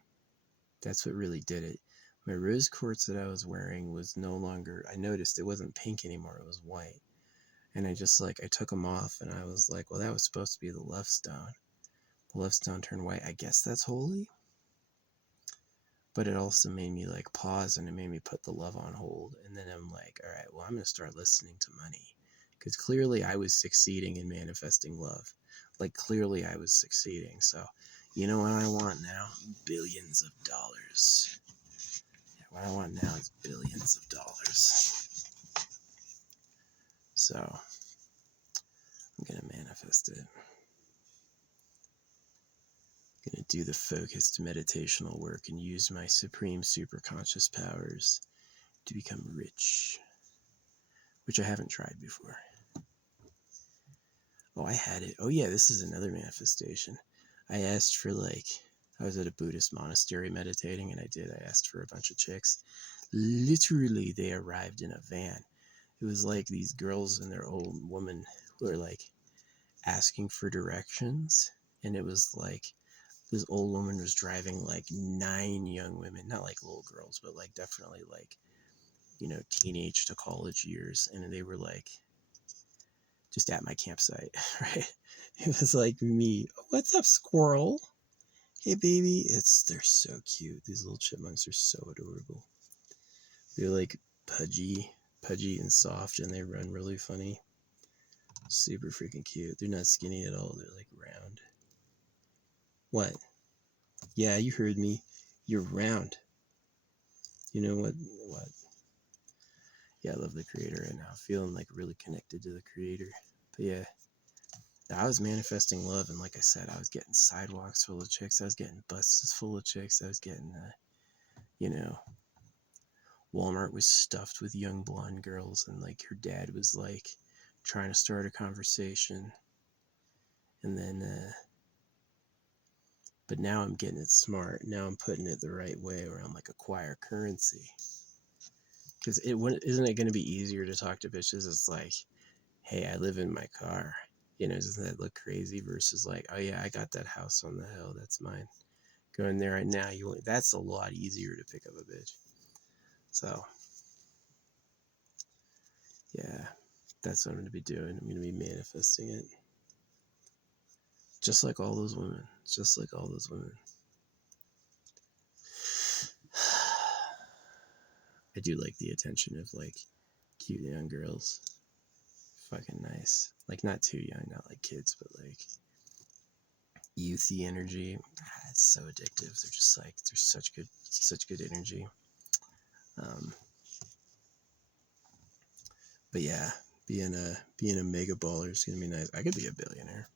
That's what really did it. My rose quartz that I was wearing was no longer, I noticed it wasn't pink anymore, it was white. And I just like, I took them off and I was like, well, that was supposed to be the love stone. The love stone turned white. I guess that's holy. But it also made me like pause and it made me put the love on hold. And then I'm like, all right, well, I'm going to start listening to money. Because clearly I was succeeding in manifesting love. Like clearly I was succeeding. So, you know what I want now? Billions of dollars. Yeah, what I want now is billions of dollars. So, I'm going to manifest it. I'm going to do the focused meditational work and use my supreme superconscious powers to become rich, which I haven't tried before. Oh, I had it. Oh, yeah, this is another manifestation. I asked for, like, I was at a Buddhist monastery meditating, and I asked for a bunch of chicks. Literally, they arrived in a van. It was like these girls and their old woman who were like asking for directions. And it was like this old woman was driving like 9 young women, not like little girls, but like definitely like, teenage to college years. And they were like just at my campsite, right? It was like me. What's up, squirrel? Hey, baby. They're so cute. These little chipmunks are so adorable. They're like pudgy and soft, and they run really funny. Super freaking cute. They're not skinny at all. They're like round. What? Yeah, you heard me. You're round. You know what? What? Yeah, I love the creator right now. Feeling like really connected to the creator. But yeah, I was manifesting love, and like I said, I was getting sidewalks full of chicks. I was getting buses full of chicks. I was getting, you know, Walmart was stuffed with young blonde girls, and like her dad was like trying to start a conversation, and then, but now I'm getting it smart. Now I'm putting it the right way, where I'm like acquire currency. Because isn't it going to be easier to talk to bitches? It's like, hey, I live in my car. Doesn't that look crazy? Versus like, oh yeah, I got that house on the hill. That's mine. Go in there right now. That's a lot easier to pick up a bitch. So, yeah, that's what I'm going to be doing. I'm going to be manifesting it. Just like all those women. Just like all those women. I do like the attention of like cute young girls. Fucking nice. Like not too young, not like kids, but like youthy energy. It's so addictive. They're just like they're such good energy. But yeah, being a mega baller is gonna be nice. I could be a billionaire.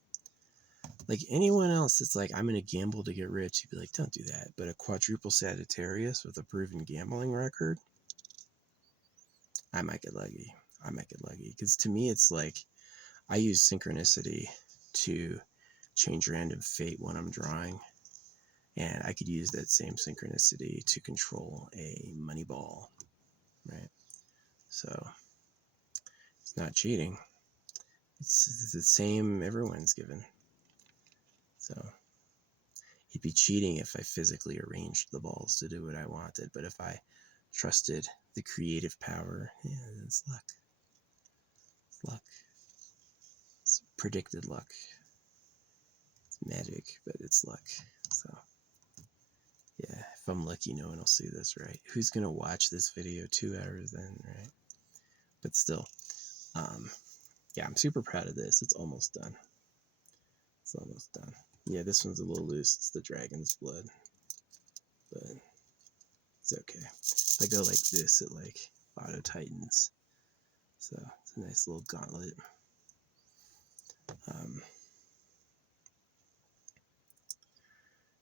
Like anyone else, it's like I'm gonna gamble to get rich. You'd be like, don't do that. But a quadruple Sagittarius with a proven gambling record, I might get lucky. Because to me, it's like I use synchronicity to change random fate when I'm drawing. And I could use that same synchronicity to control a money ball, right? So it's not cheating. It's the same everyone's given. So it'd be cheating if I physically arranged the balls to do what I wanted. But if I trusted the creative power, yeah, it's luck. It's luck. It's predicted luck. It's magic, but it's luck. So yeah, if I'm lucky, no one will see this, right? Who's gonna watch this video 2 hours then, right? But still, yeah, I'm super proud of this. It's almost done. It's almost done. Yeah, this one's a little loose. It's the dragon's blood, but it's okay. If I go like this, it like auto tightens. So it's a nice little gauntlet.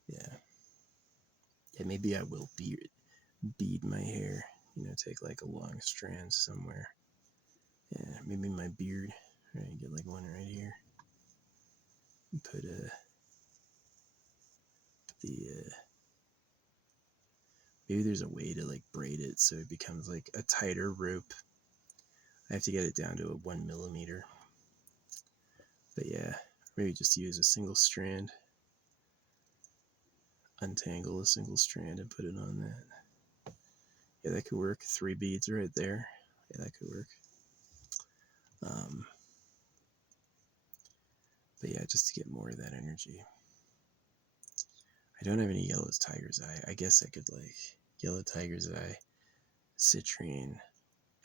Yeah. Yeah, maybe I will bead my hair. Take like a long strand somewhere. Yeah, maybe my beard. Right, get like one right here. Put maybe there's a way to like braid it so it becomes like a tighter rope. I have to get it down to a 1 millimeter. But yeah, maybe just use a single strand, untangle a single strand and put it on that. Yeah, that could work. 3 beads right there. Yeah, that could work. But yeah, just to get more of that energy. I don't have any yellow tiger's eye. I guess I could like yellow tiger's eye, citrine,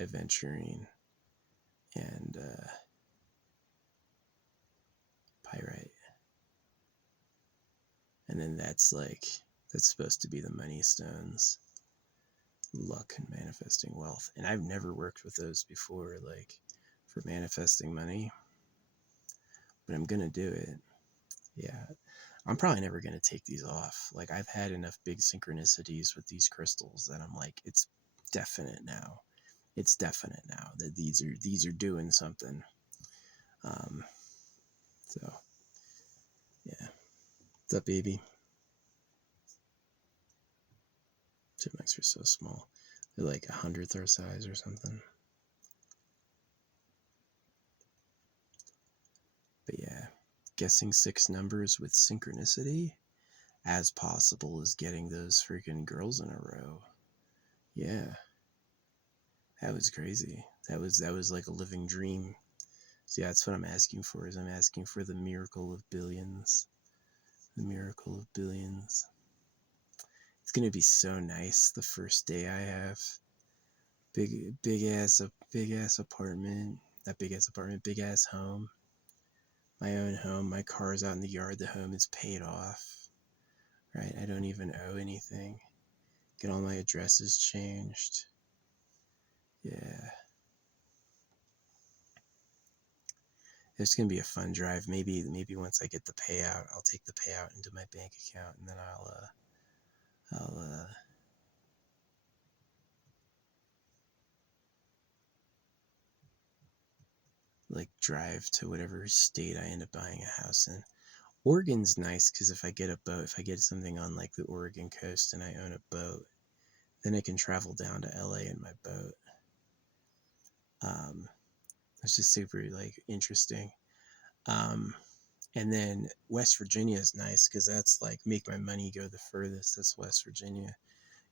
aventurine, and pyrite. And then that's supposed to be the money stones, luck and manifesting wealth. And I've never worked with those before, like for manifesting money, but I'm gonna do it. Yeah, I'm probably never gonna take these off. Like I've had enough big synchronicities with these crystals that I'm like, it's definite now. It's definite now that these are doing something. So yeah, what's up, baby? Chipmunks are so small. They're like 100th our size or something. But yeah, guessing 6 numbers with synchronicity as possible as getting those freaking girls in a row. Yeah, that was crazy. That was like a living dream. So yeah, that's what I'm asking for. Is I'm asking for the miracle of billions. The miracle of billions. It's gonna be so nice the first day I have big ass apartment. Not big ass apartment, big ass home. My own home. My car's out in the yard. The home is paid off. Right? I don't even owe anything. Get all my addresses changed. Yeah. It's gonna be a fun drive. Maybe once I get the payout, I'll take the payout into my bank account, and then I'll like drive to whatever state I end up buying a house in. Oregon's nice because if I get a boat, if I get something on like the Oregon coast and I own a boat, then I can travel down to LA in my boat. It's just super like interesting. Um, and then West Virginia is nice because that's like make my money go the furthest. That's West Virginia.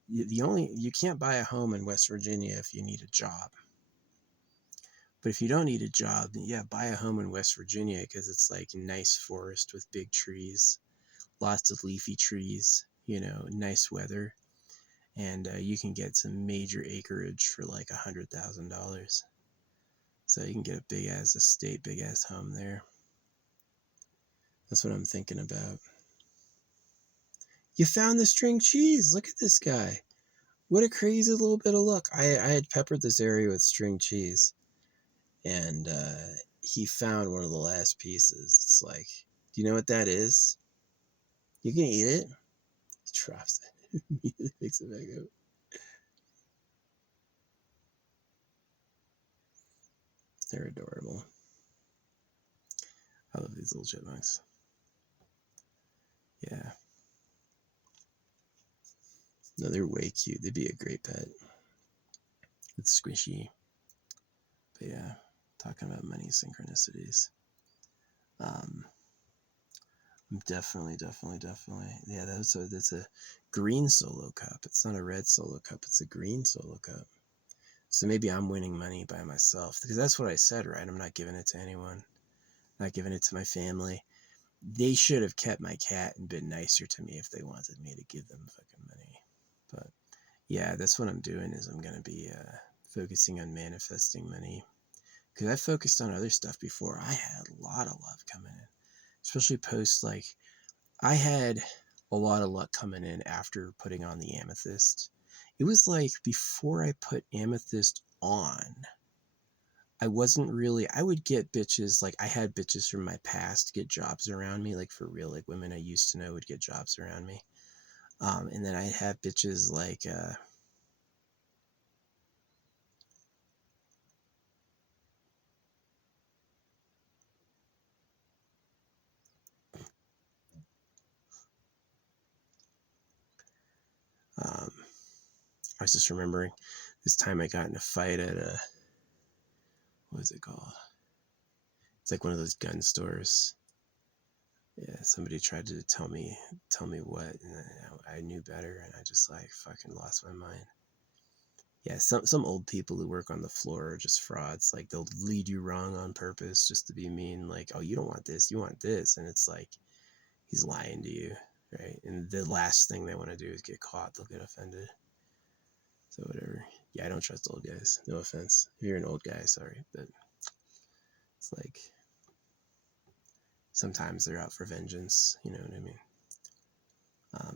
You can't buy a home in West Virginia if you need a job. But if you don't need a job, then yeah, buy a home in West Virginia because it's like nice forest with big trees, lots of leafy trees, nice weather, and you can get some major acreage for like $100,000. So you can get a big ass estate, big ass home there. That's what I'm thinking about. You found the string cheese. Look at this guy. What a crazy little bit of luck. I had peppered this area with string cheese, and he found one of the last pieces. It's like, do you know what that is? You can eat it. He drops it. Immediately picks it back up. They're adorable. I love these little chipmunks. Yeah. No, they're way cute. They'd be a great pet. It's squishy. But yeah, talking about money synchronicities. Um, definitely. Yeah, that's a green solo cup. It's not a red solo cup. It's a green solo cup. So maybe I'm winning money by myself because that's what I said, right? I'm not giving it to anyone. Not giving it to my family. They should have kept my cat and been nicer to me if they wanted me to give them fucking money. But yeah, that's what I'm doing is I'm going to be focusing on manifesting money. Because I focused on other stuff before. I had a lot of love coming in. Especially post, like, I had a lot of luck coming in after putting on the amethyst. It was like before I put amethyst on, I wasn't really, I would get bitches, like I had bitches from my past get jobs around me, like for real, like women I used to know would get jobs around me. And then I'd have bitches like, I was just remembering this time I got in a fight at what is it called? It's like one of those gun stores. Yeah, somebody tried to tell me what, and I knew better, and I just like fucking lost my mind. Yeah, some old people who work on the floor are just frauds. Like they'll lead you wrong on purpose just to be mean. Like, oh, you don't want this, you want this, and it's like he's lying to you, right? And the last thing they want to do is get caught. They'll get offended. So whatever. Yeah, I don't trust old guys. No offense. If you're an old guy, sorry, but it's like sometimes they're out for vengeance. You know what I mean?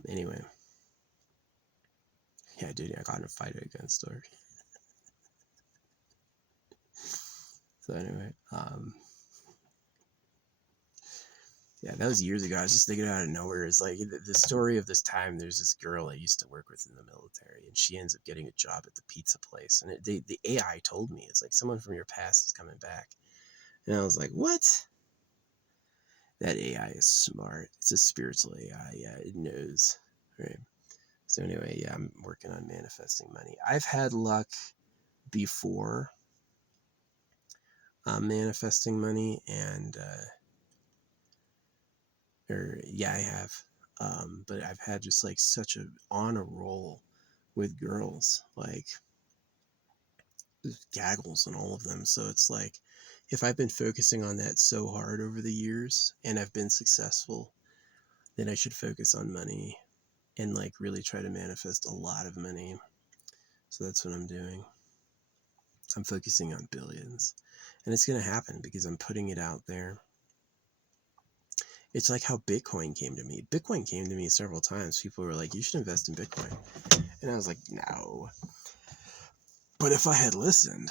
Anyway, yeah, dude, I got in a fight at a gun store. So anyway, yeah, that was years ago. I was just thinking out of nowhere. It's like the story of this time. There's this girl I used to work with in the military, and she ends up getting a job at the pizza place. And the AI told me it's like someone from your past is coming back, and I was like, what? That AI is smart. It's a spiritual AI. Yeah, it knows, right? So anyway, yeah, I'm working on manifesting money. I've had luck before manifesting money, and or yeah, I have. But I've had just like such a on a roll with girls, like gaggles and all of them. So it's like if I've been focusing on that so hard over the years and I've been successful, then I should focus on money and like really try to manifest a lot of money. So that's what I'm doing. I'm focusing on billions. And it's going to happen because I'm putting it out there. It's like how Bitcoin came to me. Bitcoin came to me several times. People were like, you should invest in Bitcoin. And I was like, no. But if I had listened,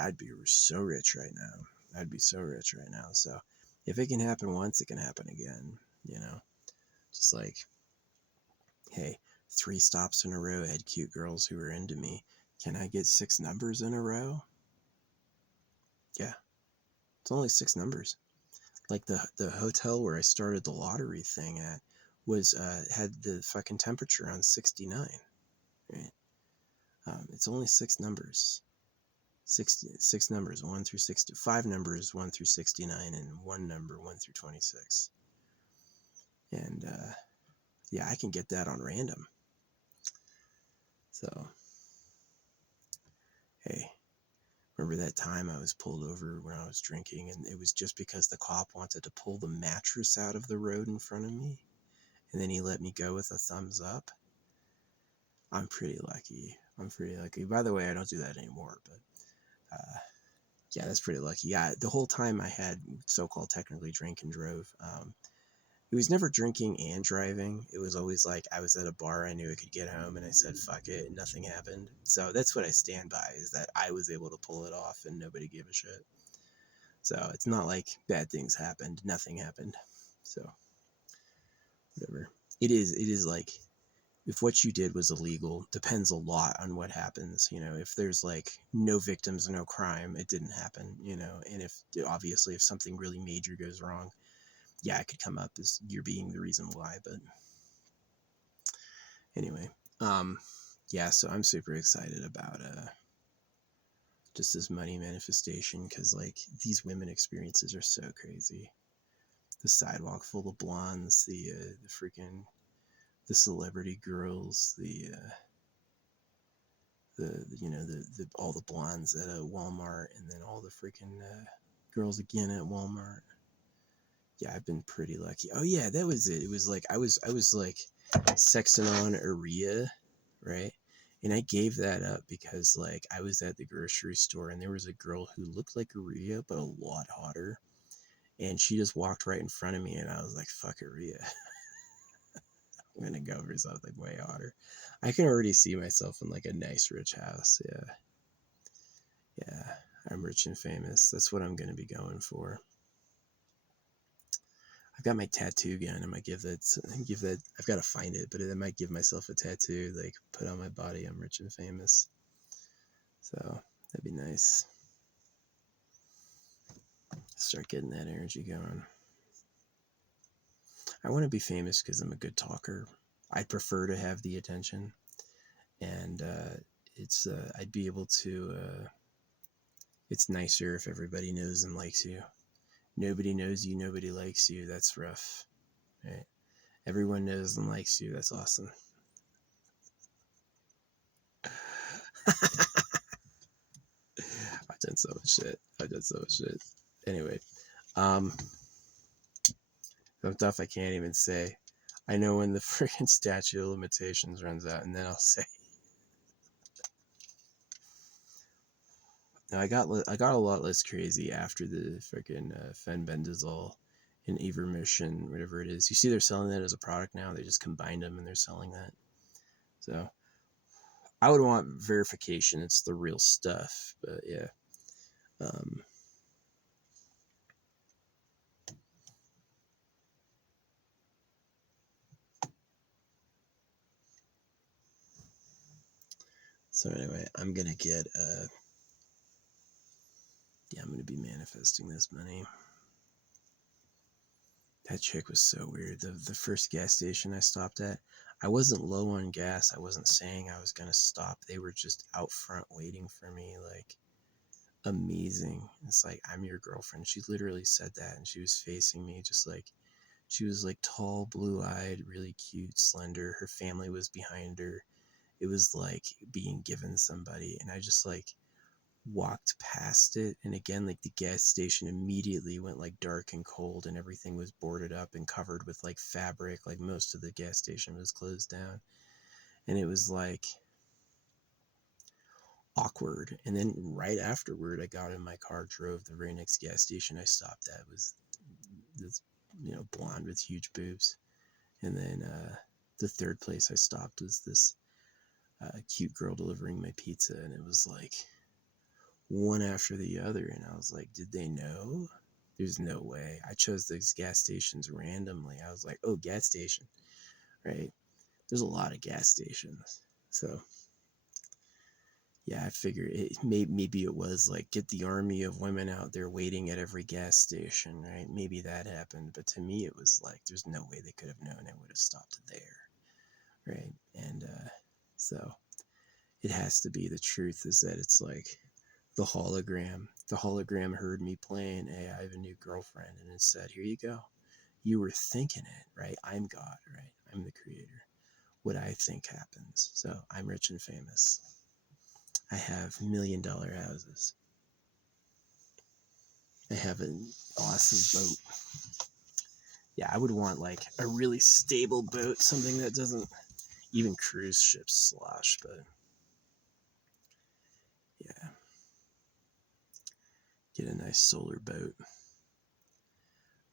I'd be so rich right now. I'd be so rich right now. So if it can happen once, it can happen again. You know, just like, hey, 3 stops in a row, I had cute girls who were into me. Can I get 6 numbers in a row? Yeah, it's only 6 numbers. Like the hotel where I started the lottery thing at was had the fucking temperature on 69. Right? It's only 6 numbers. 6 numbers, 1 through 60, 5 numbers, 1 through 69, and 1 number, 1 through 26. And yeah, I can get that on random. So, hey, remember that time I was pulled over when I was drinking, and it was just because the cop wanted to pull the mattress out of the road in front of me, and then he let me go with a thumbs up? I'm pretty lucky. I'm pretty lucky. By the way, I don't do that anymore, but yeah, that's pretty lucky. Yeah, the whole time I had so-called technically drink and drove. It was never drinking and driving. It was always like I was at a bar, I knew I could get home, and I said, fuck it, and nothing happened. So that's what I stand by, is that I was able to pull it off and nobody gave a shit. So it's not like bad things happened. Nothing happened. So whatever. It is like, if what you did was illegal, depends a lot on what happens. You know, if there's like no victims, no crime, it didn't happen, you know. And if obviously if something really major goes wrong, yeah, it could come up as you're being the reason why. But anyway, yeah, so I'm super excited about just this money manifestation, because like these women experiences are so crazy. The sidewalk full of blondes, the freaking the celebrity girls, the you know the all the blondes at Walmart, and then all the freaking girls again at Walmart. Yeah, I've been pretty lucky. Oh yeah, that was it. It was like I was like sexing on Aria, right? And I gave that up because like I was at the grocery store and there was a girl who looked like Aria but a lot hotter, and she just walked right in front of me, and I was like, fuck Aria. I'm gonna go for something way hotter. I can already see myself in like a nice rich house. Yeah. Yeah. I'm rich and famous. That's what I'm gonna be going for. I've got my tattoo gun. I might give that. I've got to find it, but I might give myself a tattoo, like put on my body. I'm rich and famous. So that'd be nice. Start getting that energy going. I want to be famous because I'm a good talker. I'd prefer to have the attention, and it's I'd be able to. It's nicer if everybody knows and likes you. Nobody knows you, nobody likes you. That's rough, right? Everyone knows and likes you. That's awesome. I've done so much shit. I've done so much shit. Anyway, some stuff I can't even say. I know when the freaking statute of limitations runs out, and then I'll say. Now I got a lot less crazy after the freaking fenbendazole and ivermectin, whatever it is. You see, they're selling that as a product now. They just combined them and they're selling that. So I would want verification. It's the real stuff, but yeah. So anyway, I'm gonna get yeah, I'm gonna be manifesting this money. That chick was so weird. The first gas station I stopped at, I wasn't low on gas. I wasn't saying I was going to stop. They were just out front waiting for me. Like, amazing. It's like, I'm your girlfriend. She literally said that, and she was facing me just like, she was like tall, blue-eyed, really cute, slender. Her family was behind her. It was like being given somebody. And I just like walked past it, and again, like, the gas station immediately went like dark and cold, and everything was boarded up and covered with like fabric. Like, most of the gas station was closed down, and it was like awkward. And then right afterward, I got in my car, drove. The very next gas station I stopped at was this, blonde with huge boobs. And then the third place I stopped was this cute girl delivering my pizza, and it was like one after the other. And I was like, did they know? There's no way. I chose those gas stations randomly. I was like, oh, gas station, right? There's a lot of gas stations. So yeah, I figured maybe it was like, get the army of women out there waiting at every gas station, right? Maybe that happened. But to me, it was like, there's no way they could have known I would have stopped there, right? And so it has to be the truth, is that it's like the hologram. The hologram heard me playing, hey, I have a new girlfriend, and it said, here you go. You were thinking it, right? I'm God, right? I'm the creator. What I think happens. So I'm rich and famous. I have $1,000,000 houses. I have an awesome boat. Yeah, I would want like a really stable boat, something that doesn't, even cruise ships slosh, but yeah, get a nice solar boat,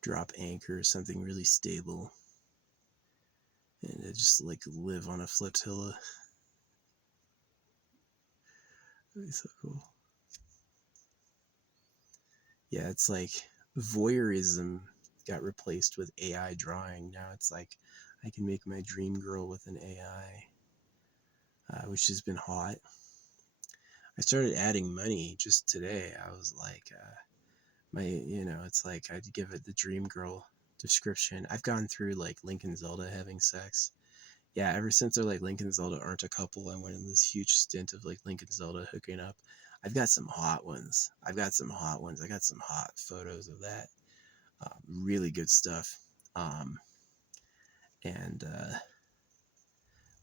drop anchor, something really stable, and just like live on a flotilla. That'd be so cool. Yeah, it's like voyeurism got replaced with AI drawing. Now it's like I can make my dream girl with an AI, which has been hot. I started adding money just today. I was like, it's like I'd give it the dream girl description. I've gone through like Link and Zelda having sex. Yeah, ever since they're like Link and Zelda aren't a couple, I went in this huge stint of like Link and Zelda hooking up. I've got some hot ones. I got some hot photos of that. Really good stuff. Um, and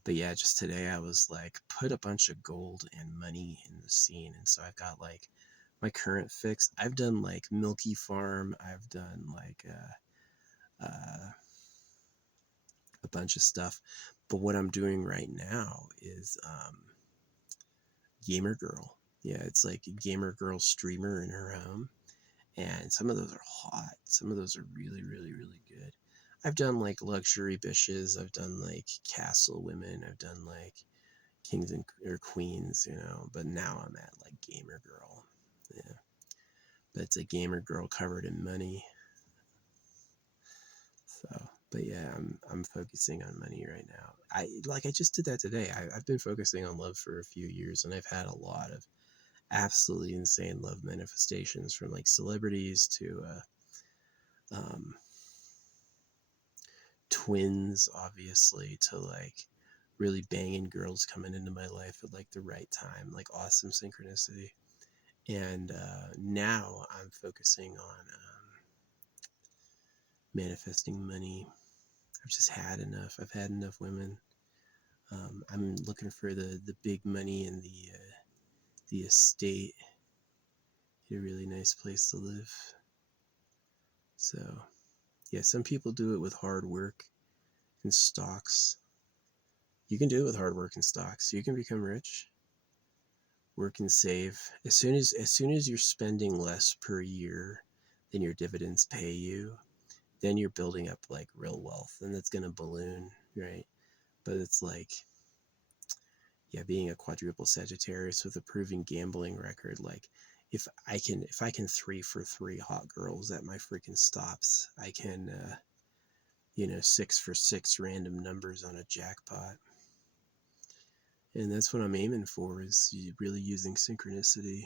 but yeah, just today I was like, put a bunch of gold and money in the scene, and so I've got like my current fix. I've done like Milky Farm. I've done like a bunch of stuff, but what I'm doing right now is Gamer Girl. Yeah, it's like a Gamer Girl streamer in her home, and some of those are hot. Some of those are really, really, really good. I've done like luxury bitches. I've done like castle women. I've done like kings and or queens, But now I'm at like Gamer Girl. Yeah, but it's a Gamer Girl covered in money. So, but yeah, I'm focusing on money right now. I just did that today. I've been focusing on love for a few years, and I've had a lot of absolutely insane love manifestations, from like celebrities to um, twins, obviously, to like really banging girls coming into my life at like the right time, like awesome synchronicity. And now I'm focusing on manifesting money. I've just had enough. I've had enough women. I'm looking for the big money and the estate. Get a really nice place to live. So yeah, some people do it with hard work and stocks. You can do it with hard work and stocks. You can become rich. Work and save. As soon as you're spending less per year than your dividends pay you, then you're building up like real wealth, and it's gonna balloon, right? But it's like, yeah, being a quadruple Sagittarius with a proven gambling record, like if I can 3 for 3 hot girls at my freaking stops, I can 6 for 6 random numbers on a jackpot. And that's what I'm aiming for, is really using synchronicity,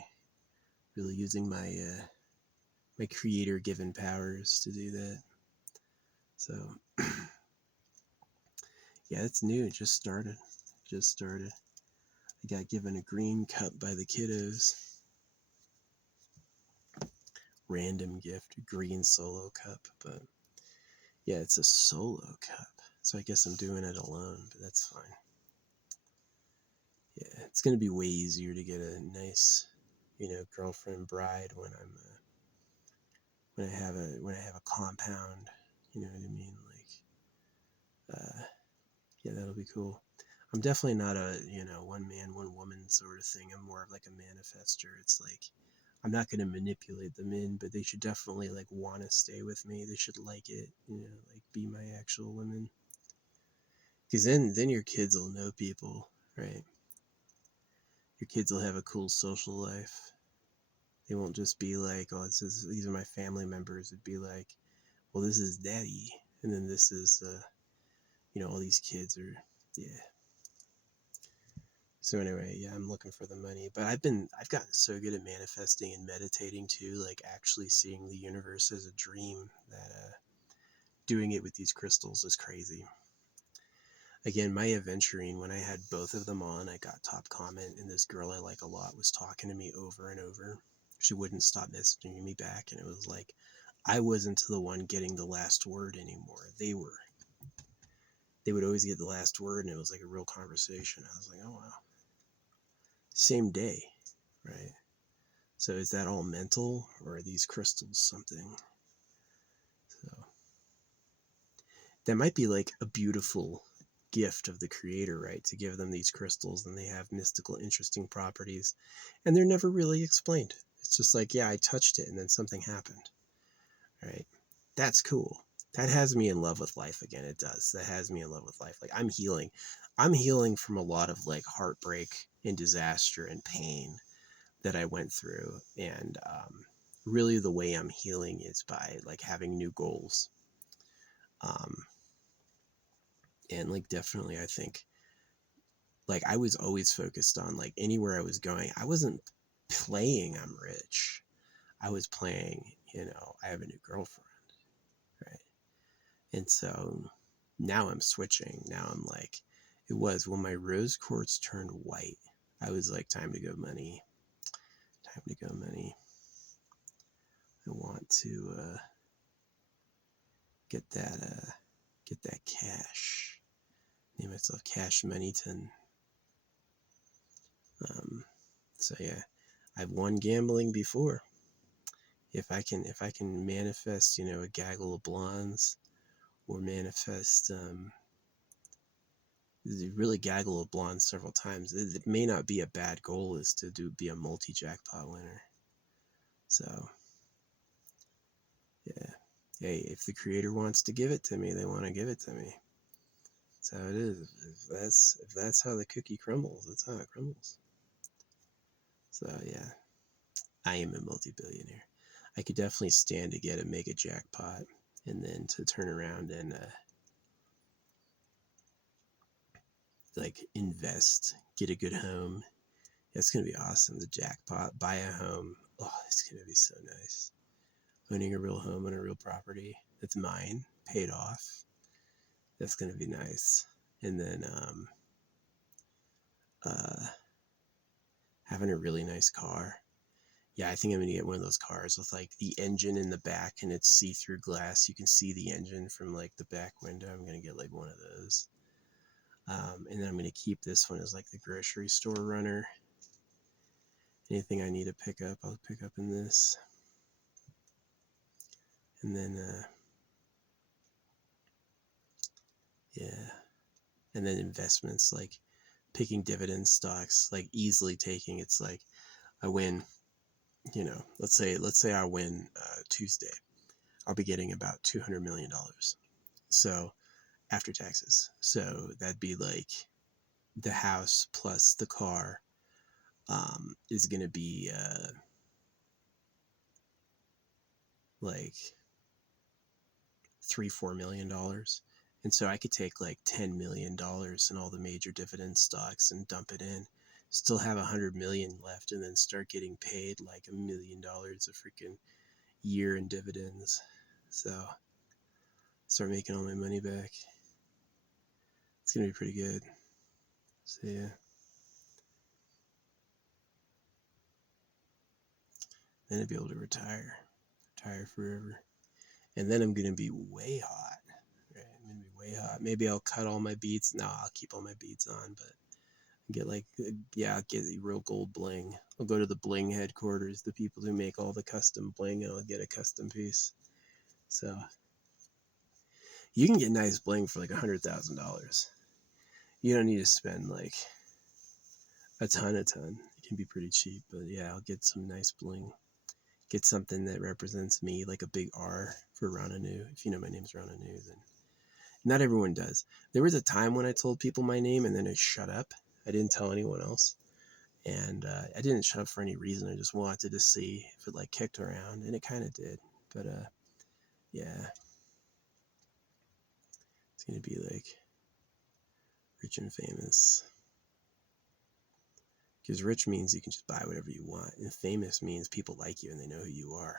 really using my creator given powers to do that. So Yeah, it's new. It just started. Just started. I got given a green cup by the kiddos. Random gift, green solo cup. But yeah, it's a solo cup. So I guess I'm doing it alone, but that's fine. Yeah, it's going to be way easier to get a nice, girlfriend bride when when I have a compound, you know what I mean? Yeah, that'll be cool. I'm definitely not a, one man, one woman sort of thing. I'm more of like a manifester. It's like, I'm not going to manipulate them in, but they should definitely like want to stay with me. They should like it, like be my actual women. Because then your kids will know people, right? Your kids will have a cool social life. They won't just be like, oh, these are my family members. It'd be like, well, this is daddy. And then this is, all these kids are, yeah. So anyway, yeah, I'm looking for the money, but I've gotten so good at manifesting and meditating too, like actually seeing the universe as a dream that, doing it with these crystals is crazy. Again, my aventurine, when I had both of them on, I got top comment, and this girl I like a lot was talking to me over and over. She wouldn't stop messaging me back, and it was like I wasn't the one getting the last word anymore. They were. They would always get the last word, and it was like a real conversation. I was like, oh wow. Same day, right? So is that all mental, or are these crystals something? So that might be like a beautiful gift of the creator, right? To give them these crystals and they have mystical, interesting properties, and they're never really explained. It's just like, yeah, I touched it and then something happened, right? That's cool. That has me in love with life again. It does. That has me in love with life. Like I'm healing. I'm healing from a lot of like heartbreak and disaster and pain that I went through. And really the way I'm healing is by like having new goals. Um, and like definitely I think like I was always focused on like anywhere I was going, I wasn't playing I'm rich. I was playing, I have a new girlfriend, right? And so now I'm switching. Now I'm like, it was when my rose quartz turned white, I was like, time to go money. Time to go money. I want to get that cash. Name myself Cash Moneyton. So yeah, I've won gambling before. If I can manifest, a gaggle of blondes, or manifest really gaggle of blondes several times, it may not be a bad goal is to be a multi jackpot winner. So yeah, hey, if the creator wants to give it to me, they want to give it to me. That's how it is. If that's how the cookie crumbles, that's how it crumbles. So yeah, I am a multi-billionaire. I could definitely stand to get a mega jackpot and then to turn around and like invest, get a good home. It's gonna be awesome. The jackpot, buy a home. Oh, it's gonna be so nice. Owning a real home on a real property that's mine, paid off. That's gonna be nice. And then uh, having a really nice car. Yeah, I think I'm gonna get one of those cars with like the engine in the back and it's see-through glass. You can see the engine from like the back window. I'm gonna get like one of those. And then I'm gonna keep this one as like the grocery store runner. Anything I need to pick up, I'll pick up in this. And then yeah, and then investments like picking dividend stocks, like easily taking. It's like I win. Let's say I win Tuesday. I'll be getting about $200 million. So after taxes. So that'd be like the house plus the car is going to be like $3-4 million. And so I could take like $10 million in all the major dividend stocks and dump it in, still have 100 million left, and then start getting paid like $1 million a freaking year in dividends. So start making all my money back. It's gonna be pretty good. So yeah. Then I'd be able to retire forever. And then I'm gonna be way hot. Right? I'm gonna be way hot. Maybe I'll cut all my beads. No, I'll keep all my beads on, but get like, yeah, I'll get the real gold bling. I'll go to the bling headquarters, the people who make all the custom bling, and I'll get a custom piece. So you can get nice bling for like $100,000. You don't need to spend like a ton. It can be pretty cheap, but yeah, I'll get some nice bling. Get something that represents me, like a big R for Rananu. If you know my name's Rananu, then not everyone does. There was a time when I told people my name and then I shut up. I didn't tell anyone else. And I didn't shut up for any reason. I just wanted to see if it like kicked around, and it kind of did. But yeah, it's gonna be like rich and famous. Because rich means you can just buy whatever you want, and famous means people like you and they know who you are.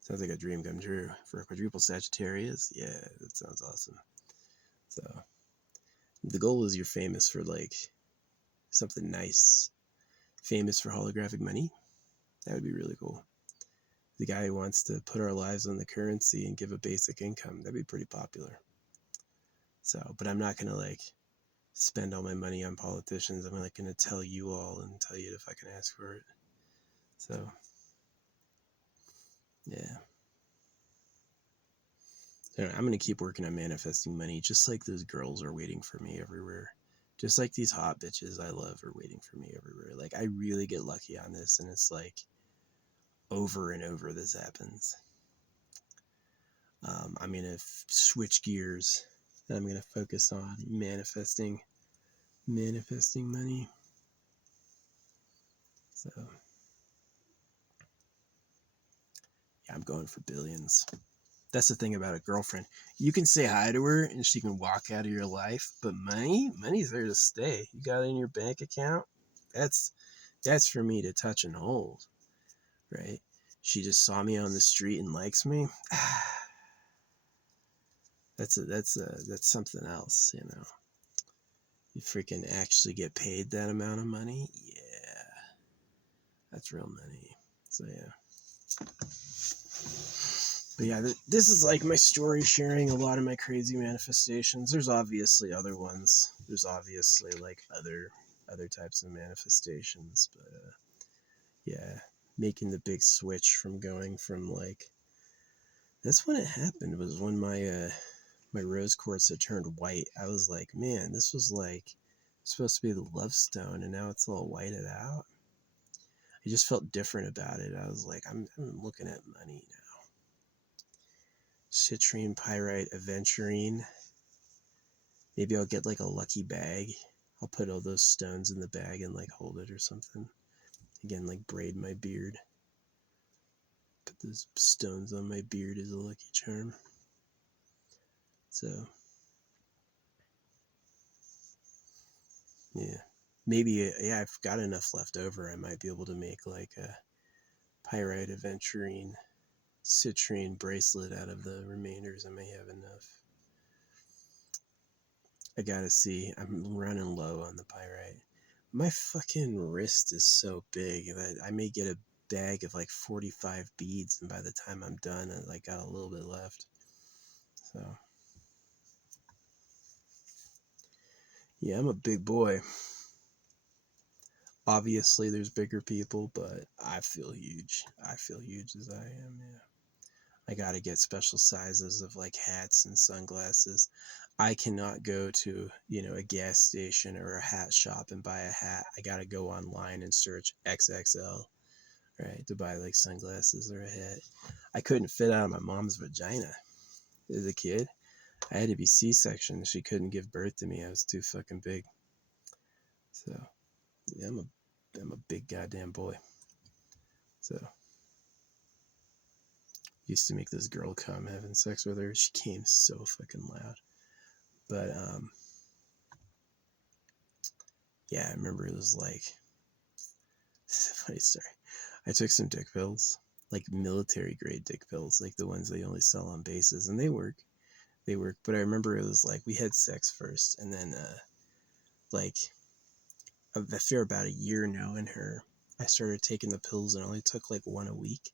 Sounds like a dream come true for a quadruple Sagittarius. Yeah, that sounds awesome. So the goal is you're famous for like something nice. Famous for holographic money. That would be really cool. The guy who wants to put our lives on the currency and give a basic income, that'd be pretty popular. So, but I'm not going to like spend all my money on politicians. I'm like going to tell you all and tell you if I can ask for it. So, yeah. I'm going to keep working on manifesting money, just like those girls are waiting for me everywhere. Just like these hot bitches I love are waiting for me everywhere. Like, I really get lucky on this, and it's like over and over this happens. I'm going to switch gears, and I'm going to focus on manifesting money. So, yeah, I'm going for billions. That's the thing about a girlfriend. You can say hi to her and she can walk out of your life, but money's there to stay. You got it in your bank account. That's for me to touch and hold, right? She just saw me on the street and likes me. That's something else, you know. You freaking actually get paid that amount of money. Yeah, that's real money. So yeah. But yeah, this is like my story, sharing a lot of my crazy manifestations. There's obviously other ones. There's obviously like other types of manifestations, but yeah, making the big switch from going from like, that's when it happened, was when my rose quartz had turned white. I was like, man, this was like supposed to be the love stone, and now it's all whited out. I just felt different about it. I was like, I'm looking at money now. Citrine, pyrite, aventurine. Maybe I'll get like a lucky bag. I'll put all those stones in the bag and like hold it or something. Again, like braid my beard. Put those stones on my beard as a lucky charm. So, yeah. Maybe, yeah, I've got enough left over. I might be able to make like a pyrite, aventurine, citrine bracelet out of the remainders. I may have enough. I gotta see. I'm running low on the pyrite. My fucking wrist is so big that I may get a bag of like 45 beads, and by the time I'm done, I like got a little bit left. So yeah, I'm a big boy. Obviously there's bigger people, but I feel huge. I feel huge as I am. Yeah, I gotta get special sizes of like hats and sunglasses. I cannot go to, a gas station or a hat shop and buy a hat. I gotta go online and search XXL, right, to buy like sunglasses or a hat. I couldn't fit out of my mom's vagina as a kid. I had to be C-section. She couldn't give birth to me. I was too fucking big. So yeah, I'm a big goddamn boy. So used to make this girl come having sex with her. She came so fucking loud. But yeah, I remember it was like, it's a funny story. I took some dick pills, like military grade dick pills, like the ones they only sell on bases, and they work. they work. But I remember it was like we had sex first, and then like after about a year knowing her, I started taking the pills and I only took like one a week.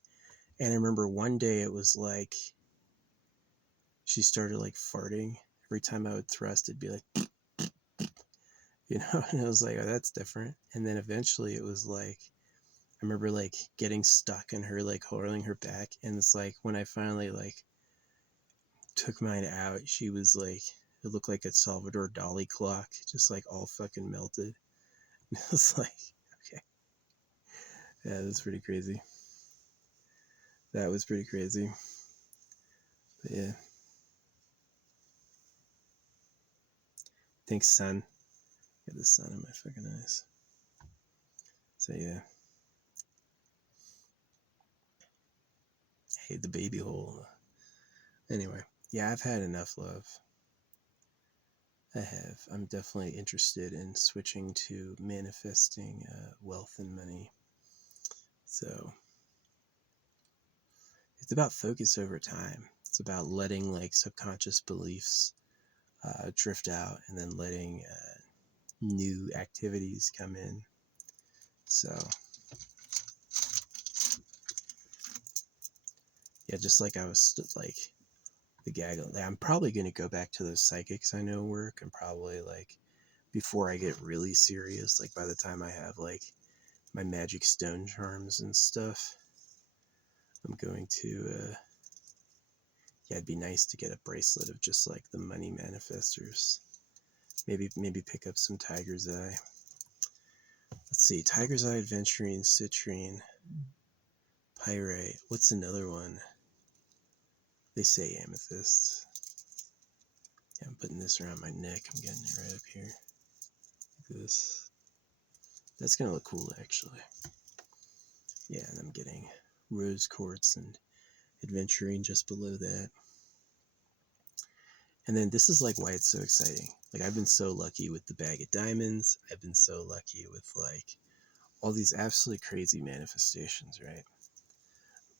And I remember one day it was like she started like farting. Every time I would thrust, it'd be like, and I was like, oh, that's different. And then eventually it was like, I remember like getting stuck in her, like holding her back. And it's like when I finally like took mine out, she was like, it looked like a Salvador Dali clock, just like all fucking melted. It was like, okay. Yeah, that's pretty crazy. That was pretty crazy. But yeah. Thanks, sun. Get the sun in my fucking eyes. So yeah. Hey, the baby hole. Anyway, yeah, I've had enough love. I have. I'm definitely interested in switching to manifesting wealth and money. So it's about focus over time. It's about letting like subconscious beliefs drift out and then letting new activities come in. So yeah, just like I was like the gag. I'm probably going to go back to those psychics I know work, and probably like before I get really serious, like by the time I have like my magic stone charms and stuff, I'm going to yeah, it'd be nice to get a bracelet of just like the money manifestors. Maybe pick up some Tiger's Eye. Let's see, Tiger's Eye, Aventurine, Citrine, Pyrite. What's another one? They say amethyst. Yeah, I'm putting this around my neck. I'm getting it right up here. Like this. That's gonna look cool, actually. Yeah, and I'm getting rose quartz and Aventurine just below that. And then this is like why it's so exciting. Like I've been so lucky with the bag of diamonds. I've been so lucky with like all these absolutely crazy manifestations, right?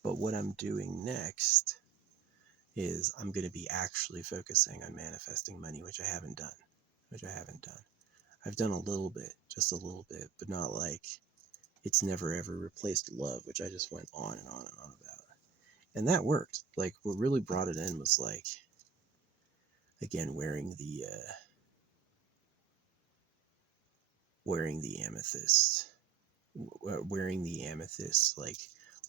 But what I'm doing next is I'm going to be actually focusing on manifesting money, which I haven't done. I've done a little bit, just a little bit, but not like it's never ever replaced love, which I just went on and on and on about. And that worked. Like what really brought it in was like, again, wearing the amethyst. Wearing the amethyst, like,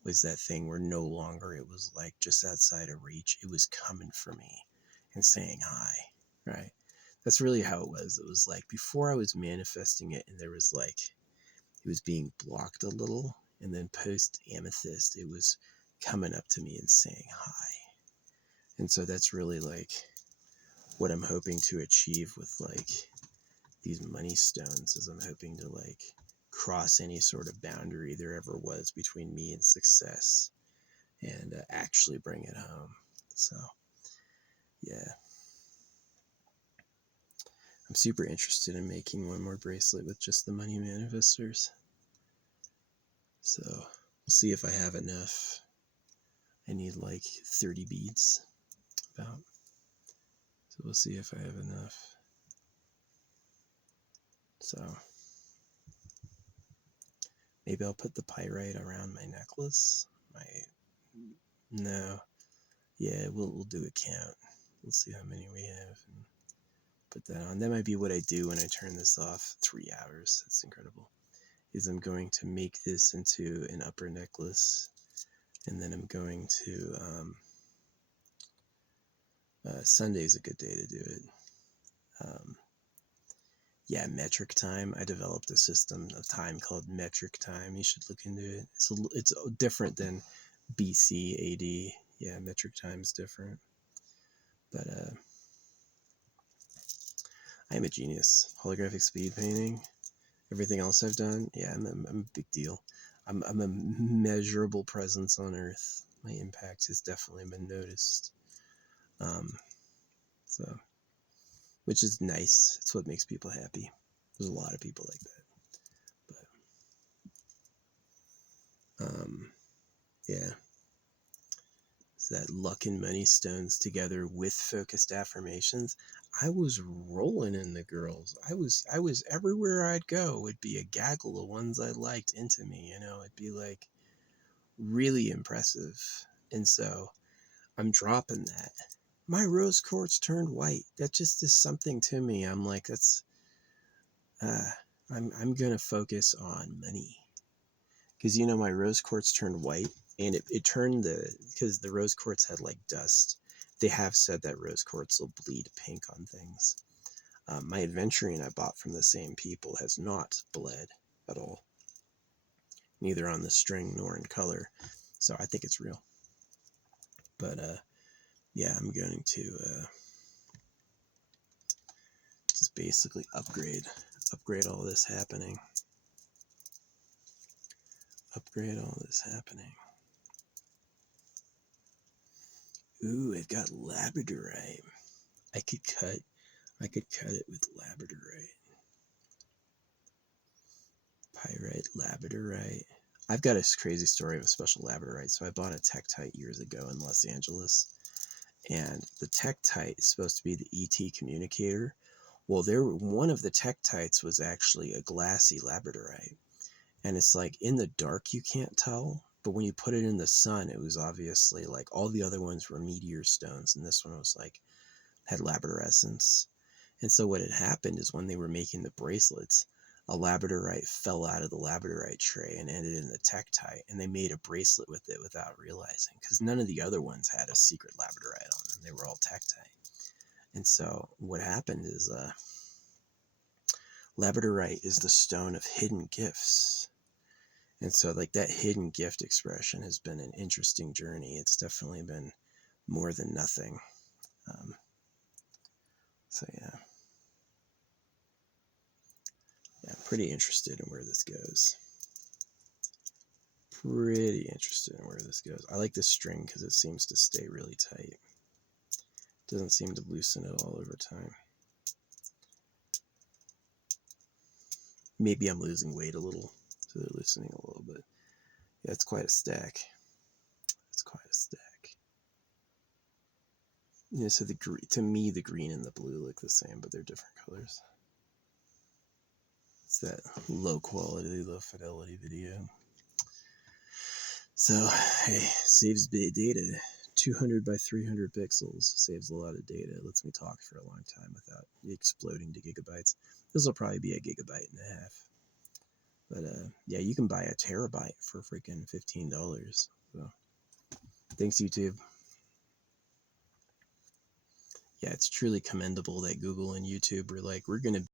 was that thing where no longer it was like just outside of reach. It was coming for me and saying hi, right? That's really how it was. It was like before I was manifesting it and there was like, it was being blocked a little. And then post amethyst, it was coming up to me and saying hi. And so that's really like what I'm hoping to achieve with like these money stones, is I'm hoping to like cross any sort of boundary there ever was between me and success and actually bring it home. So yeah, I'm super interested in making one more bracelet with just the money manifestors. So we'll see if I have enough. I need like 30 beads about. So we'll see if I have enough. So maybe I'll put the pyrite around my necklace. No. Yeah, we'll do a count. We'll see how many we have and put that on. That might be what I do when I turn this off. 3 hours. That's incredible. Is I'm going to make this into an upper necklace, and then I'm going to Sunday's a good day to do it. Yeah, metric time. I developed a system of time called metric time. You should look into it. It's different than BC AD. Yeah, metric time is different. But I'm a genius. Holographic speed painting. Everything else I've done, yeah, I'm a big deal. I'm a measurable presence on Earth. My impact has definitely been noticed. So, which is nice. It's what makes people happy. There's a lot of people like that. But, yeah. that luck and money stones together with focused affirmations, I was rolling in the girls. I was everywhere I'd go would be a gaggle of ones I liked into me, it'd be like really impressive. And so I'm dropping that. My rose quartz turned white. That just is something to me. I'm like, that's uh I'm gonna focus on money. Because my rose quartz turned white, and it turned because the rose quartz had like dust. They have said that rose quartz will bleed pink on things. My aventurine I bought from the same people has not bled at all, neither on the string nor in color. So I think it's real. But yeah, I'm going to just basically upgrade all this happening. Upgrade all this happening. Ooh, it got labradorite. I could cut it with labradorite. Pyrite, labradorite. I've got a crazy story of a special labradorite. So I bought a Tektite years ago in Los Angeles, and the Tektite is supposed to be the ET communicator. Well, one of the Tektites was actually a glassy labradorite, and it's like in the dark you can't tell, but when you put it in the sun, it was obviously like all the other ones were meteor stones, and this one was like had labradorescence. And so what had happened is when they were making the bracelets, a labradorite fell out of the labradorite tray and ended in the Tektite, and they made a bracelet with it without realizing, because none of the other ones had a secret labradorite on them. They were all Tektite. And so what happened is labradorite is the stone of hidden gifts. And so like that hidden gift expression has been an interesting journey. It's definitely been more than nothing. So yeah, I'm pretty interested in where this goes. I like this string because it seems to stay really tight. Doesn't seem to loosen at all over time. Maybe I'm losing weight a little, so they're loosening a little bit. Yeah, it's quite a stack. Yeah, so to me, the green and the blue look the same, but they're different colors. It's that low quality, low fidelity video. So, hey, saves data. 200 by 300 pixels saves a lot of data. It lets me talk for a long time without exploding to gigabytes. This will probably be a gigabyte and a half. But yeah, you can buy a terabyte for freaking $15. So, thanks, YouTube. Yeah, it's truly commendable that Google and YouTube were like, we're going to